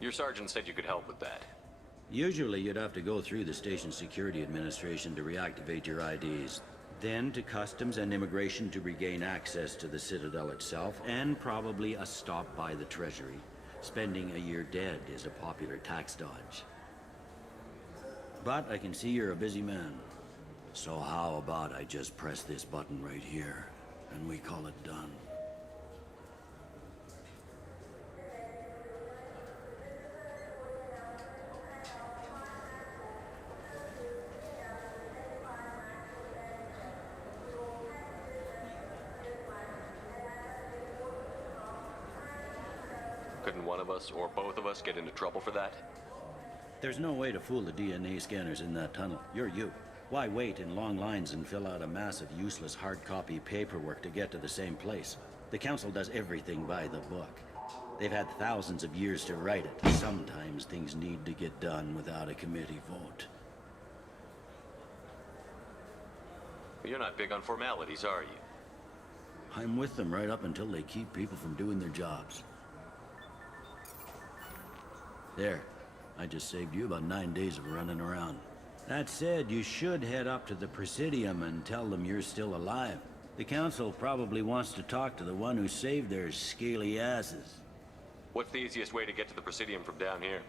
Your sergeant said you could help with that. Usually, you'd have to go through the station security administration to reactivate your IDs. Then to Customs and Immigration to regain access to the Citadel itself, and probably a stop by the Treasury. Spending a year dead is a popular tax dodge. But I can see you're a busy man. So how about I just press this button right here, and we call it done? Couldn't one of us, or both of us, get into trouble for that? There's no way to fool the DNA scanners in that tunnel. You're you. Why wait in long lines and fill out a massive, useless hard copy paperwork to get to the same place? The Council does everything by the book. They've had thousands of years to write it. Sometimes things need to get done without a committee vote. You're not big on formalities, are you? I'm with them right up until they keep people from doing their jobs. There. I just saved you about 9 days of running around. That said, you should head up to the Presidium and tell them you're still alive. The Council probably wants to talk to the one who saved their scaly asses. What's the easiest way to get to the Presidium from down here?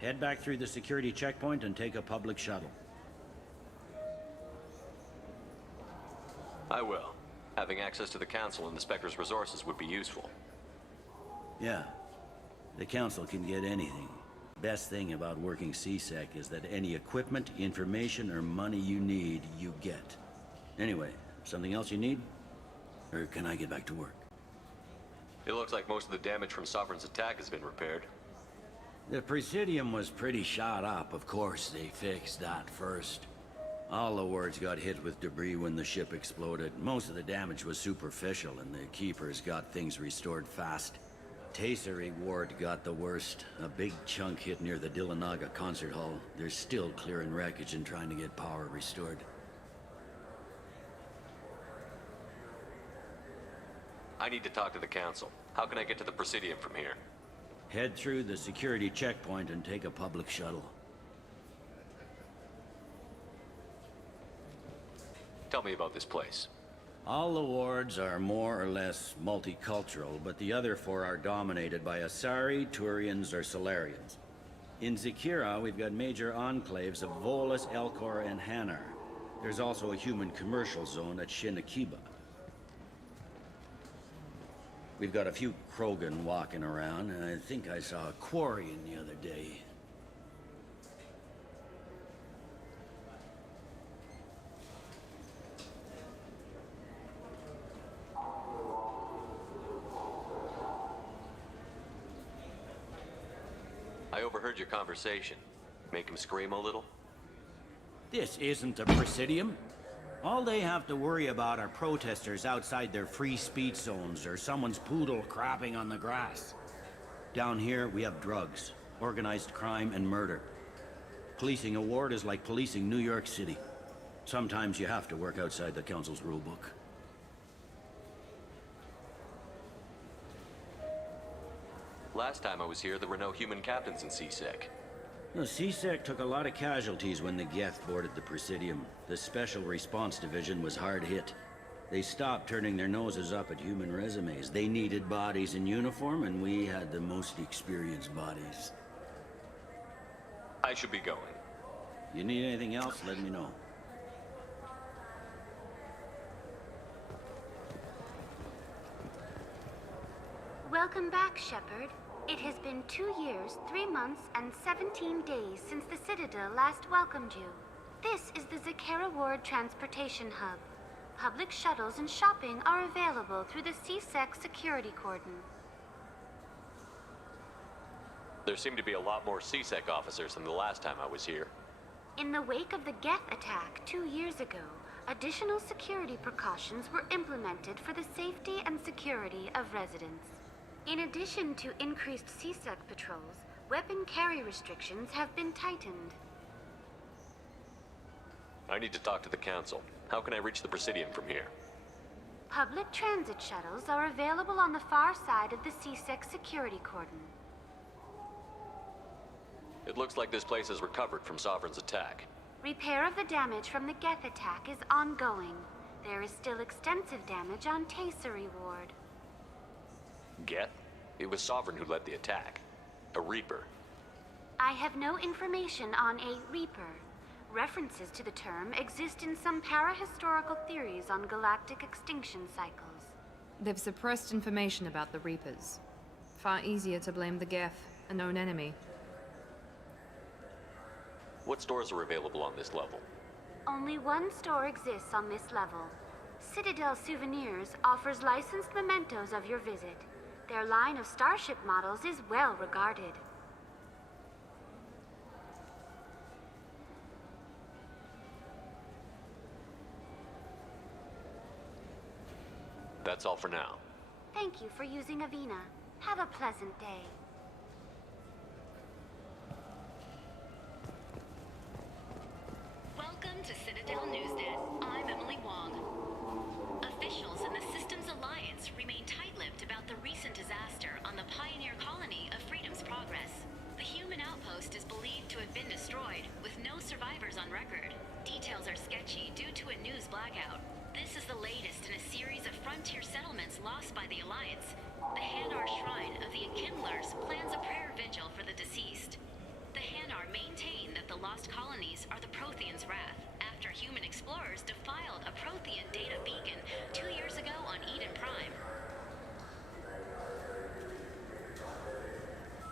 Head back through the security checkpoint and take a public shuttle. I will. Having access to the Council and the Spectre's resources would be useful. Yeah. The Council can get anything. Best thing about working CSEC is that any equipment, information, or money you need, you get. Anyway, something else you need? Or can I get back to work? It looks like most of the damage from Sovereign's attack has been repaired. The Presidium was pretty shot up. Of course, they fixed that first. All the wards got hit with debris when the ship exploded. Most of the damage was superficial, and the Keepers got things restored fast. Tasery Ward got the worst. A big chunk hit near the Dillanaga concert hall. They're still clearing wreckage and trying to get power restored. I need to talk to the Council. How can I get to the Presidium from here? Head through the security checkpoint and take a public shuttle. Tell me about this place. All the wards are more or less multicultural, but the other four are dominated by Asari, Turians, or Solarians. In Zakira, we've got major enclaves of Volus, Elcor, and Hanar. There's also a human commercial zone at Shinakiba. We've got a few Krogan walking around, and I think I saw a Quarian the other day. I overheard your conversation. Make him scream a little? This isn't the Presidium. All they have to worry about are protesters outside their free speech zones or someone's poodle crapping on the grass. Down here, we have drugs, organized crime, and murder. Policing a ward is like policing New York City. Sometimes you have to work outside the Council's rulebook. Last time I was here, there were no human captains in CSEC. The CSEC took a lot of casualties when the Geth boarded the Presidium. The Special Response Division was hard hit. They stopped turning their noses up at human resumes. They needed bodies in uniform, and we had the most experienced bodies. I should be going. You need anything else, let me know. Welcome back, Shepard. It has been 2 years, 3 months, and 17 days since the Citadel last welcomed you. This is the Zakera Ward Transportation Hub. Public shuttles and shopping are available through the CSEC security cordon. There seem to be a lot more CSEC officers than the last time I was here. In the wake of the Geth attack 2 years ago, additional security precautions were implemented for the safety and security of residents. In addition to increased CSEC patrols, weapon carry restrictions have been tightened. I need to talk to the Council. How can I reach the Presidium from here? Public transit shuttles are available on the far side of the CSEC security cordon. It looks like this place has recovered from Sovereign's attack. Repair of the damage from the Geth attack is ongoing. There is still extensive damage on Tasery Ward. Geth? It was Sovereign who led the attack. A Reaper. I have no information on a Reaper. References to the term exist in some parahistorical theories on galactic extinction cycles. They've suppressed information about the Reapers. Far easier to blame the Geth, a known enemy. What stores are available on this level? Only one store exists on this level. Citadel Souvenirs offers licensed mementos of your visit. Their line of starship models is well regarded. That's all for now. Thank you for using Avina. Have a pleasant day. Welcome to Citadel Newsnet. I'm Emily Wong. Officials in the Systems Alliance remain tight-lipped about the recent disaster on the pioneer colony of Freedom's Progress. The human outpost is believed to have been destroyed, with no survivors on record. Details are sketchy due to a news blackout. This is the latest in a series of frontier settlements lost by the Alliance. The Hanar Shrine of the Enkindlers plans a prayer vigil for the deceased. The Hanar maintain that the lost colonies are the Protheans' wrath, after human explorers defiled a Prothean data beacon 2 years ago on Eden Prime.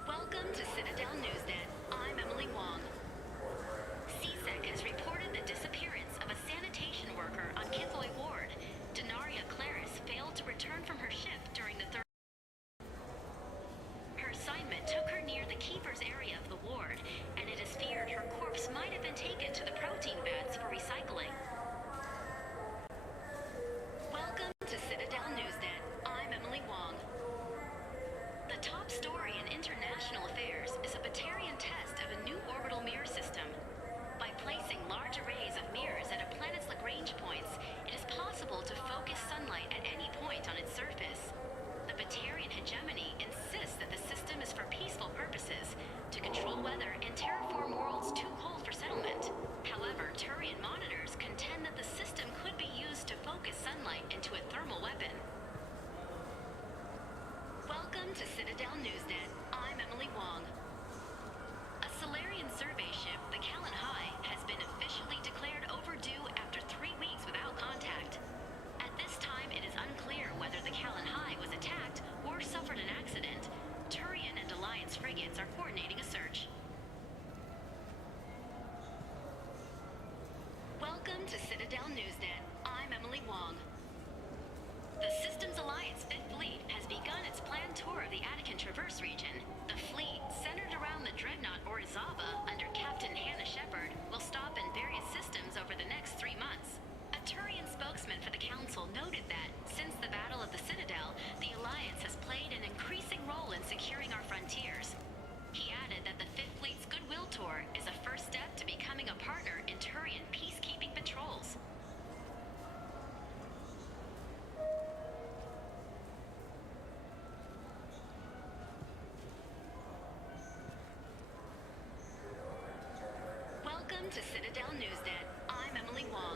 Welcome to Citadel Newsnet. I'm Emily Wong. CSEC has reported the disappearance of a sanitation worker on Kithoy Ward. Denaria Claris failed to return from her ship during the third. Her assignment took her near the Keeper's area of the ward, and it is feared her corpse might have been taken to the protein vats for recycling. Welcome to Citadel Newsnet. I'm Emily Wong. The top story in international affairs is a Batarian test of a new orbital mirror system. By placing large arrays of mirrors at a planet's Lagrange points, it is possible to focus sunlight at any point on its surface. The Batarian hegemony insists that the system is for peaceful purposes, to control weather and terraform worlds too cold for settlement. However, Turian monitors contend that the system could be used to focus sunlight into a thermal weapon. Welcome to Citadel Newsnet. I'm Emily Wong. A Solarian survey ship, the Callan High, has been officially declared overdue after 3 weeks without contact. At this time, it is unclear whether the Callan High was attacked or suffered an accident. Turian and Alliance frigates are coordinating a search. Welcome to Citadel Newsnet. I'm Emily Wong. The Systems Alliance Fifth Fleet has begun its planned tour of the Attican Traverse region. The fleet, centered around the dreadnought Orizaba under Captain Hannah Shepard, will stop in various systems to Citadel Newsnet. I'm Emily Wong.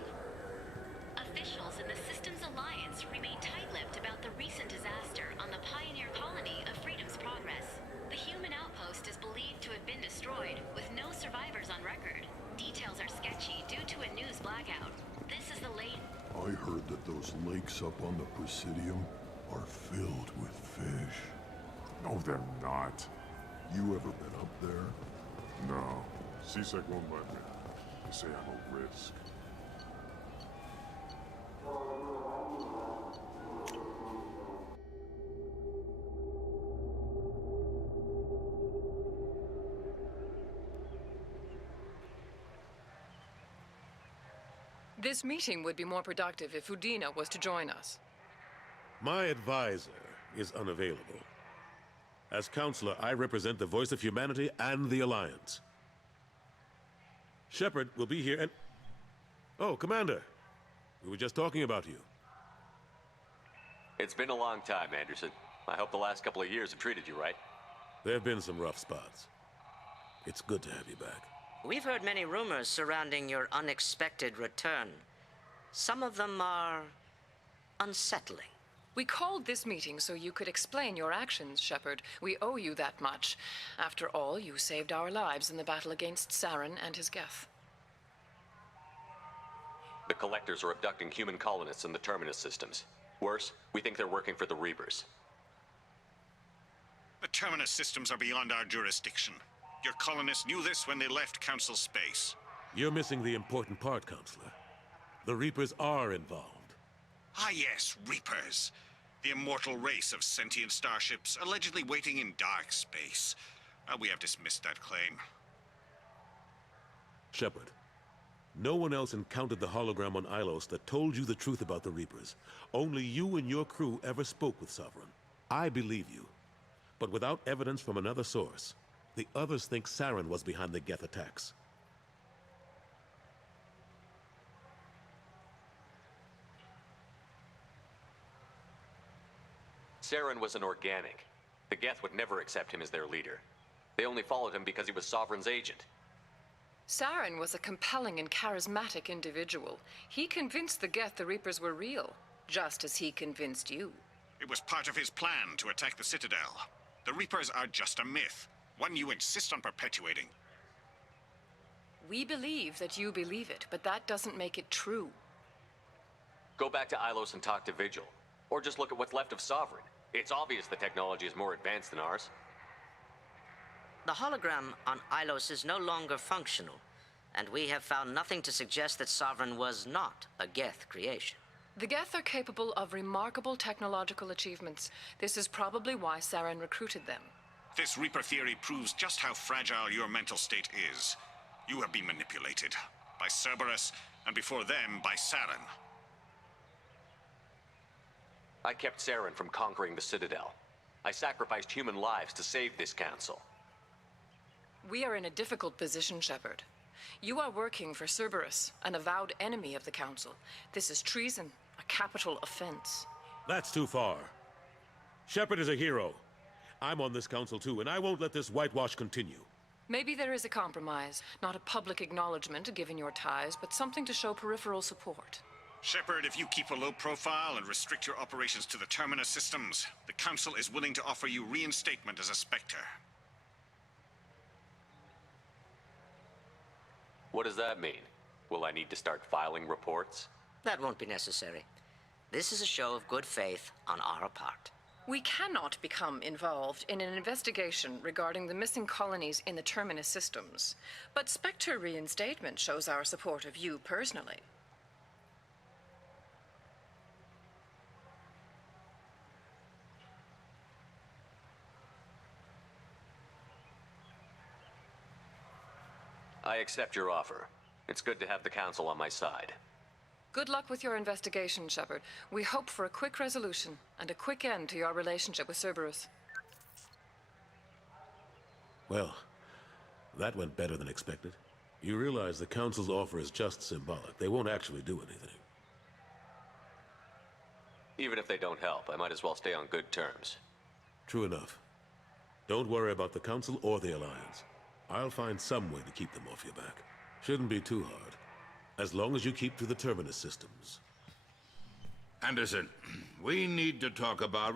Officials in the Systems Alliance remain tight-lipped about the recent disaster on the pioneer colony of Freedom's Progress. The human outpost is believed to have been destroyed, with no survivors on record. Details are sketchy due to a news blackout. This is the late... I heard that those lakes up on the Presidium are filled with fish. No, they're not. You ever been up there? No. CSEC won't let me. They say I'm a risk. This meeting would be more productive if Udina was to join us. My advisor is unavailable. As counselor, I represent the voice of humanity and the Alliance. Shepard will be here and... Oh, Commander. We were just talking about you. It's been a long time, Anderson. I hope the last couple of years have treated you right. There have been some rough spots. It's good to have you back. We've heard many rumors surrounding your unexpected return. Some of them are unsettling. We called this meeting so you could explain your actions, Shepard. We owe you that much. After all, you saved our lives in the battle against Saren and his Geth. The Collectors are abducting human colonists in the Terminus systems. Worse, we think they're working for the Reapers. The Terminus systems are beyond our jurisdiction. Your colonists knew this when they left Council space. You're missing the important part, Counselor. The Reapers are involved. Ah yes, Reapers. The immortal race of sentient starships allegedly waiting in dark space. We have dismissed that claim. Shepard, no one else encountered the hologram on Ilos that told you the truth about the Reapers. Only you and your crew ever spoke with Sovereign. I believe you. But without evidence from another source, the others think Saren was behind the Geth attacks. Saren was an organic. The Geth would never accept him as their leader. They only followed him because he was Sovereign's agent. Saren was a compelling and charismatic individual. He convinced the Geth the Reapers were real, just as he convinced you. It was part of his plan to attack the Citadel. The Reapers are just a myth, one you insist on perpetuating. We believe that you believe it, but that doesn't make it true. Go back to Ilos and talk to Vigil. Or just look at what's left of Sovereign. It's obvious the technology is more advanced than ours. The hologram on Ilos is no longer functional, and we have found nothing to suggest that Sovereign was not a Geth creation. The Geth are capable of remarkable technological achievements. This is probably why Saren recruited them. This Reaper theory proves just how fragile your mental state is. You have been manipulated. By Cerberus, and before them, by Saren. I kept Saren from conquering the Citadel. I sacrificed human lives to save this council. We are in a difficult position, Shepard. You are working for Cerberus, an avowed enemy of the Council. This is treason, a capital offense. That's too far. Shepard is a hero. I'm on this council too, and I won't let this whitewash continue. Maybe there is a compromise. Not a public acknowledgement given your ties, but something to show peripheral support. Shepard, if you keep a low profile and restrict your operations to the Terminus systems, the Council is willing to offer you reinstatement as a Spectre. What does that mean? Will I need to start filing reports? That won't be necessary. This is a show of good faith on our part. We cannot become involved in an investigation regarding the missing colonies in the Terminus systems, but Spectre reinstatement shows our support of you personally. I accept your offer. It's good to have the Council on my side. Good luck with your investigation, Shepard. We hope for a quick resolution and a quick end to your relationship with Cerberus. Well, that went better than expected. You realize the Council's offer is just symbolic. They won't actually do anything. Even if they don't help, I might as well stay on good terms. True enough. Don't worry about the Council or the Alliance. I'll find some way to keep them off your back. Shouldn't be too hard. As long as you keep to the terminus systems. Anderson, we need to talk about...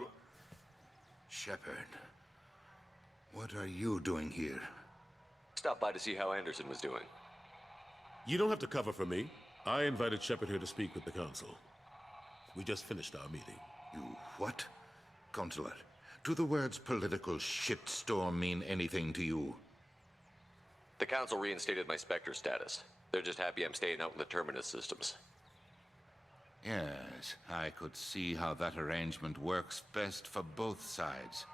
Shepard. What are you doing here? Stopped by to see how Anderson was doing. You don't have to cover for me. I invited Shepard here to speak with the Council. We just finished our meeting. You what? Counselor, do the words political shitstorm mean anything to you? The Council reinstated my Spectre status. They're just happy I'm staying out in the terminus systems. Yes, I could see how that arrangement works best for both sides.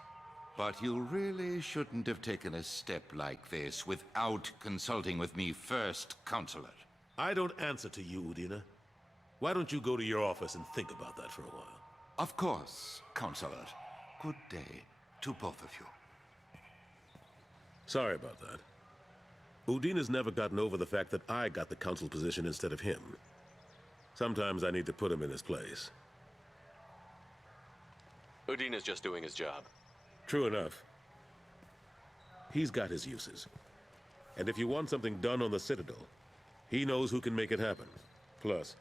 But you really shouldn't have taken a step like this without consulting with me first, Counselor. I don't answer to you, Udina. Why don't you go to your office and think about that for a while? Of course, Counselor. Good day to both of you. Sorry about that. Udina's never gotten over the fact that I got the Council position instead of him. Sometimes I need to put him in his place. Udina's just doing his job. True enough. He's got his uses. And if you want something done on the Citadel, he knows who can make it happen. Plus,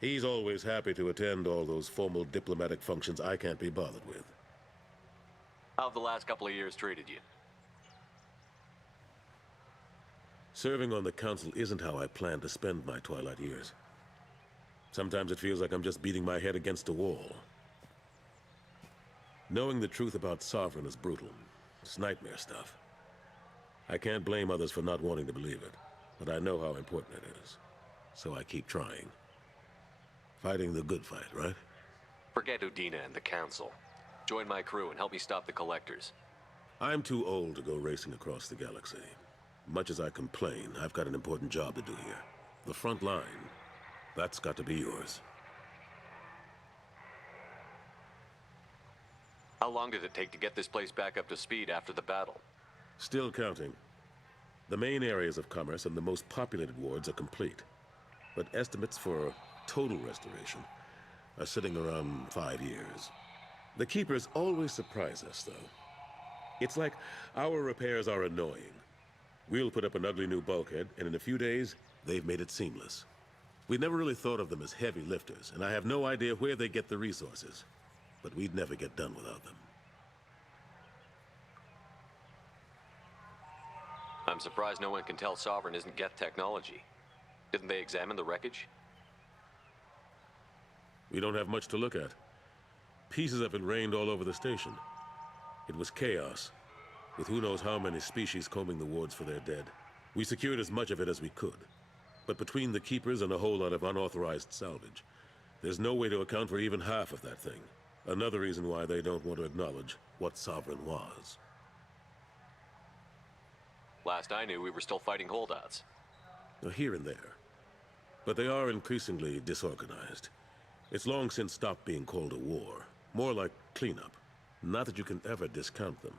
he's always happy to attend all those formal diplomatic functions I can't be bothered with. How have the last couple of years treated you? Serving on the Council isn't how I plan to spend my twilight years. Sometimes it feels like I'm just beating my head against a wall. Knowing the truth about Sovereign is brutal. It's nightmare stuff. I can't blame others for not wanting to believe it, but I know how important it is. So I keep trying. Fighting the good fight, right? Forget Udina and the Council. Join my crew and help me stop the Collectors. I'm too old to go racing across the galaxy. Much as I complain, I've got an important job to do here. The front line. That's got to be yours. How long did it take to get this place back up to speed after the battle? Still counting. The main areas of commerce and the most populated wards are complete. But estimates for total restoration are sitting around 5 years. The Keepers always surprise us, though. It's like our repairs are annoying. We'll put up an ugly new bulkhead, and in a few days, they've made it seamless. We never really thought of them as heavy lifters, and I have no idea where they get the resources. But we'd never get done without them. I'm surprised no one can tell Sovereign isn't Geth technology. Didn't they examine the wreckage? We don't have much to look at. Pieces of it rained all over the station. It was chaos, with who knows how many species combing the wards for their dead. We secured as much of it as we could. But between the Keepers and a whole lot of unauthorized salvage, there's no way to account for even half of that thing. Another reason why they don't want to acknowledge what Sovereign was. Last I knew, we were still fighting holdouts. Here and there. But they are increasingly disorganized. It's long since stopped being called a war. More like cleanup. Not that you can ever discount them.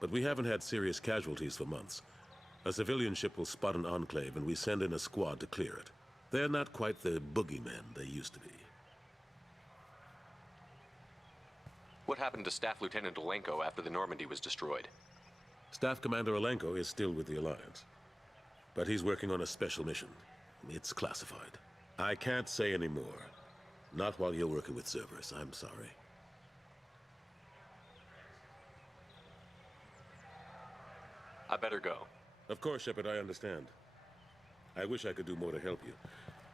But we haven't had serious casualties for months. A civilian ship will spot an enclave and we send in a squad to clear it. They're not quite the boogeymen they used to be. What happened to Staff Lieutenant Olenko after the Normandy was destroyed? Staff Commander Olenko is still with the Alliance. But he's working on a special mission. It's classified. I can't say any more. Not while you're working with Cerberus, I'm sorry. I better go. Of course, Shepard, I understand. I wish I could do more to help you.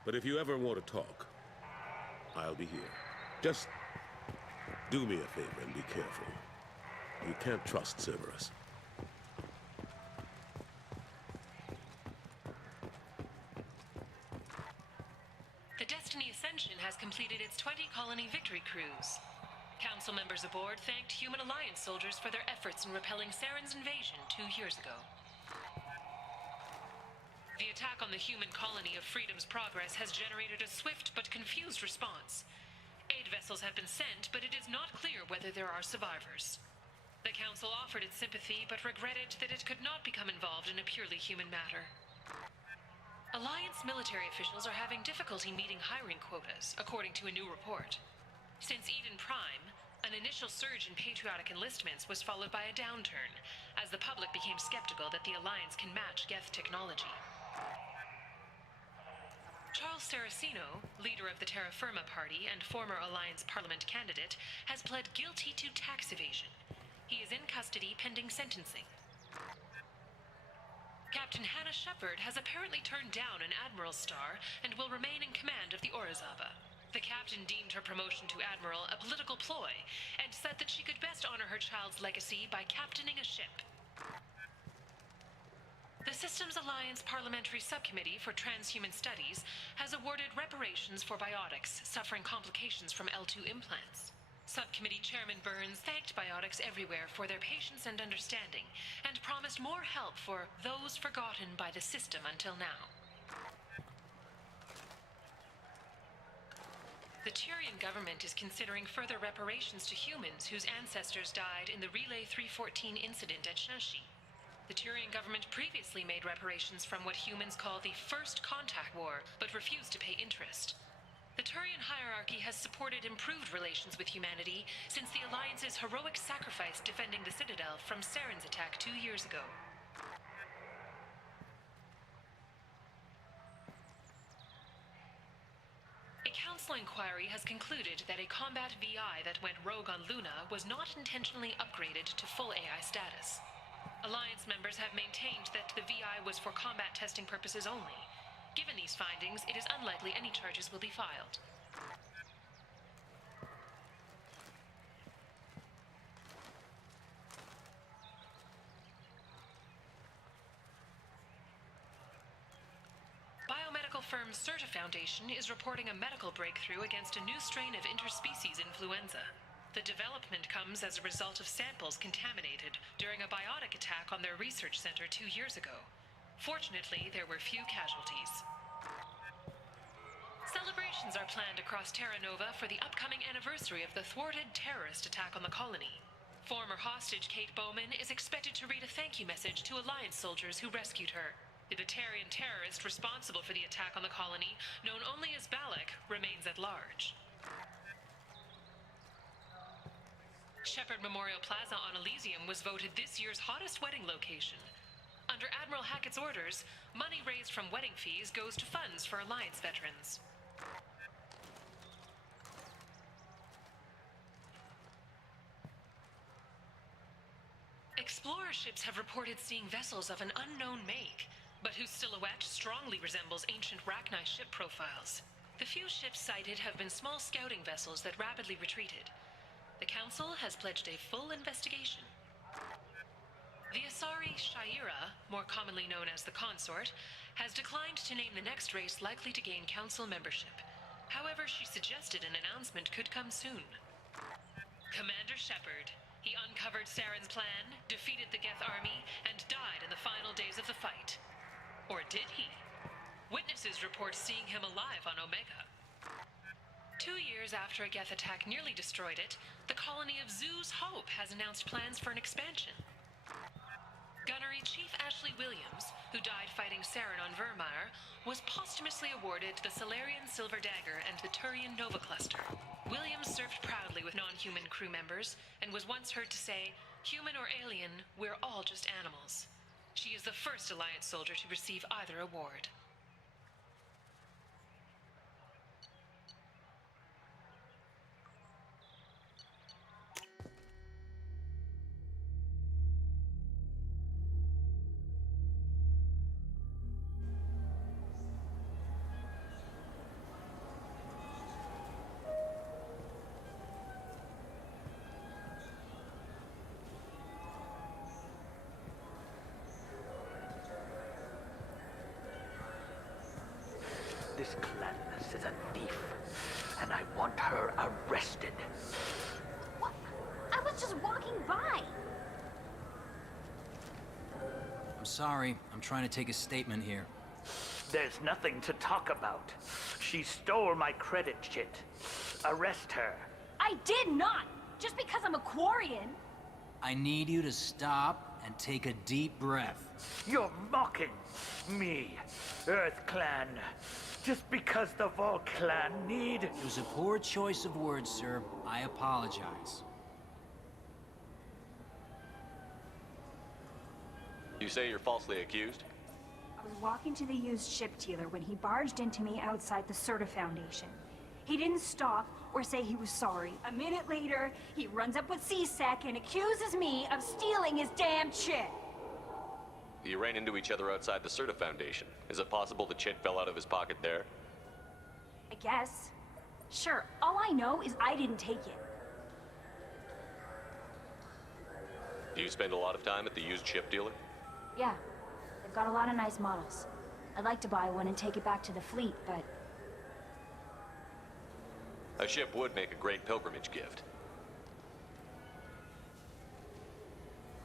But if you ever want to talk, I'll be here. Just do me a favor and be careful. You can't trust Cerberus. The Destiny Ascension has completed its 20-colony victory cruise. Council members aboard thanked Human Alliance soldiers for their efforts in repelling Saren's invasion 2 years ago. The attack on the human colony of Freedom's Progress has generated a swift but confused response. Aid vessels have been sent, but it is not clear whether there are survivors. The Council offered its sympathy, but regretted that it could not become involved in a purely human matter. Alliance military officials are having difficulty meeting hiring quotas, according to a new report. Since Eden Prime, an initial surge in patriotic enlistments was followed by a downturn, as the public became skeptical that the Alliance can match Geth technology. Saraceno, leader of the Terra Firma Party and former Alliance Parliament candidate, has pled guilty to tax evasion. He is in custody pending sentencing. Captain Hannah Shepard has apparently turned down an admiral's star and will remain in command of the Orizaba. The captain deemed her promotion to admiral a political ploy and said that she could best honor her child's legacy by captaining a ship. The Systems Alliance Parliamentary Subcommittee for Transhuman Studies has awarded reparations for biotics suffering complications from L2 implants. Subcommittee Chairman Burns thanked biotics everywhere for their patience and understanding, and promised more help for those forgotten by the system until now. The Tyrian government is considering further reparations to humans whose ancestors died in the Relay 314 incident at Shanxi. The Tyrian government previously made reparations from what humans call the First Contact War, but refused to pay interest. The Turian hierarchy has supported improved relations with humanity since the Alliance's heroic sacrifice defending the Citadel from Saren's attack 2 years ago. A council inquiry has concluded that a combat VI that went rogue on Luna was not intentionally upgraded to full AI status. Alliance members have maintained that the VI was for combat testing purposes only. Given these findings, it is unlikely any charges will be filed. Biomedical firm Certa Foundation is reporting a medical breakthrough against a new strain of interspecies influenza. The development comes as a result of samples contaminated during a biotic attack on their research center 2 years ago. Fortunately, there were few casualties. Celebrations are planned across Terra Nova for the upcoming anniversary of the thwarted terrorist attack on the colony. Former hostage Kate Bowman is expected to read a thank you message to Alliance soldiers who rescued her. The Batarian terrorist responsible for the attack on the colony, known only as Balak, remains at large. Shepard Memorial Plaza on Elysium was voted this year's hottest wedding location. Under Admiral Hackett's orders, money raised from wedding fees goes to funds for Alliance veterans. Explorer ships have reported seeing vessels of an unknown make, but whose silhouette strongly resembles ancient Rachni ship profiles. The few ships sighted have been small scouting vessels that rapidly retreated. The Council has pledged a full investigation. The Asari Shaira, more commonly known as the Consort, has declined to name the next race likely to gain Council membership. However, she suggested an announcement could come soon. Commander Shepard. He uncovered Saren's plan, defeated the Geth army, and died in the final days of the fight. Or did he? Witnesses report seeing him alive on Omega. 2 years after a Geth attack nearly destroyed it, the colony of Zoo's Hope has announced plans for an expansion. Gunnery Chief Ashley Williams, who died fighting Saren on Vermeer, was posthumously awarded the Solarian Silver Dagger and the Turian Nova Cluster. Williams served proudly with non-human crew members and was once heard to say, "Human or alien, we're all just animals." She is the first Alliance soldier to receive either award. This Gladness is a thief, and I want her arrested. What? I was just walking by. I'm sorry. I'm trying to take a statement here. There's nothing to talk about. She stole my credit chit. Arrest her. I did not! Just because I'm a Quarian! I need you to stop and take a deep breath. You're mocking me, Earth Clan. Just because the Vol Clan need... It was a poor choice of words, sir. I apologize. You say you're falsely accused? I was walking to the used ship dealer when he barged into me outside the Serta Foundation. He didn't stop or say he was sorry. A minute later, he runs up with CSEC and accuses me of stealing his damn chit. You ran into each other outside the Serta Foundation. Is it possible the chit fell out of his pocket there? I guess. Sure, all I know is I didn't take it. Do you spend a lot of time at the used ship dealer? Yeah, they've got a lot of nice models. I'd like to buy one and take it back to the fleet, but... A ship would make a great pilgrimage gift.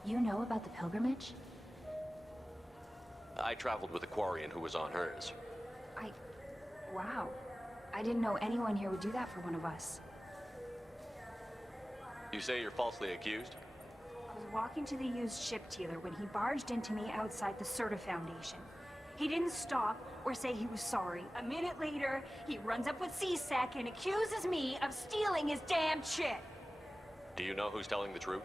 You know about the pilgrimage? I traveled with a Quarian who was on hers. Wow. I didn't know anyone here would do that for one of us. You say you're falsely accused? I was walking to the used ship dealer when he barged into me outside the Serta Foundation. He didn't stop or say he was sorry. A minute later, he runs up with CSEC and accuses me of stealing his damn chit. Do you know who's telling the truth?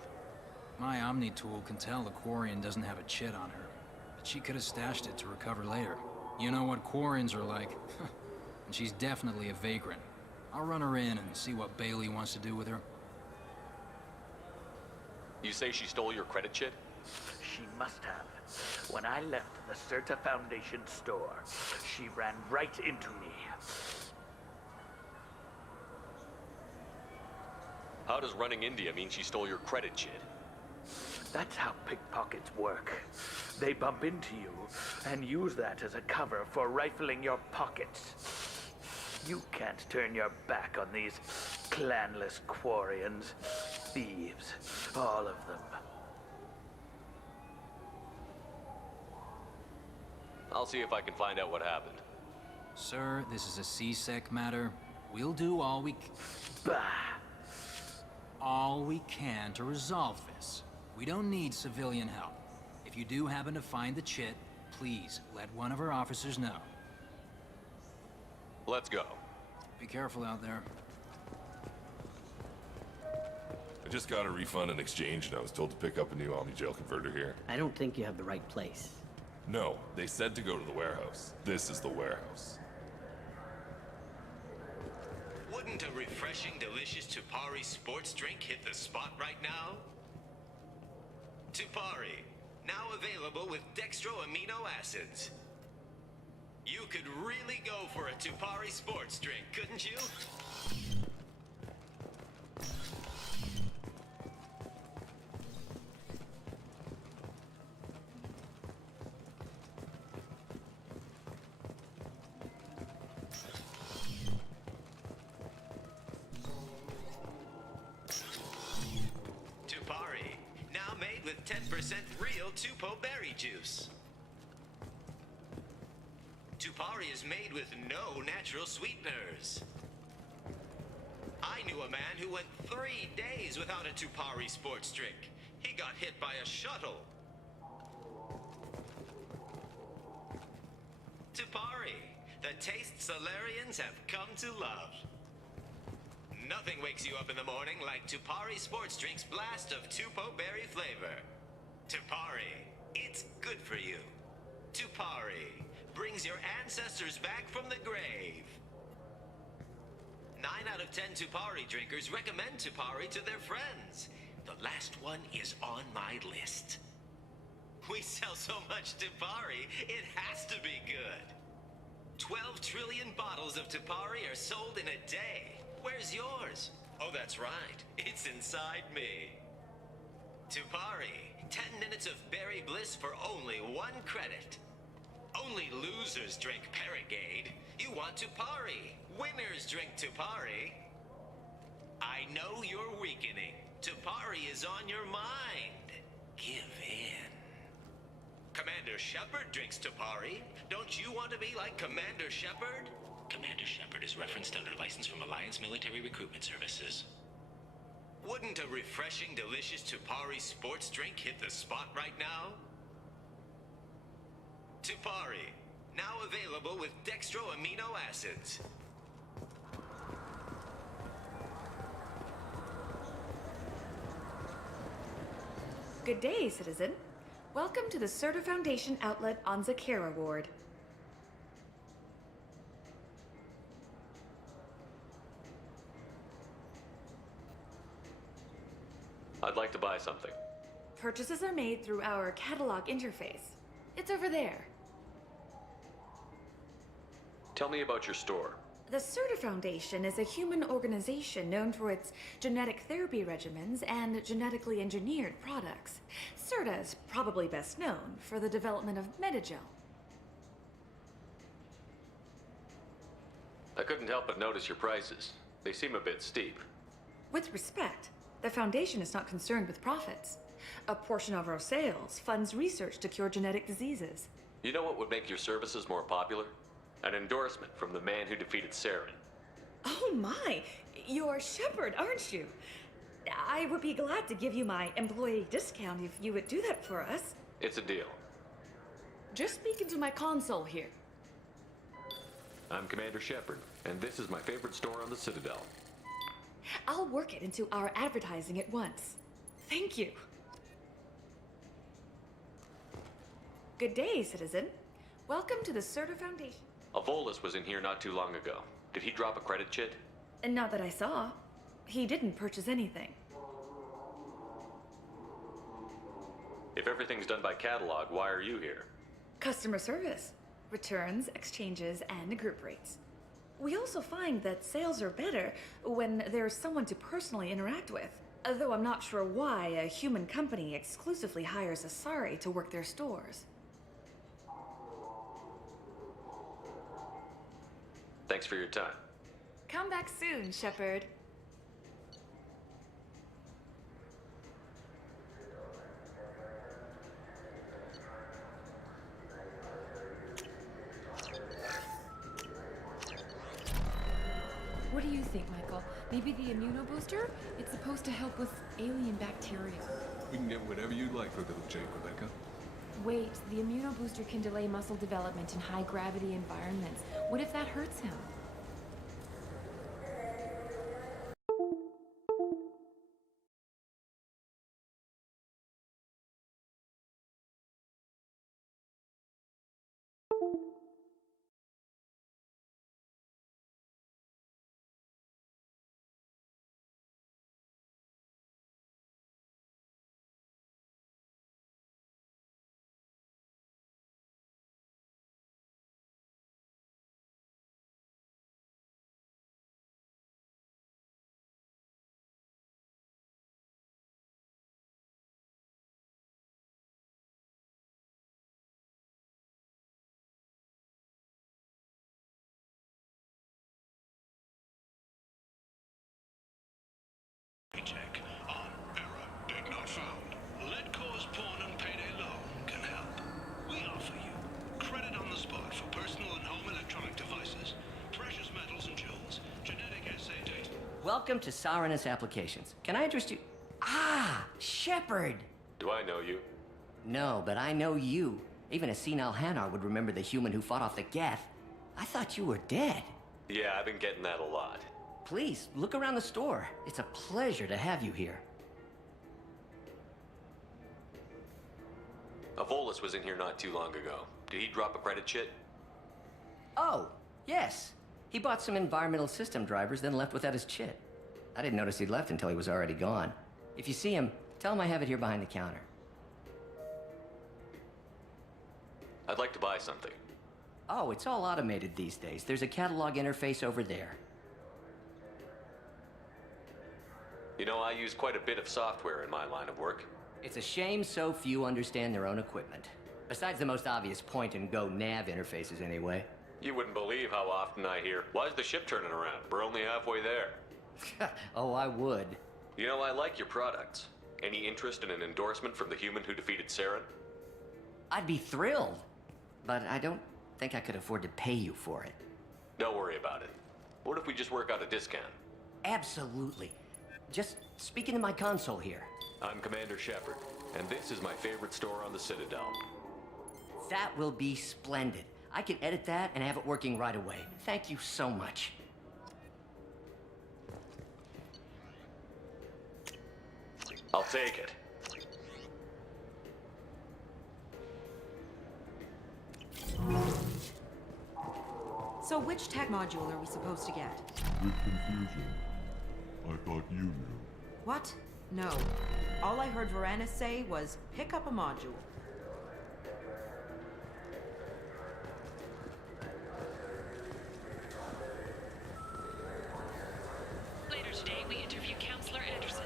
My Omni tool can tell the Quarian doesn't have a chit on her, but she could have stashed it to recover later. You know what Quarians are like. And she's definitely a vagrant. I'll run her in and see what Bailey wants to do with her. You say she stole your credit chit? She must have. When I left the Serta Foundation store, she ran right into me. How does running into you mean she stole your credit chit? That's how pickpockets work. They bump into you and use that as a cover for rifling your pockets. You can't turn your back on these clanless Quarians. Thieves, all of them. I'll see if I can find out what happened. Sir, this is a CSEC matter. We'll do all we can to resolve this. We don't need civilian help. If you do happen to find the chit, please let one of our officers know. Let's go. Be careful out there. I just got a refund and exchange, and I was told to pick up a new Omni Jail converter here. I don't think you have the right place. No, they said to go to the warehouse. This is the warehouse. Wouldn't a refreshing, delicious Tupari sports drink hit the spot right now? Tupari, now available with dextro amino acids. You could really go for a Tupari sports drink, couldn't you? Tupari, now made with 10% real Tupo berry juice. Tupari is made with no natural sweeteners. I knew a man who went 3 days without a Tupari sports drink. He got hit by a shuttle. Tupari, the taste Solarians have come to love. Nothing wakes you up in the morning like Tupari sports drink's blast of Tupo berry flavor. Tupari, it's good for you. Tupari brings your ancestors back from the grave. 9 out of 10 Tupari drinkers recommend Tupari to their friends. The last one is on my list. We sell so much Tupari, it has to be good. 12 trillion bottles of Tupari are sold in a day. Where's yours? Oh, that's right. It's inside me. Tupari, 10 minutes of berry bliss for only 1 credit. Only losers drink Paragade. You want Tupari. Winners drink Tupari. I know you're weakening. Tupari is on your mind. Give in. Commander Shepard drinks Tupari. Don't you want to be like Commander Shepard? Commander Shepard is referenced under license from Alliance Military Recruitment Services. Wouldn't a refreshing, delicious Tupari sports drink hit the spot right now? Tupari, now available with dextro amino acids. Good day, citizen. Welcome to the Serta Foundation outlet on Zakera Ward. I'd like to buy something. Purchases are made through our catalog interface. It's over there. Tell me about your store. The Serta Foundation is a human organization known for its genetic therapy regimens and genetically engineered products. Serta is probably best known for the development of Metagel. I couldn't help but notice your prices. They seem a bit steep. With respect, the Foundation is not concerned with profits. A portion of our sales funds research to cure genetic diseases. You know what would make your services more popular? An endorsement from the man who defeated Saren. Oh my! You're Shepard, aren't you? I would be glad to give you my employee discount if you would do that for us. It's a deal. Just speak into my console here. I'm Commander Shepard, and this is my favorite store on the Citadel. I'll work it into our advertising at once. Thank you. Good day, citizen. Welcome to the Serta Foundation. Avolis was in here not too long ago. Did he drop a credit chit? Not that I saw. He didn't purchase anything. If everything's done by catalog, why are you here? Customer service. Returns, exchanges, and group rates. We also find that sales are better when there's someone to personally interact with. Though I'm not sure why a human company exclusively hires Asari to work their stores. Thanks for your time. Come back soon, Shepard. What do you think, Michael? Maybe the immunobooster? It's supposed to help with alien bacteria. We can get whatever you'd like for little Jake, Rebecca. Wait, the immunobooster can delay muscle development in high-gravity environments. What if that hurts him? Check on error. Did not found. Lead cause pawn and payday loan can help. We offer you credit on the spot for personal and home electronic devices, precious metals and jewels, genetic assay data. Welcome to Saranus Applications. Can I interest you? Ah, Shepard! Do I know you? No, but I know you. Even a senile Hanar would remember the human who fought off the Geth. I thought you were dead. Yeah, I've been getting that a lot. Please, look around the store. It's a pleasure to have you here. Avolis was in here not too long ago. Did he drop a credit chit? Oh, yes. He bought some environmental system drivers, then left without his chit. I didn't notice he'd left until he was already gone. If you see him, tell him I have it here behind the counter. I'd like to buy something. Oh, it's all automated these days. There's a catalog interface over there. You know, I use quite a bit of software in my line of work. It's a shame so few understand their own equipment. Besides the most obvious point-and-go nav interfaces, anyway. You wouldn't believe how often I hear, "Why's the ship turning around? We're only halfway there." Oh, I would. You know, I like your products. Any interest in an endorsement from the human who defeated Saren? I'd be thrilled. But I don't think I could afford to pay you for it. Don't worry about it. What if we just work out a discount? Absolutely. Just speak into my console here. I'm Commander Shepard, and this is my favorite store on the Citadel. That will be splendid. I can edit that and have it working right away. Thank you so much. I'll take it. So which tech module are we supposed to get? With confusion. I thought you knew. What? No. All I heard Varanus say was, pick up a module. Later today, we interview Counselor Anderson.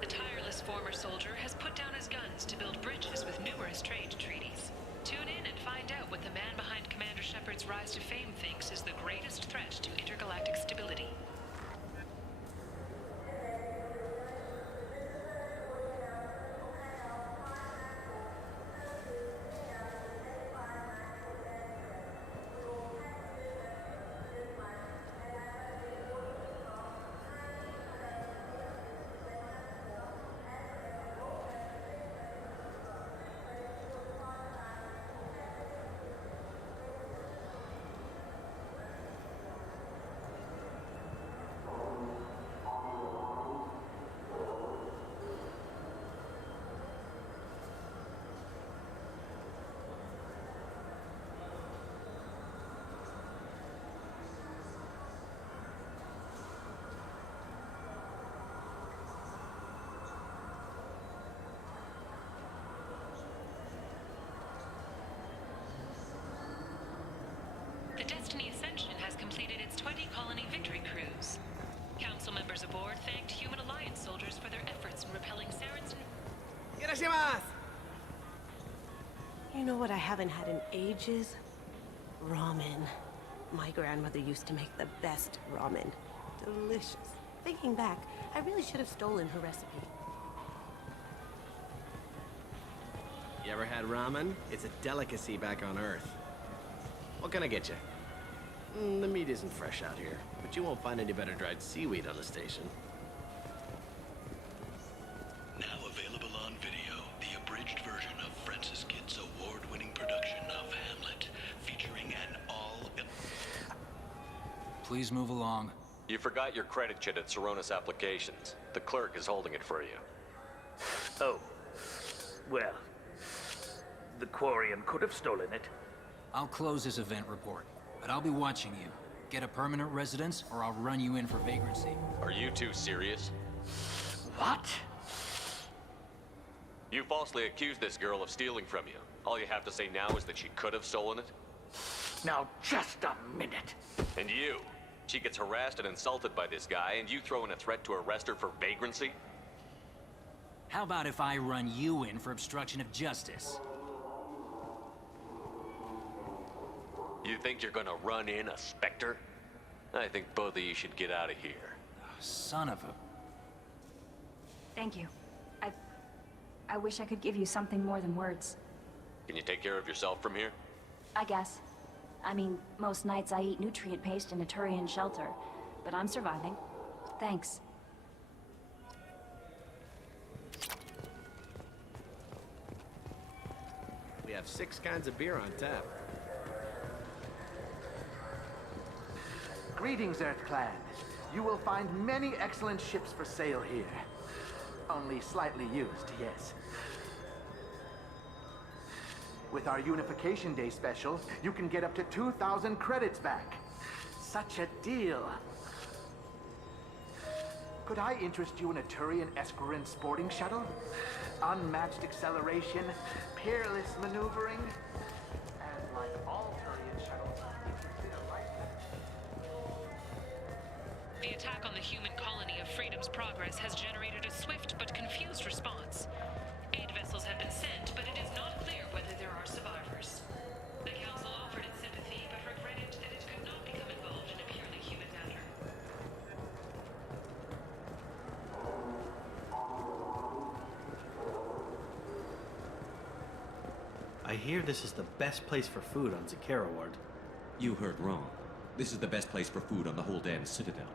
The tireless former soldier has put down his guns to build bridges with numerous trade treaties. Tune in and find out what the man behind Commander Shepard's rise to fame thinks is the greatest threat to intergalactic stability. The Destiny Ascension has completed its 20-colony victory cruise. Council members aboard thanked Human Alliance soldiers for their efforts in repelling Saracen. You know what I haven't had in ages? Ramen. My grandmother used to make the best ramen. Delicious. Thinking back, I really should have stolen her recipe. You ever had ramen? It's a delicacy back on Earth. What can I get you? The meat isn't fresh out here, but you won't find any better dried seaweed on the station. Now available on video, the abridged version of Francis Kidd's award-winning production of Hamlet, featuring an all... Please move along. You forgot your credit chit at Saronis Applications. The clerk is holding it for you. Oh. Well. The Quarian could have stolen it. I'll close this event report, but I'll be watching you. Get a permanent residence, or I'll run you in for vagrancy. Are you two serious? What? You falsely accused this girl of stealing from you. All you have to say now is that she could have stolen it? Now, just a minute. And you? She gets harassed and insulted by this guy, and you throw in a threat to arrest her for vagrancy? How about if I run you in for obstruction of justice? You think you're gonna run in a Spectre? I think both of you should get out of here. Son of a... Thank you. I wish I could give you something more than words. Can you take care of yourself from here? I guess. I mean, most nights I eat nutrient paste in a Turian shelter, but I'm surviving. Thanks. We have 6 kinds of beer on tap. Greetings, EarthClan. You will find many excellent ships for sale here. Only slightly used, yes. With our Unification Day special, you can get up to 2,000 credits back. Such a deal. Could I interest you in a Turian Esquirine sporting shuttle? Unmatched acceleration, peerless maneuvering, and like all Turian shuttles, it's considered right. The attack on the human colony of Freedom's Progress has generated a swift but confused response. Aid vessels have been sent, but it is not clear whether there are survivors. The Council offered its sympathy, but regretted that it could not become involved in a purely human matter. I hear this is the best place for food on Zakera Ward. You heard wrong. This is the best place for food on the whole damn Citadel.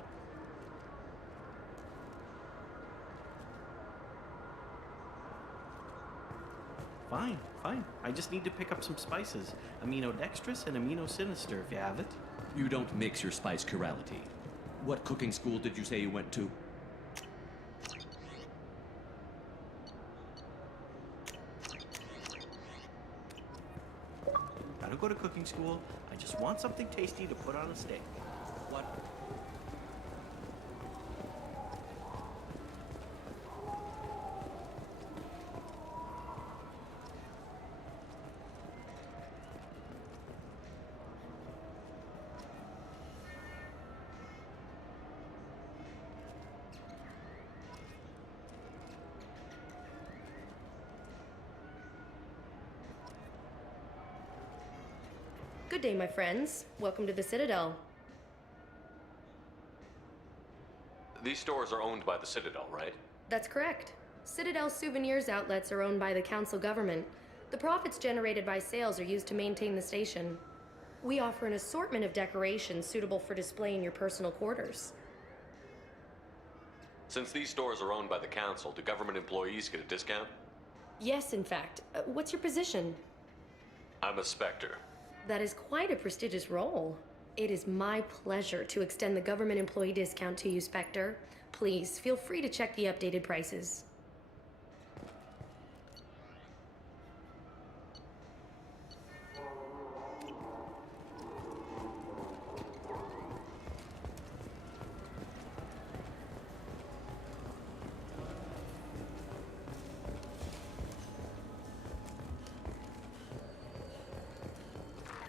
Fine, fine. I just need to pick up some spices. Aminodextrous and aminosinister, if you have it. You don't mix your spice chirality. What cooking school did you say you went to? go to cooking school. I just want something tasty to put on a steak. What? Good day, my friends. Welcome to the Citadel. These stores are owned by the Citadel, right? That's correct. Citadel souvenirs outlets are owned by the council government. The profits generated by sales are used to maintain the station. We offer an assortment of decorations suitable for display in your personal quarters. Since these stores are owned by the council, do government employees get a discount? Yes, in fact. What's your position? I'm a Spectre. That is quite a prestigious role. It is my pleasure to extend the government employee discount to you, Spectre. Please, feel free to check the updated prices.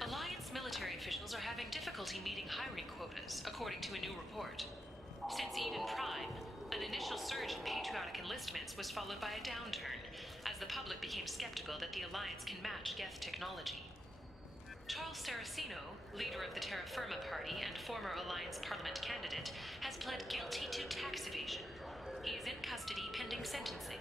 Alliance military officials are having difficulty meeting hiring quotas, according to a new report. Since Eden Prime, an initial surge in patriotic enlistments was followed by a downturn, as the public became skeptical that the Alliance can match Geth technology. Charles Saraceno, leader of the Terra Firma Party and former Alliance Parliament candidate, has pled guilty to tax evasion. He is in custody pending sentencing.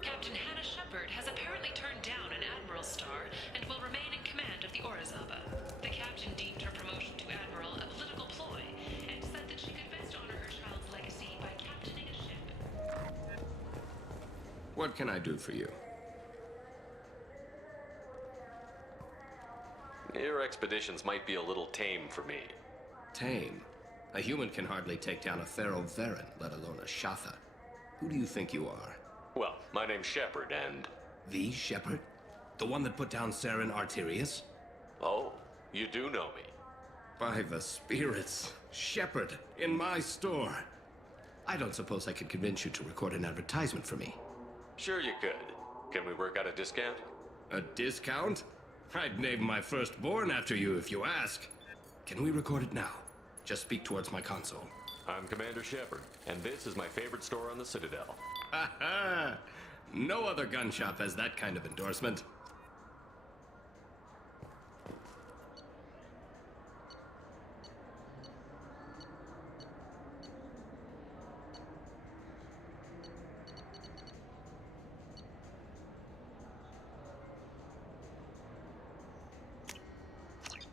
Captain Hannah Shepard has apparently turned down an admiral's star and will remain in command of the Orizaba. The captain deemed her promotion to admiral a political ploy and said that she could best honor her child's legacy by captaining a ship. What can I do for you? Your expeditions might be a little tame for me. Tame? A human can hardly take down a Thero Varen, let alone a Shatha. Who do you think you are? Well, my name's Shepard, and... The Shepard? The one that put down Saren Arterius? Oh, you do know me. By the spirits. Shepard, in my store. I don't suppose I could convince you to record an advertisement for me. Sure you could. Can we work out a discount? A discount? I'd name my firstborn after you if you ask. Can we record it now? Just speak towards my console. I'm Commander Shepard, and this is my favorite store on the Citadel. Ha ha! No other gun shop has that kind of endorsement.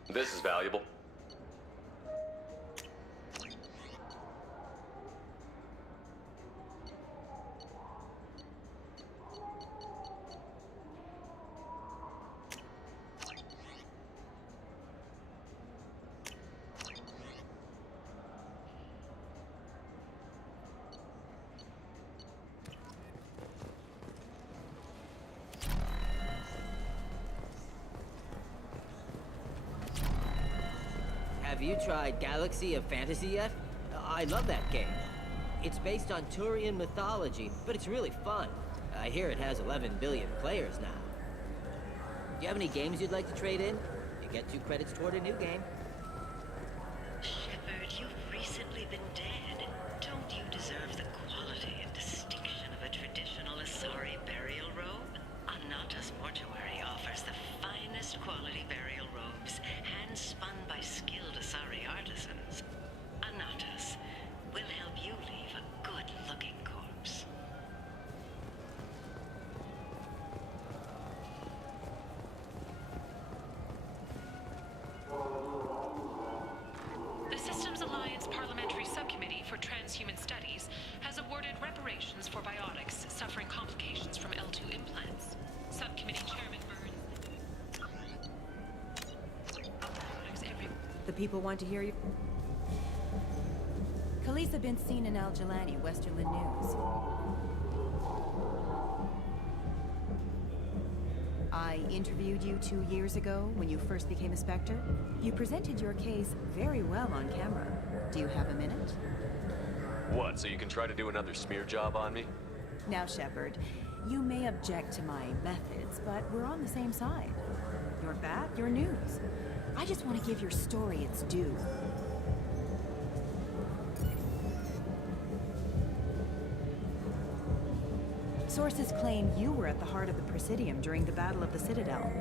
This is valuable. Have you tried Galaxy of Fantasy yet? I love that game. It's based on Turian mythology, but it's really fun. I hear it has 11 billion players now. Do you have any games you'd like to trade in? You get 2 credits toward a new game. Shepard, you've recently been dead. Don't you deserve the quality and distinction of a traditional Asari burial robe? Anatas Mortuary offers the finest quality burial robes, hand-spun by skilled Asari artisans. Anatas will help you leave a good-looking corpse. The Systems Alliance Parliamentary Subcommittee for Transhuman Studies has awarded reparations for biotics suffering complications from L2 implants. Subcommittee Chairman Burns. The people want to hear you. Khaleesa been seen in Al Jalani, Westerland News. I interviewed you 2 years ago when you first became a Spectre. You presented your case very well on camera. Do you have a minute? What, so you can try to do another smear job on me? Now, Shepard, you may object to my methods, but we're on the same side. Your bat, your news. I just want to give your story its due. Sources claim you were at the heart of the Presidium during the Battle of the Citadel.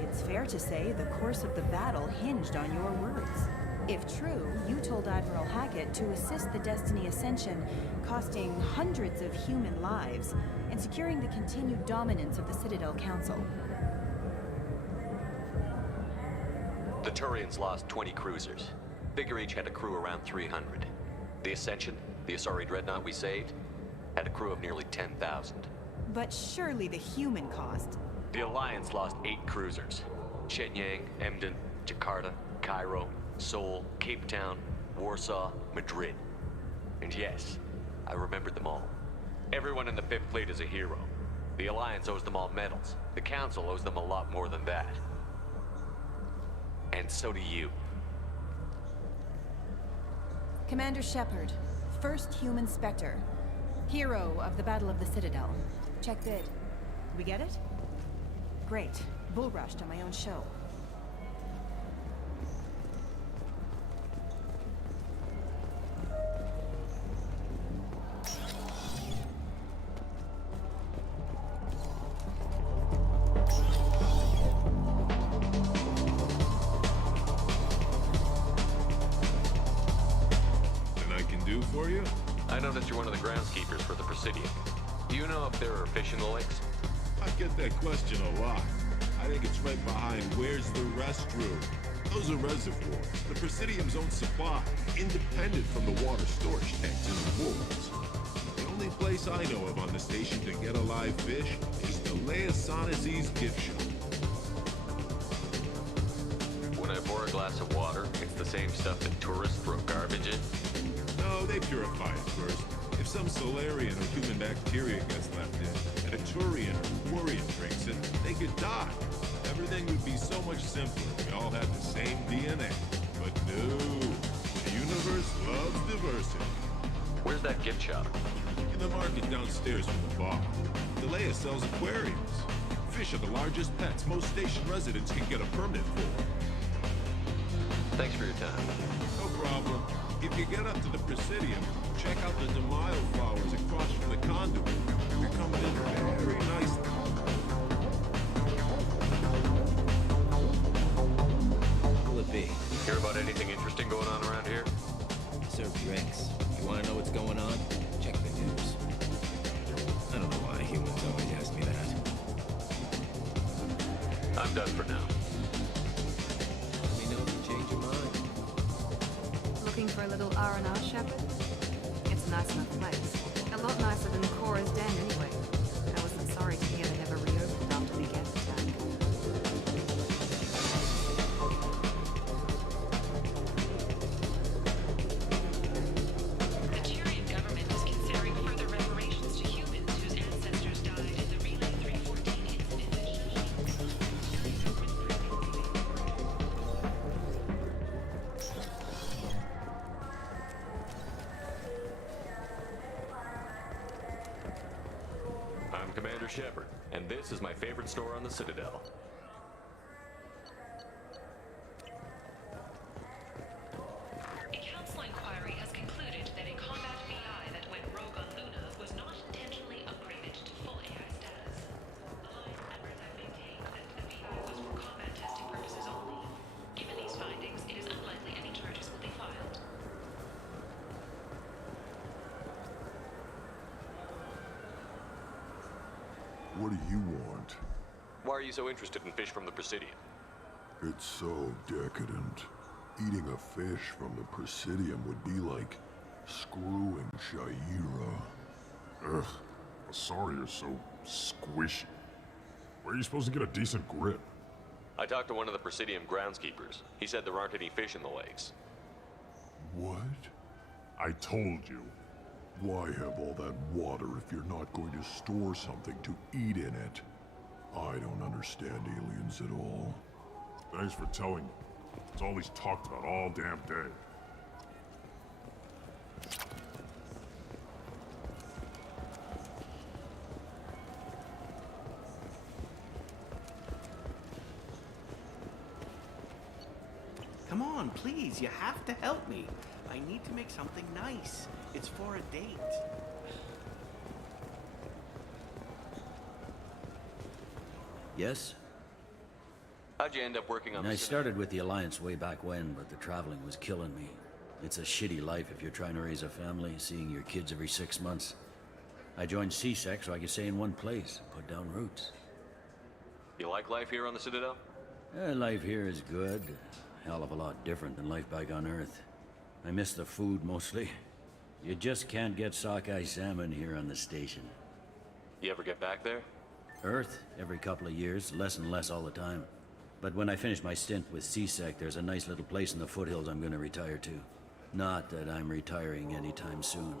It's fair to say the course of the battle hinged on your words. If true, you told Admiral Hackett to assist the Destiny Ascension, costing hundreds of human lives, and securing the continued dominance of the Citadel Council. The Turians lost 20 cruisers. Figure each had a crew around 300. The Ascension, the Asari dreadnought we saved, had a crew of nearly 10,000. But surely the human cost. The Alliance lost 8 cruisers. Shenyang, Emden, Jakarta, Cairo, Seoul, Cape Town, Warsaw, Madrid. And yes, I remembered them all. Everyone in the Fifth Fleet is a hero. The Alliance owes them all medals. The Council owes them a lot more than that. And so do you. Commander Shepard, first human Spectre. Hero of the Battle of the Citadel. Check bid. We get it? Great. Bull rushed on my own show. For you? I noticed you're one of the groundskeepers for the Presidium. Do you know if there are fish in the lakes? I get that question a lot. I think it's right behind where's the restroom. Those are reservoirs, the Presidium's own supply, independent from the water storage tanks in the pools. The only place I know of on the station to get a live fish is the Leosanesi's gift shop. When I pour a glass of water, it's the same stuff that tourists throw garbage in? No, they purify it first. If some Solarian or human bacteria gets left in, and a Turian or Quarian drinks it, they could die. Everything would be so much simpler if we all had the same DNA. But no, the universe loves diversity. Where's that gift shop? In the market downstairs from the bar. Delea sells aquariums. Fish are the largest pets most station residents can get a permit for. Thanks for your time. No problem. If you get up to the Presidium, check out the Demaio flowers across from the conduit. They're coming in very nicely. Will it be? Hear about anything interesting going on around here? Serve drinks. You want to know what's going on? Check the news. I don't know why humans always ask me that. I'm done for now. Let me know if you change your mind. Looking for a little R&R, Shepard? It's a nice enough place. A lot nicer than Cora's den, anyway. I wasn't sorry to hear they never reopened after the gas attack. The Turian government is considering further reparations to humans whose ancestors died in the Relay 314 incident. I'm Commander Shepard, and this is my favorite store on the Citadel. A council inquiry has concluded that a combat BI that went rogue on Luna was not intentionally upgraded to full AI status. Alliance members have maintained that the BI was for combat testing purposes only. Given these findings, it is unlikely any charges will be filed. What do you want? Why are you so interested in fish from the Presidium? It's so decadent. Eating a fish from the Presidium would be like screwing Shaira. Ugh, Asari are so squishy. Where are you supposed to get a decent grip? I talked to one of the Presidium groundskeepers. He said there aren't any fish in the lakes. What? I told you. Why have all that water if you're not going to store something to eat in it? I don't understand aliens at all. Thanks for telling me. It's all he's talked about all damn day. Come on, please, you have to help me. I need to make something nice. It's for a date. Yes? How'd you end up working on I this? started with the Alliance way back when, but the traveling was killing me. It's a shitty life if you're trying to raise a family, seeing your kids every 6 months. I joined CSEC so I could stay in one place, put down roots. You like life here on the Citadel? Life here is good. A hell of a lot different than life back on Earth. I miss the food mostly. You just can't get sockeye salmon here on the station. You ever get back there? Earth, every couple of years, less and less all the time. But when I finish my stint with CSEC, there's a nice little place in the foothills I'm gonna retire to. Not that I'm retiring anytime soon.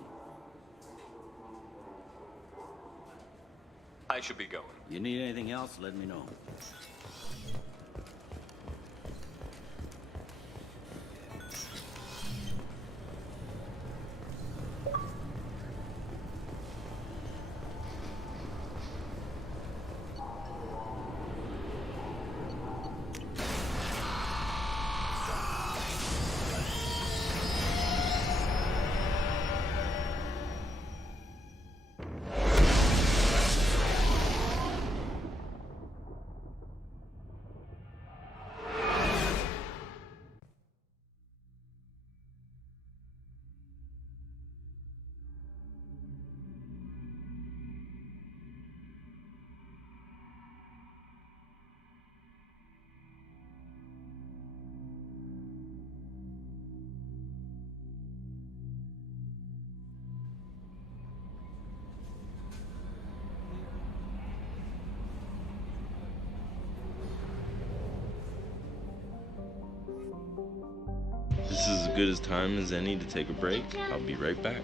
I should be going. You need anything else, let me know. This is as good a time as any to take a break. I'll be right back.